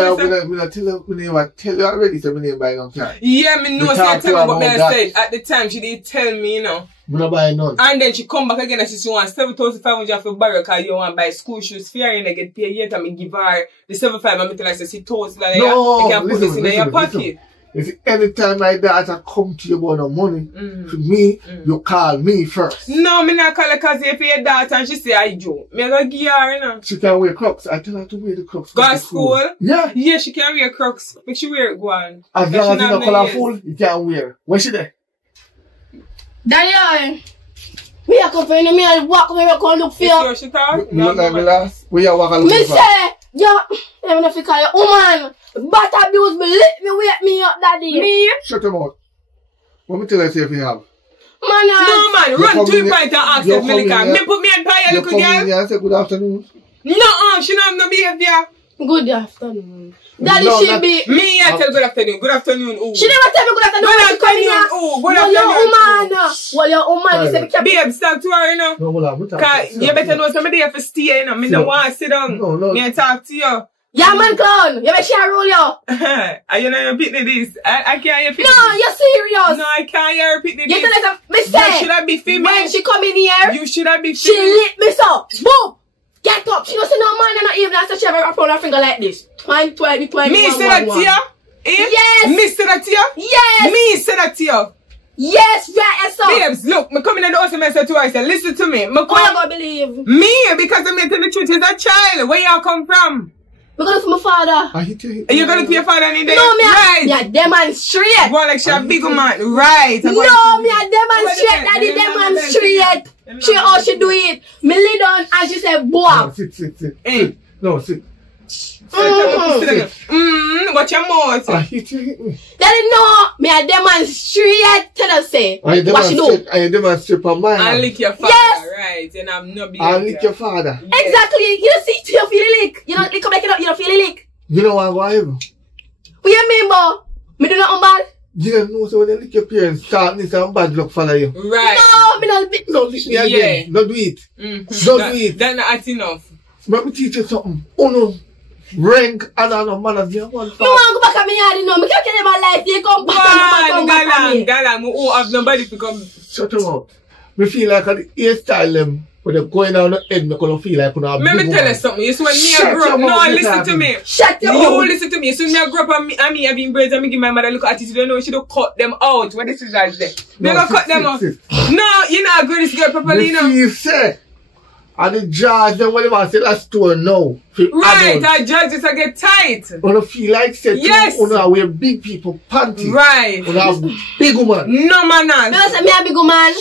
I tell you already, so I buy no car. Yeah, me know, say tell me, but I said, at the time, she didn't tell me, you know. I'm not buying none. And then she come back again and she want 7,500 for borrow because you want to buy school shoes for her and I get paid yet and I give her the 7,500 and I tell her, she told her, you can put this in your pocket. If anytime my daughter come to you about the money, for me, you call me first. No, me not call her because if your daughter and she say, I do. Me go give her, you know. She can wear Crocs. I tell her to wear the Crocs. Go to school? Yeah. Yeah, she can wear Crocs. Make she wear it, go on. As long as you don't call her full, you can't wear. Where she there? Daniel, me Me a come for you, me a walk me come look for you. You see what she talk? No, like me last. We are walking. Me say, yo, let me know if you call you woman. But abuse me, lick me, wake me up that day. Me? Shut him out. What me tell you say if you have? Man, No man, run 2 pints and ask if me lick her. Me put me in pie, You little come in girl. here and say good afternoon. No, she don't have no behavior. good afternoon. Daddy, No, she not- be. Me, I tell good afternoon. Good afternoon, ooh. She never tell me good afternoon. Good when she come in afternoon, here. ooh. Good Well, your afternoon, woman. Well, your woman. You say, be Babe, stop to her, you know. No, hold on. We talk. Cause you better know somebody there for stay, you know. Me don't want to sit down. No. Me and talk to you. yeah, man, clown. You better share roll you. And you know you're pitting this. I can't hear pitting No, you're serious. No, I can't hear pitting You this. tell us, me You say, should have been filming. when she come in here, You should have been she filming. lit me so. Boom. Get up. She don't see no man and not even after she ever wrap on her finger like this. 20, 20, 20. Me say that to you? Eh? Yes. Me say that to you? Yes. Me say that to you? Yes, right, and so. Babes, look, me come in the house and I say to her, I say, listen to me. Me Who you come, gonna believe? me, because I'm telling the truth, is a child. Where y'all come from? Because of my father. I hit you. Are you going to pay your father any day? No, me right. a demonstrate. Boy, like she a big man. Right. No, me a demonstrate, daddy, demonstrate. She how she do it. Me lay down and she said, boy. Sit. Eh. No, sit. Watch your mouth. I hit you. Daddy, no, me a demonstrate. Tell us say, I what she do? demonstrate for my I hand. lick your father, Yes. right? And I'm not being I lick your father. Exactly. You don't see, you don't feel the lick. You don't lick up like it up, you don't feel the lick. You know what I go What you mean, boy? Me do nothing bad. You don't know, so when you lick your parents, start this and bad luck follow you. Right. No, me don't. No, lick me again. Don't do it. Mm-hmm. Don't do it. That's not enough. Let me teach you something. Oh no. Rank and I know manners. You want Me want to go back at me yard, you know. Me can't tell you my life. You come back and come back at me. Galang, we all have nobody to come. Shut them out. Me feel like at the hairstyle them, when they're going down the head, me gonna feel like when I'm Let me tell you something. You see when me Shut I grew up. your mouth, No, you listen to talking. me. Shut your You mouth. listen to me. So me I grew up and me having braids and me give my mother look at it. She don't know she don't cut them out. When this is like that. They No, don't cut sit, them sit, out. sit. No, you not agree this girl properly, you know. Me feel say, and the judge, then when they say that store now, for Right, adults, our judges are get tight. when you feel like say, Yes. you know, wear big people panties. Right. When you have big woman. No man. Me don't say me a big woman.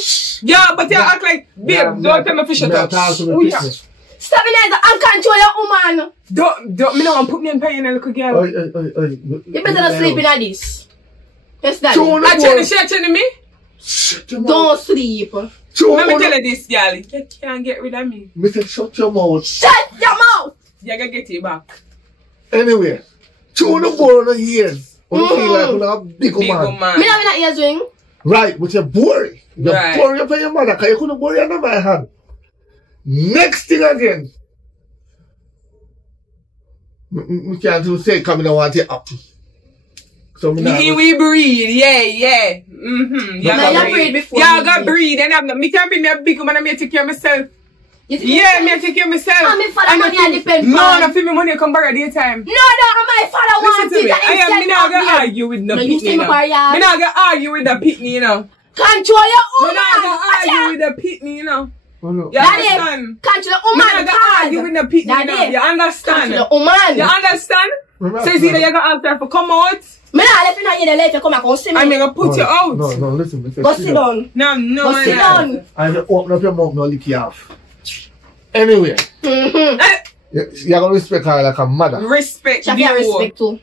Yeah, but you act like, babe, don't tell me fish it up. Oh, yeah. Stop it there and control your woman. Don't, me no want put me in pain in a little girl. You better not sleep in at this. Yes, daddy. Tune I the tell boy. you, she telling me. Shut your mouth. Don't sleep. Tune Let me the- tell you this, girl. You can't get rid of me. Me say, shut your mouth. Shut your mouth. You gotta get it back. Anyway, tune the boy on the ears. When you feel like when you have big Big woman. woman. Me not in that ears ring. Right, but you're boring. You're Right. boring for your mother, because you couldn't bury under my hand. Next thing again. We can't do say, come in and want it up. So me not. We breed, yeah. Mm-hmm. No, you breed before Yeah, I me got breed. breed. And I'm not, me can't be me a big woman and me take care of myself. You think Yeah, you- me I take care of myself. And me father And money I I depend No, on. no, feel me money come borrow daytime. No, my father Listen wants to it. me. That I am me instead not of gonna me. argue with no No, you pitney, see you me know. for yard. Me not gonna argue with the pitney, you know. Control your Me woman. not gonna Watch argue out. with the pitney, you know. Oh, no. You understand? Daddy, control the Me woman. not gonna argue with the pitney, you know. Daddy, You understand? control the woman. You understand? Remember- So it's either you gonna ask her for come out, Me not let you know you later come and come see and me me. gonna put you out. No, listen. Me say, Go sit down. No, Go man. sit down. And you open up your mouth, no lick you off. Anyway, Mm-hmm. you're going to respect her like a mother. Respect She have your you. respect too.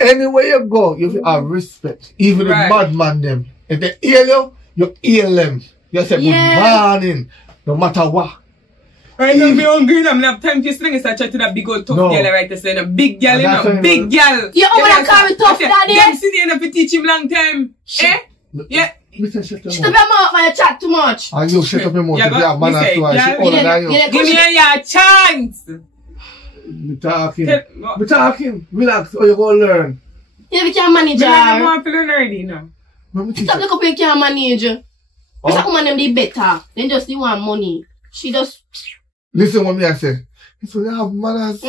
Anywhere you go, you have respect. Even Right. the bad man them. If they heal you heal them. You say Yeah. good morning, no matter what. I don't be hungry, I'm not have time to sling. So I try to that big old tough No. girl right to say, a big girl, And you that's know, why big you girl. You over there carry tough, daddy? Them sitting enough to teach him long time. Eh? Yeah. Listen, shut your Shut up mouth. your mouth when you chat too much. And you shut up your mouth Yeah, if you but have manners me say, to her. She yeah, older you than you. didn't- Give me a chance. Me talking. Tell- Me talking. Relax or you go learn. You can't manage Me not her. want to learn already, no. Let me teach Stop you. look up you can't manage. Oh. This woman them be better. They just they want money. She just Listen what me I say. If you have manners,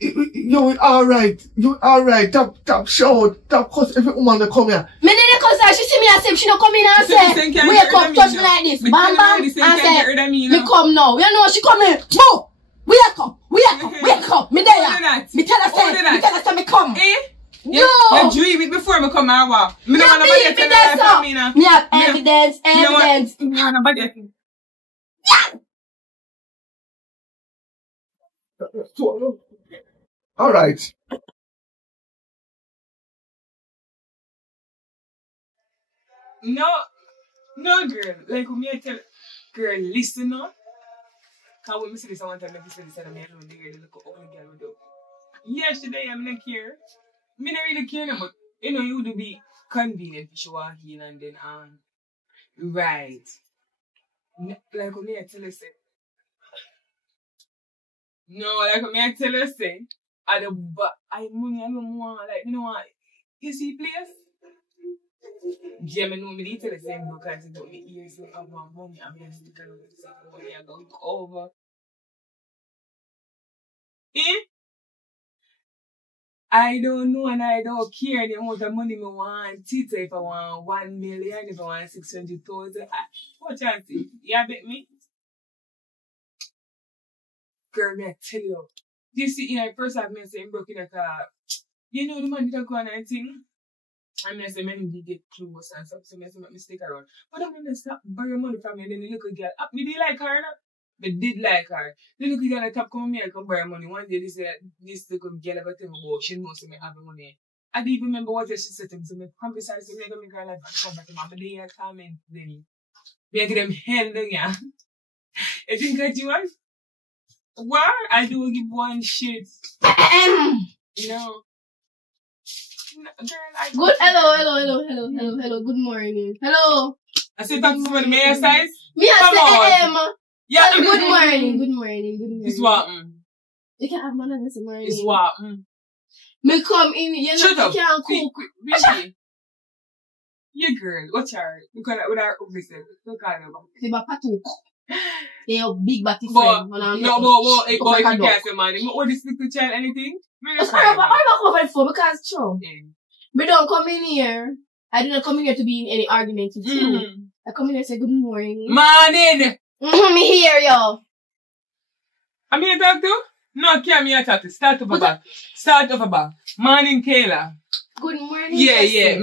you alright. You alright. Stop shout. Stop cuss every woman that come here. Me need cause her, she see me and say she don't come in and So this thing say can't wake get rid up, of me touch me now. like this, Me bam tell bam, her this thing and can't get rid of me say now. me come now. You know she come in, wake up, me there. Who do that? Me tell her Who do say, that? me tell her say me come. Eh? You dream it before me come and walk. Me don't want nobody to tell you that me now. Me have evidence. No, nobody. All right. No, girl. Like, me I tell girl, listen now. Because when I say this, I want to make this and I know the girl look how the girl would do. Yesterday, I'm not care. Me not really care, but you know, you would be convenient if you walk in and then on. Right. Like, when I tell you, say. No, like, when I tell you, say. I don't want, like, you know what? You see, place? Yeah, I know me need to tell the same because it got me ears so I want money. I'm just looking at the same money I go look over. I don't know and I don't care the amount of money I want. Tita, if I want 1 million, if I want 600,000. What chance? You bet me? Girl, me I tell you. You see, in the first half, I say I'm broke in a car. You know the man that go on and thing? And I say, man, did get close and stuff, so I say, make mistake around. But I'm going to stop borrowing money from me, and then the little girl, me did like her, no? But did like her. The little girl at the top come here and come borrow money. One day, this little girl ever tell me about, she knows me have the money. I didn't even remember what she said to me, so I prophesied to me, I go make her like, come back to me, but they are comment them. We give them hell down here. You think that you want? What? I do give one shit. No. Good. Hello. Good morning. Hello. I said talk to somebody my size. Me I say Yeah. Good morning. It's what? You can't have man this morning. It's what? Me come in. You Shut know up. you can't cook. Really? Yeah, girl. Watch her. Look at with her officer. Look at her. See my party. They have big batty friend. But if you can't say man, what this little child anything? I'm not coming for because true. We don't come in here. I didn't come in here to be in any argument with you. I come in here to say good morning. Morning! Me here, yo. I'm here to talk to? No, I can't here talk to. Start off back. Morning, Kayla. Good morning. Yeah.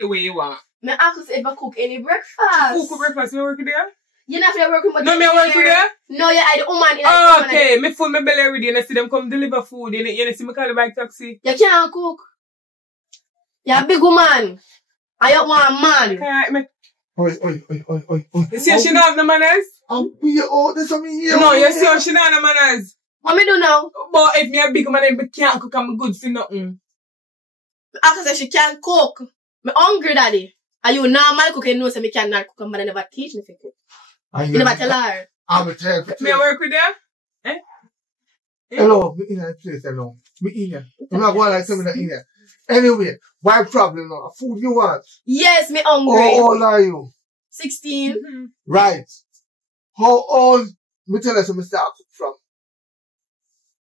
The way you want. Me ask if I cook any breakfast. Cook breakfast, you work there? You not feel working with no, me work there? No, yeah, I the woman. Oh, okay, me full my belly ready and I see them come deliver food. You see me call the bike taxi. You can't cook. You're a big woman. I don't want a man. Oi. You see she don't have no manners? There's something here. No, you see she don't have no manners. What me do now? But if me a big woman, I can't cook, I'm good for nothing. After say she can't cook. Me hungry, daddy. Are you normal cooking? No, say me cannot cook, but I never teach me to cook. You never tell her. I'm a tell you. Me work with her? Eh? Hello, me in that place, hello. Me in here. I'm not going like something in here. Anyway, why problem now? Food you want? Yes, me hungry. How old are you? 16. Right. How old? Me tell us where me start cook from.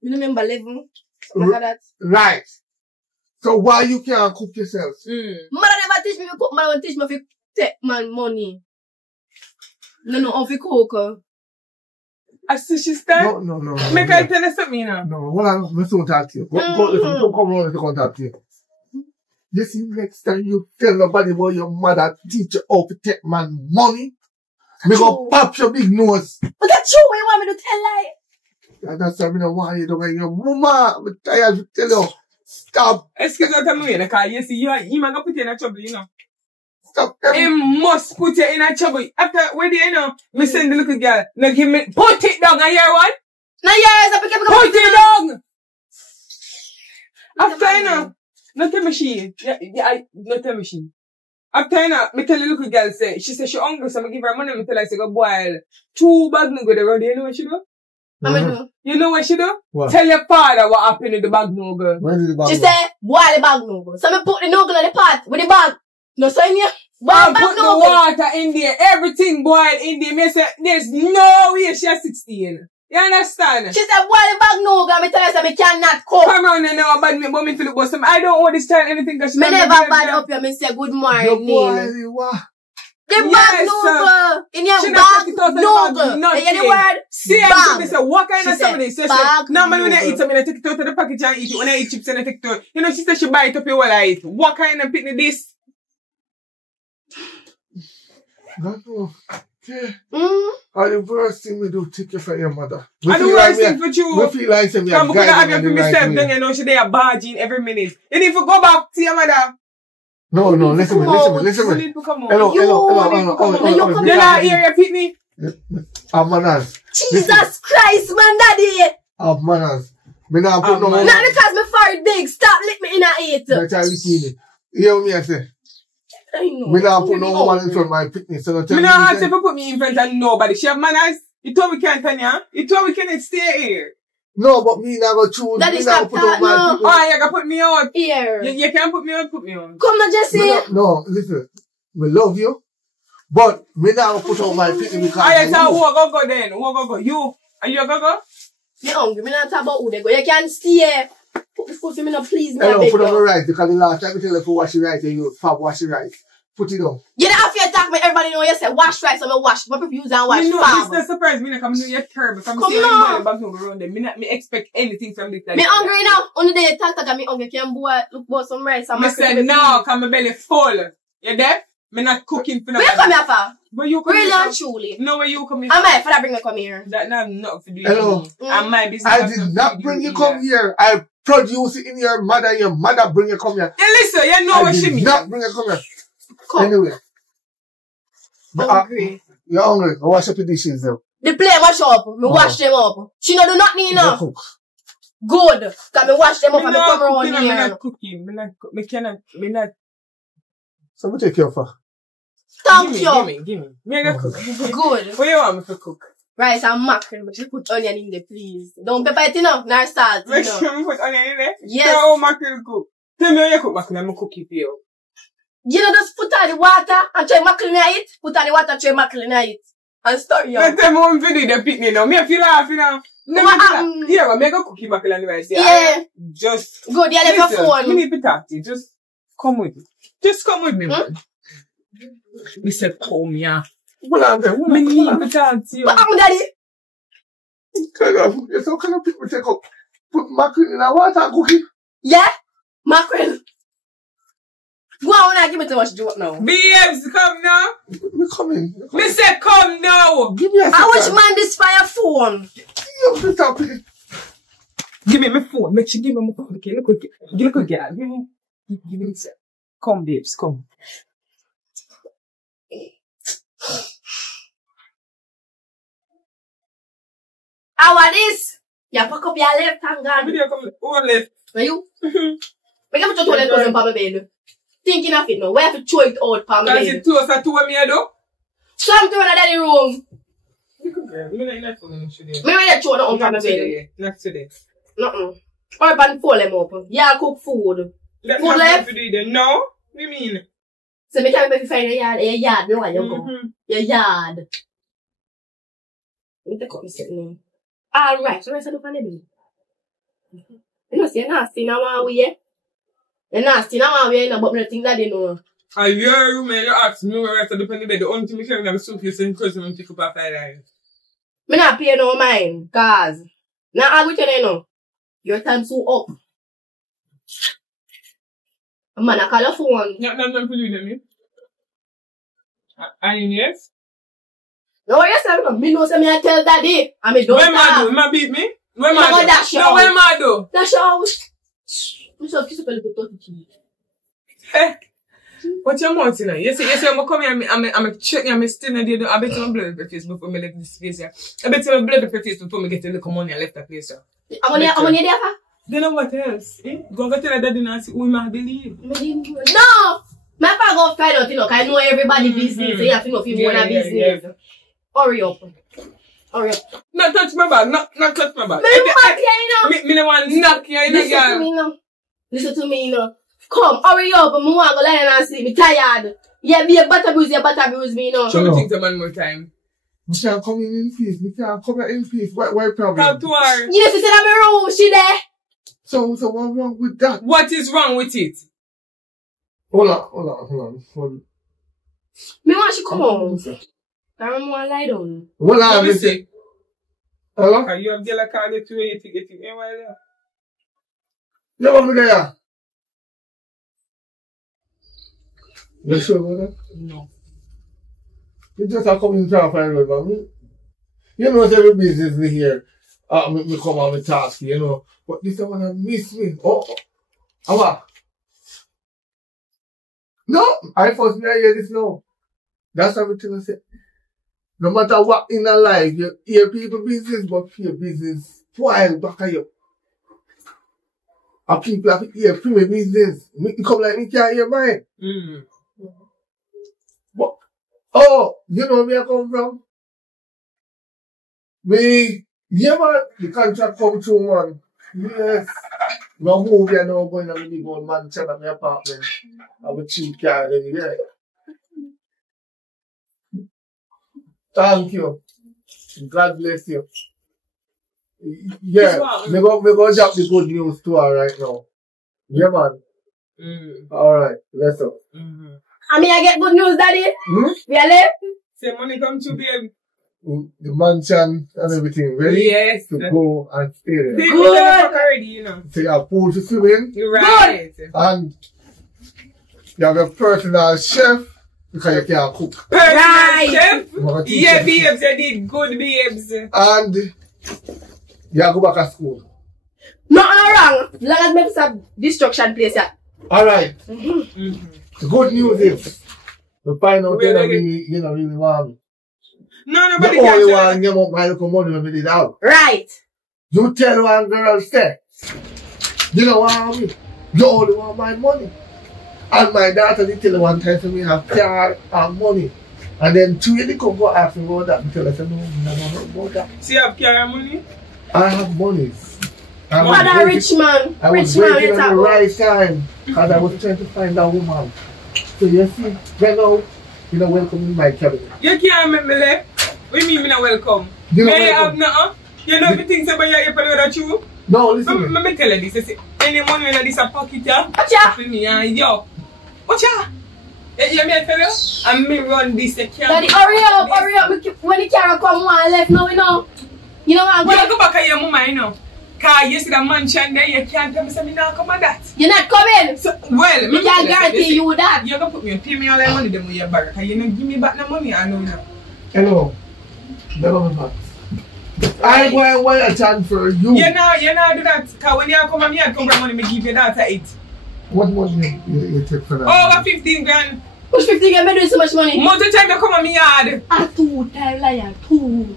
You remember 11? Look at that. Right. So why you can't cook yourself? Mother never teach me to cook. Mother teach me to take man money. No, how to cook. I see she stand. No. Make her tell us something now. No, hold on. Me soon talk to you. Don't come around to contact you. You see, next time you tell nobody about your mother teach you how to take man money, me go pop your big nose. But that's true. What you want me to tell like? That's why I don't want you to get your mama. I'm tired to tell you. Stop. Excuse me, tell me, because you see, you might go put you in a trouble, you know. Stop. He must put you in a trouble. After, where do you know? Me send the little girl. Now give me, put it down, and hear what? No, yes, put it down! After, you know, not tell me she, not tell me she. After, you know, me tell the little girl, say, she say she hungry, so I give her money, me tell her, say, go boil 2 bag noodles around. You know what she do? You know what she do? What? Tell your father what happened with the bag noodle. Where did the bag She said, boil the bag noodle. So me put the noodle in the pot with the bag. No, so in here. Boil put the water in there. Everything boiled in there. Me say, there's no way she's 16. You understand? She said, boil the bag noodle. Me tell her, say, me cannot cook. Come around and know about me, but me feel the boss. I don't owe this child anything because she me never bad up you. Me say, good morning. The bag noodle. In your bag noodle. You hear the word? See, I say, what kind of somebody? So she said, normally when I eat something, I take it out of the package and eat it. When I eat chips, and I take it out. You know, she said she buy it up here while I eat. What kind of picnic this? Okay. And the worst thing we do, take you for your mother. And the worst thing for you. We feel like some come because I have you for myself, then you know she there barging every minute. You need to go back to your mother. No, listen to me. Hello. You're not here, you picnic. Have manners. Jesus Christ, man, daddy. Have manners. Me not put no Not because my forehead big. Stop lick me in a eat. That's how you see me. You hear me I say? I know. Me not put no woman in front of my picnic. So don't tell me me. not ask if you put me in front of nobody. She have manners. You told we can't, Tanya. You told we can't stay here. No, but me not go choose. That is not put on my picnic. Oh, you can put me on. Here. You can't put me on. Come on, Jesse. No, listen. We love you. But me not put on my picnic because. Alright, so who go then? Who go? You? Are you go? Me hungry. Me not talk about who they go. You can't stay here. Put the food for me now, please. Hello, put on the rice because the last time I tell you to wash the rice and you fab wash the rice. Put it on. You don't have to attack me. Everybody know you say wash rice, so I wash. But people use and wash fab. This is a surprise. Me not come to your terrible. Come on. Around them. Me expect anything from this. Me hungry now. Only day you talk me hungry. Can boy look for some rice and me say no, cause my belly full. You there? Me not cooking for nobody. Where you come here for? Where you come really here? and truly. No, where you come here? I might for that bring me come here. That not for do. Hello. And my business. I did not bring you come here. I produce it in your mother. Your mother bring you come here. Hey, listen, you know what she mean. Not bring you come here. Come. Anyway. Hungry. You're hungry. I wash up the dishes now. The plate wash up. Me wash them up. She no do nothing enough. Good. Cause me wash them up and me come around here. Me not cooking. Me not. So me take care of her. Thank you. Give me. Me not cook. Good. What you want me to cook? Rice and mackerel, but you put onion in there, please. Don't pepper it enough, nor salt. Make sure you put onion in there? Yes. So mackerel cook. Tell me how you cook mackerel, I'm cook it for you. You know, just put on the water and try mackerel in it. Put on the water and try mackerel in it. And stir it up. Let them home video the picnic now. Me feel laugh, you know. Yeah, but make a cookie mackerel and rice. Yeah. Just. Good, you left your phone. Me need potato. Just come with me. Just come with me, man. Me said come, yeah. Me need potato. What happened, daddy? So kind of people take up, put mackerel in the water and cook it? Yeah? Mackerel. Go on and give me too much joke now. Babes, come now. Me coming. Me say come now. Give me a second. I wish man this fire phone. Give me my phone. Make sure give me my phone. Okay, look. Give me this. Come, babes, come. How are this? You pack up your left hand, God. Video come left. Are you? Make up to toilet cousin pa my bed. Thinking of it now. Where have to throw it out pa my bed? Because it's two of two me do. So I'm doing that in the room. Me not for me today. Me ready to throw it out pa my bed. Not today. Or pan fold them up. Yeah, cook food. Food left? No? What do you mean? So me can't be find a yard. No, you go. Your yard. Let me take up my set now. Alright, so I said, look on the bed. You know, see, you're nasty now, one way. You're nasty now, one way, but I think that they know. I hear you, man. You ask me where I said, look on the bed. The only thing I can have a suitcase and clothes and take up a $5. Me not pay no mind, cause. Now, I'll with you now. Your time so up. Man, I call your phone. Yeah, that's not for you, then, me. Are you yes? No, yes, sir. Me know something I tell daddy. I mean, don't where ma do? Ma beat me? Where ma do? Dash no, where ma do? Dash out. Me so kiss up a little touchy. Hey, what you want now? You say I'm come here. I'm check. I'm still not there. I bet you my blood the face before me leave this place here. I bet you my blood the face before me get a little money and left the place here. I'm on there, fa. Then what else? Eh? Go tell her daddy and see who ma believe. No. My father go find out, you know, cause I know everybody business. So you have to know if you want a business. Hurry up. Hurry up. Not touch my bag. Not touch my bag. Me no want knock you in the Listen to me now. Listen to me now. Come, hurry up. I want to go lie and sleep. I'm tired. Yeah, be a butter bruise me now. Show me things one more time. We can't come in peace. We can't come in peace. What problem? How to her? Yes, you said I'm in room. She there. So what's wrong with that? What is wrong with it? Hold on. Me want she come on. I don't want to lie down. Hold on, me say. Hello? Can you have girl a call you to where you take it in while there? You over there? You sure about that? No. You just are coming to find out, man. You know, it's every business me here. Me come on me task, you know. But this one I miss me. Oh. What? No, I first me hear this now. That's everything I say. No matter what in a life, you hear people business, but your business spoil back of you. And people have to hear from my business. Me come like me can't hear mine. But, oh, you know where I come from? Yeah man, the contract come through, man. Yes. No move here now, going to the big old mansion at my apartment. I have a cheap car anyway. Thank you. God bless you. Yeah, we go drop the good news to her right now. Yeah, man. Alright, let's go. I mean, I get good news, Daddy. Really? Say money come to babe. The mansion and everything ready? Yes. To go and stay there. People never already, you know. So you have pool to swim in. You're right. And you have a personal chef because you can't cook. Personal chef? Yeah, babes, you did good, babes. And you go back to school. Nothing wrong. As long as it's a destruction place, yeah. Alright. The good news is, we find out you don't really want me. No, nobody the can only one you want my little money when we did out. Right. You tell one girl, say, you don't want me. You only want my money. And my daughter did tell her one time to me have car and money. And then 2 years they come go ask me about that until I said, no, never about that. So you have car and money? I have money. What a rich man. I was waiting at the right time because I was trying to find a woman. So you see, right now, you're not welcome in my cabinet. You can't make me left. What do you mean you're not welcome? You may you have nothing? You know the things about your people that you? No, listen. Let me tell you this. Any money in this pocket, yeah? Watcha? For me and yo. Watcha? You may tell you? And me run this, you can't. Daddy, hurry up. When the car come one left, now we know. You know what I'm go back at your mama, you know. Because you see the mansion there, you can't tell me something now come at that. You're not coming? So, well, me can't guarantee you that. You're going to put me and pay me all that money then with your bar. Because you don't give me back the money, I know now. Hello. Never mind. I go and want a chance for you. You know do that. Because when you come and me and come bring money, me give your daughter it. What money you take for that? Over 15 grand. Who's 15 grand? Me doing so much money? Most of the time you come on me yard. 2 times like 2.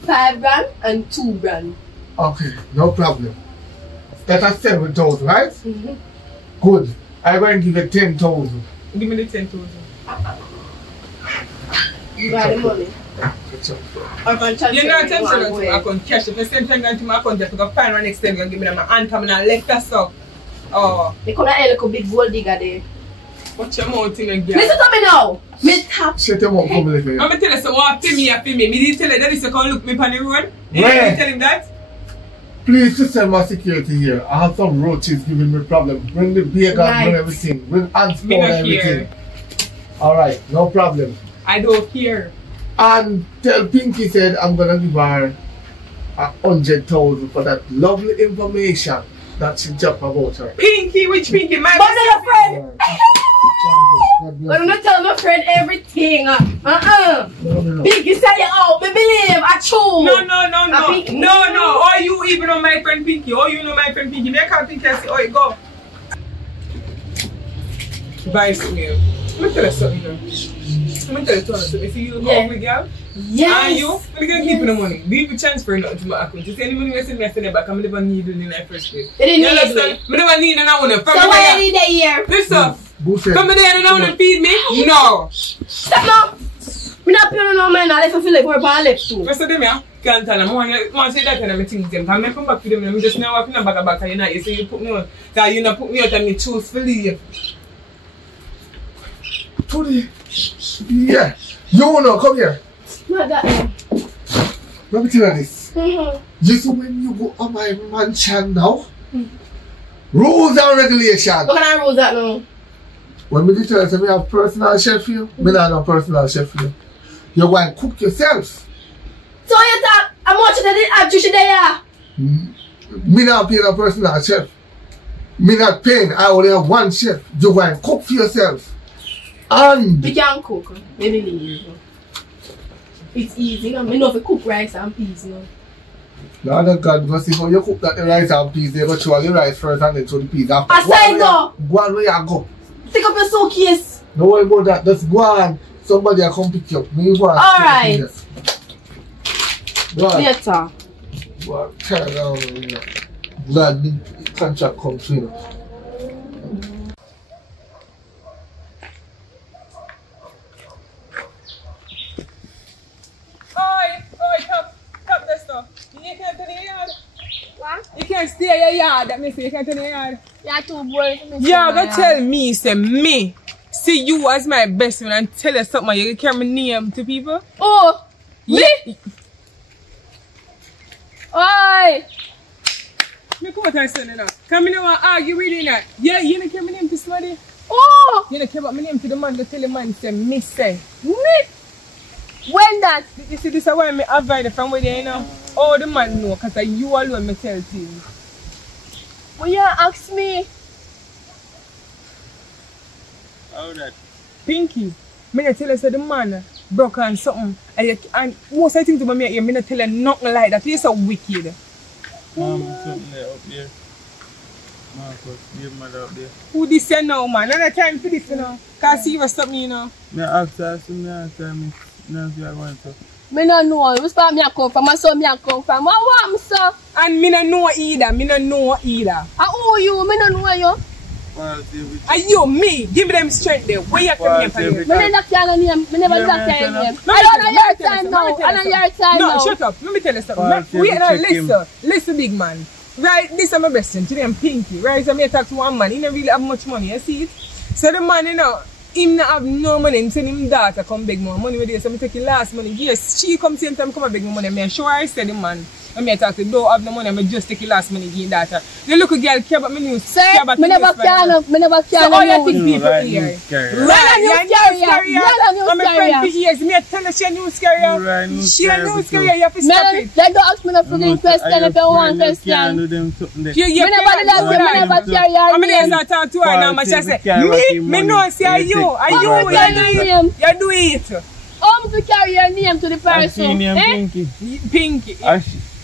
5 grand and 2 grand. Okay, no problem. That's 7,000, right? Good. I'm going to give you 10,000. Give me the 10,000. You got the money. You're not transferring to my account cash. If you send 10 grand to my account, you have to go find one next time and give me my aunt and I left that stuff. Oh. They could have a big gold digger there. Watch your mouth in again. Listen to me now. Me tap. Shut your mouth, come here. I'm going to tell you, so what pay me, pay me. Me didn't tell you that is to come look me on the road. You didn't tell him that? Please just send my security here. I have some roaches giving me problem. Bring the beer gun, bring everything. Bring ants and everything. Alright, no problem. I don't care. And tell Pinky said I'm gonna give her 100,000 for that lovely information that she dropped about her. Pinky? Which Pinky? My friend! I'm gonna tell my friend everything. Pinky say you out, me believe, I true. No. Or you even know my friend Pinky. Or you know my friend Pinky. Make her Pinky and say, oh, you go. Vice me. Let me tell you something now. Let me tell you something. If you go with girl, and you, I'm gonna keep the money. Leave the transfer not to my account. You see any money I send me, I send it back. I'm never need it in the first place. They didn't need it. I never need it now. So why you need it here? Listen. Come there and now feed me? No. Stop now. I'm not paying no man unless I feel like we're on left too. First of them, yeah. Can't tell them. I want to say that and I'm thinking them. Because I come back to them and I'm just now walking back and you say you put me on. Because you not put me out and me choose to leave. Yeah. You know, come here. What that? Let me tell you this. You see when you go on my mansion now, rules and regulations. What kind of rules that now? When we tell you we have personal chef here, we don't have personal chef here. You go and cook yourself. So you talk, how much should have Trish there. Me not paying a personal chef. Me not paying. I only have one chef. You go and cook for yourself. And We can cook. Maybe leave. It's easy. You know, me know if you cook rice and peas. You know. Lord of God, because if you cook that the rice and peas, they go throw the rice first and then throw the peas after. Aside go. Go on where you go. Take up your suitcase. No worry about that. Just go on. Somebody will come pick you up. Me go on. Alright. Go on. Later. Go on. Turn around. You know. Glad the contract comes through. You know. Oi, top this stuff. You can't turn your yard. What? You can't stay in your yard. That means you can't turn your yard. You're too bold for me. Yeah, go tell me, say me. See you as my best friend and tell you something. You can carry my name to people. Oh, Yeah. oi. Me come out and say no. Come in and argue with you now. Yeah, you don't carry my name to somebody. Oh, You don't carry my name to the man to tell the man say me say. me. When that? You see, this is why I avoid from where you know. All the man know, because you alone me tell things. Will you ask me? How that? Pinky, me not tell you say the man broke and something. And most of the things to me here, me not tell you nothing like that. You're so wicked. Something there up there. Marcus, your mother up there. Who this say now, man? Not time for this, you know. Can't see you stop me, you know. Me ask her, so me ask her, me know if you are going to. Me no know. Which part me a come from? I saw me a come from. What want me, sir? And me not know either. Me not know either. And who you? Me no know you. And you, me, give me them strength there. Where you come here? Me never care your name. Me never care your name. I don't know your time now. I don't know your time now. No, shut up. Let me tell you something. Wait, now, listen, big man. Right, this is my best friend. Today I'm Pinky. Right, so I talk to one man. He don't really have much money. You see it? So the man, you know, him not have no money. Him send him daughter come beg more money with this. So I take the last money. Yes, she come same time come and beg me money. I sure I said the man. I talk to don't have no money. I just take the last money give daughter. The little girl care about me news. Sir, me never care enough. Me never care enough. So all you think people here? Right, news carrier. I'm a friend for years. Me tell her she a news carrier. She a news carrier. You have to stop it. They don't ask me no friggin' question if you want question. You Me never do that. Me never carry your I'm name. gonna talk to her now. But she say, me know say are you. You do it. How to carry your name to the person? Pinky. Pinky.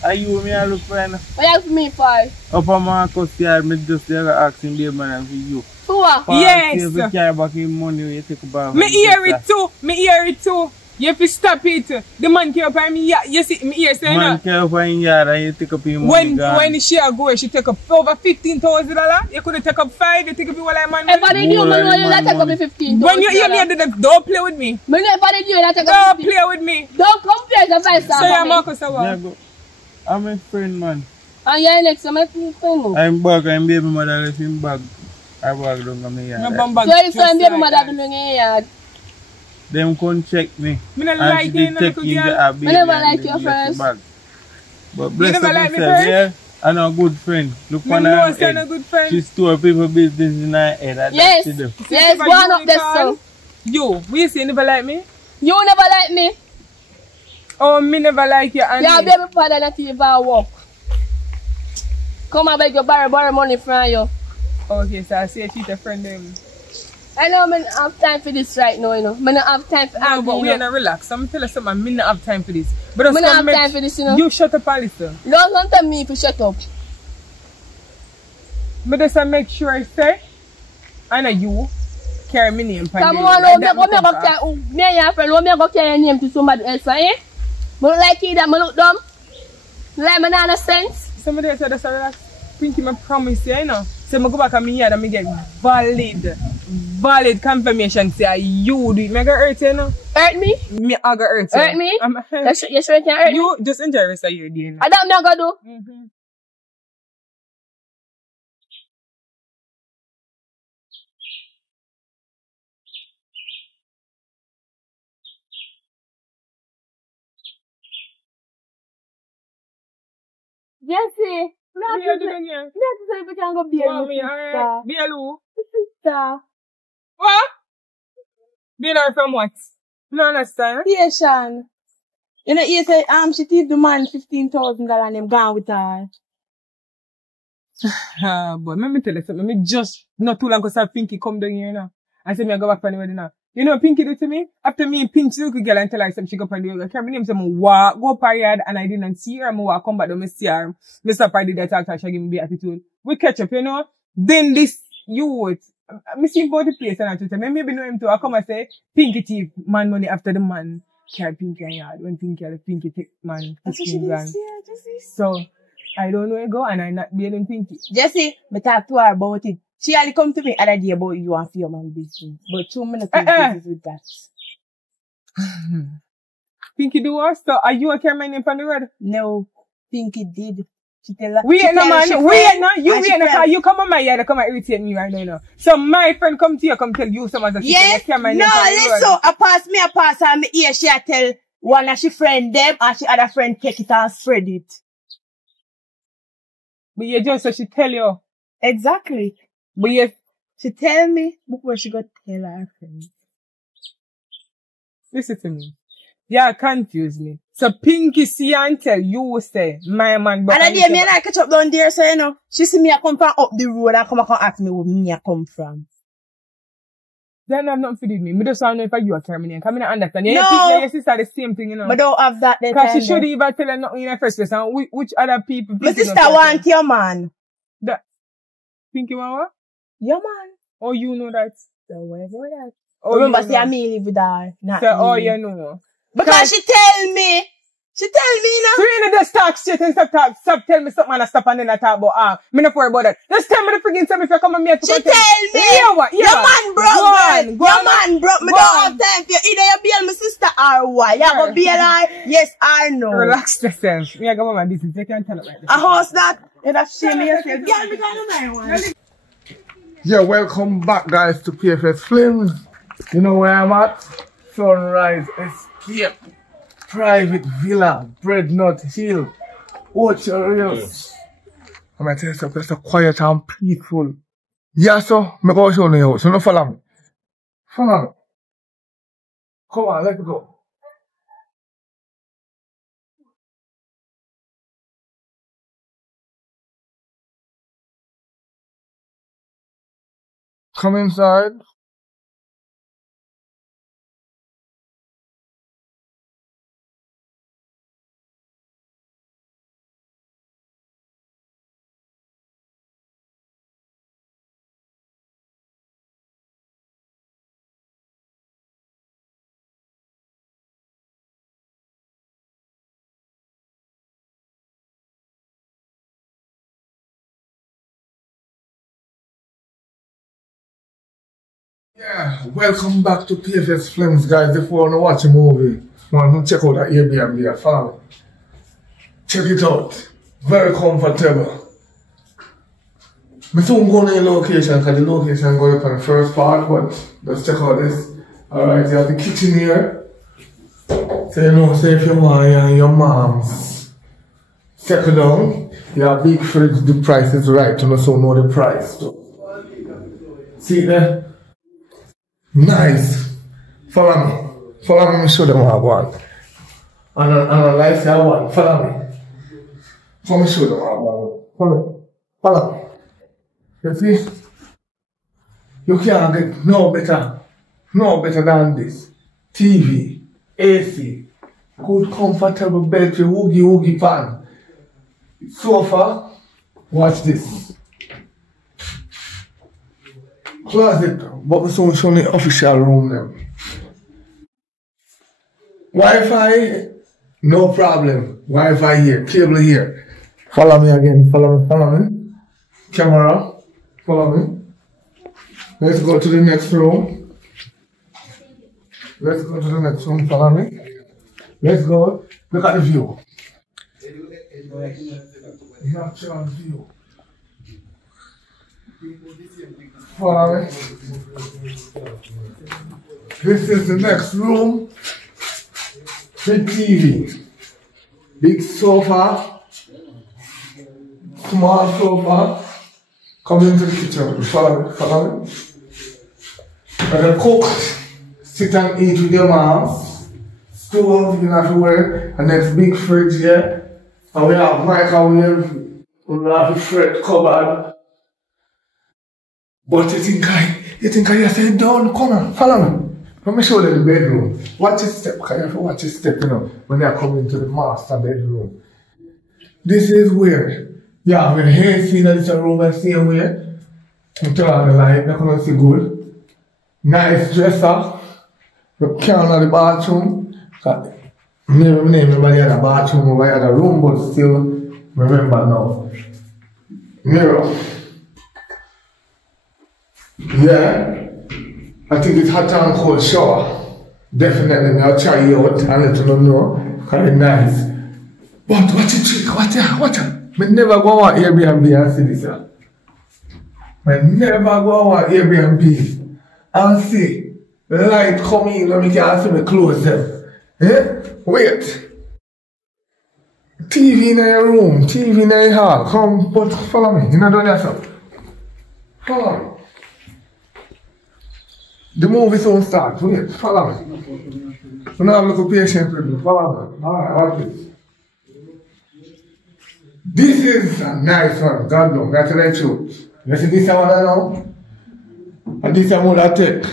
Are you me a look friend? What you ask me for? Up on Marcus yard, me just asking the man and for you. For what? Yes. If you carry back your money, you take back. Me hear it too. Me hear it too. You have to stop it. The man came up on me. You see, me hear saying man came up on yard and you take up your money. When she go, she take up over $15,000. You could take up 5. You take up all that money. If I did you, man, you let take up the 15. When you hear me, don't play with me. Me if I did you, let take Don't up play with me. Don't compare the price. So you're Marcus, I'm a friend, man. And you're next, I'm a friend. I'm back, I'm baby mother, left him back. I back down on me yard. So I'm baby mother doing a yard. Them come check me. Me not like you, I never like your first. But bless myself, yeah. I'm a good friend. Look on her head. She store people business in her head. Yes, yes, go on up there, son. You, we say you never like me? You never like me. Oh, me never like you, Andy. Your baby father not even work. Come and beg you borrow money from you. Okay, so I say she's a friend them. I know I don't have time for this right now, you know. I don't have time for no, but we are not relaxed. I'm telling you something, I don't have time for this. But I don't have time for this, you know. You shut up and listen. Don't tell me to shut up. But just make sure I say, I know you carry my name. Come on, me and your friend, me go carry your name to somebody else, eh? But don't like it that I look dumb. Like me not understand. Somebody said that's a Pinky, I promise you, you know. So I go back and me here and I get valid confirmation say you do it. Me go hurt you, know. Hurt me? Me I go hurt you. Hurt me? You sure you can hurt me? You just enjoy the rest of your day. I don't know what to do. Yes, see. What are you doing here? Let's can go beer. Bielu? Sister. What? Dinner from what? No understand. Patient. You know, you say, she gave the man $15,000 and him gone with her. But let me tell you something. Me just not too long ago, Pinky come down here now. I said, me I go back for the wedding now. You know what Pinky do to me? After me pinch the little girl and tell her something, she go for the wedding. I can't remember, say, go period, and I didn't see her. I come back, don't see her. Mr. Party that talk to her, she give me the attitude. We catch up, you know? Then this youth, me see about the place and I tell me, maybe know him too. I come and say, Pinky thief, man money after the man. Carry Pinky and yard. When Pinky take man, 15 grand. So, I don't know where to go and I'm not being Pinky. Jesse, me talk to her about it. She only come to me other day about you and for your man business. But 2 minutes business with that. Pinky do what? So are you a camera name from the road? No. Pinky did. She tell her. We ain't no man. We ain't no. You ain't no. You come on my yard and come and irritate me right now. You know. So my friend come to you, come tell you some of the yes. camera name no, from the listen. road. I pass her me ear. She tell one of she friend them and she other friend take it and spread it. But you just so she tell you. Exactly. But you, she tell me before she got tell her friend. Listen to me. Yeah, confuse me. So Pinky see and tell you say my man. But and then me and I catch up down there, so you know. She see me I come from up the road and come and ask me where me I come from. Then have nothing to do with me. Me just want to know if you are Carminian. Come in and understand. No. Your sister the same thing, you know. But don't have that. Because she should even tell her nothing in the first place. And which other people. My sister want your man. That Pinky want what? Your man. Oh, you know that. So whatever that. Oh, remember, you say I may live with her. Not so, me. oh, you know. Because she tell me. She tell me, you know. So you know, just talk straight and stop tell me something and I stop and then I talk about, me not worry about that. Just tell me the friggin' time if you come and me to she tell me. Yeah, what? Yeah, your man broke, Your man broke. Me don't have time for you. Either you bail my sister or what? You go bail her, yes or no. Relax yourself. Me I go about my business. You can't tell it like this. A horse that? You that shame yourself. Girl, me can't do my one. Yeah, welcome back, guys, to PFS Films. You know where I'm at? Sunrise Escape. Private Villa, Breadnut Hill, Orchard Hills. I'm going to tell you something, it's quiet and peaceful. Yeah, so, I'm going to show you house. So, no follow me. Follow me. Come on, let's go. Come inside. Yeah, welcome back to PFS Films, guys. If you want to watch a movie, want to check out that Airbnb, follow me. Check it out. Very comfortable. I soon go to the location because the location going up on the first part, but let's check out this. Alright, you have the kitchen here. So you know, say if you want your mom's settle down, you have big fridge, the price is right, you know the price. See there? Nice. Follow me. Follow me, show them what I want. And I like I want. Follow me. Let me show them what I want. Follow me. You see? You can't get no better than this. TV, AC, good comfortable bed, woogie pan, sofa. Watch this. Closet, but we soon show the official room them. Wi-Fi, no problem. Wi-Fi here, cable here. Follow me again, follow me. Camera, follow me. Let's go to the next room. Follow me. Let's go. Look at the view. Natural view. Follow me. This is the next room. Big TV. Big sofa. Small sofa. Come into the kitchen. Follow me. We're gonna cook. Sit and eat with your moms. stove, you have to wear, and next big fridge here. And we have microwave, we have a fridge cupboard. But you think I say, don't come on, follow me. Let me show you the bedroom. Watch your step, because you have to watch your step, you know, when you come into the master bedroom. This is where, yeah, when the AC in this room the same way, you turn on the light, you're going to see good. Nice dresser. You can't on the bathroom. Maybe everybody had a bathroom over had a room, but still remember now. Mirror. Yeah. I think it's hot and cold shower. Definitely, I'll try you out and let you know. Because it's nice. But watch it, trick, watch it. I never go on Airbnb and see this. I never go on Airbnb and see the light come in and I can see me close them. Eh? Wait. TV in your room, TV in your hall. Come, but follow me. You know done yourself. Follow me. The movie soon starts. Wait, follow me. You know I'm looking patient with me. Follow me. Alright, watch this. This is a nice one. God bless. That's the truth. You see this one I know? And this one I take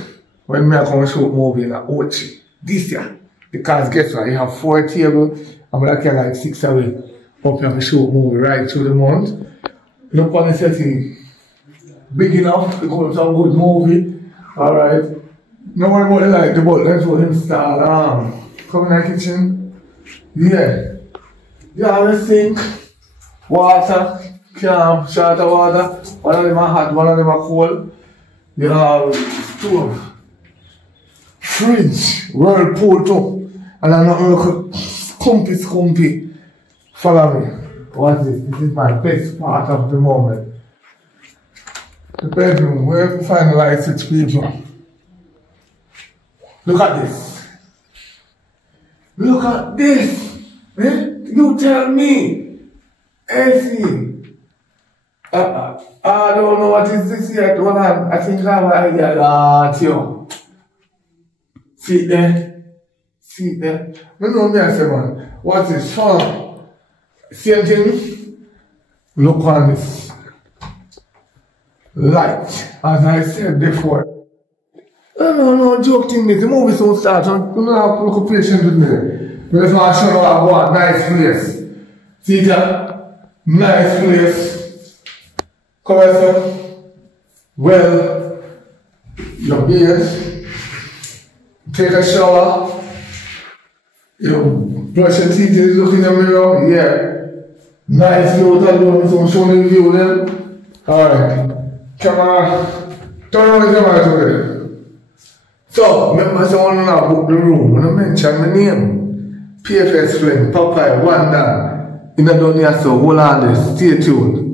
when I come shoot movie in a Ochi. This year. Because guess what? You have 4 tables. I'm going to carry like 6 away. Up here to shoot movie right through the month. Look on the setting. Big enough to go to some good movie. Alright. No worry about the light, but let's go install come in the kitchen. Yeah. You have a sink, water, can, short of water. One of them are hot, one of them are cold. You have stove, fridge, whirlpool too. And I'm not going to scumpy. Follow me. What's this? This is my best part of the moment. The bedroom, where we find the light switch people. Look at this. Look at this. Eh? You tell me. AC. I don't know what is this yet. Hold on. I think I have an idea that you. See there? See there? No, no, me I say man. What is fun? Same thing. Look on this. Light. As I said before. No, joking me. The movie so start. You don't have to look patient with me. We just want to show you what nice place. See that? Nice place. Come here, sir. Well, your beard. Take a shower. You brush your teeth, you look in the mirror. Yeah. Nice view. So show me the view then. Alright. Camera. Turn on the camera to there. So, remember someone now book the room. When I mention my name, PFS friend, Popeye, Wanda, in the dunya, so hold on there, stay tuned.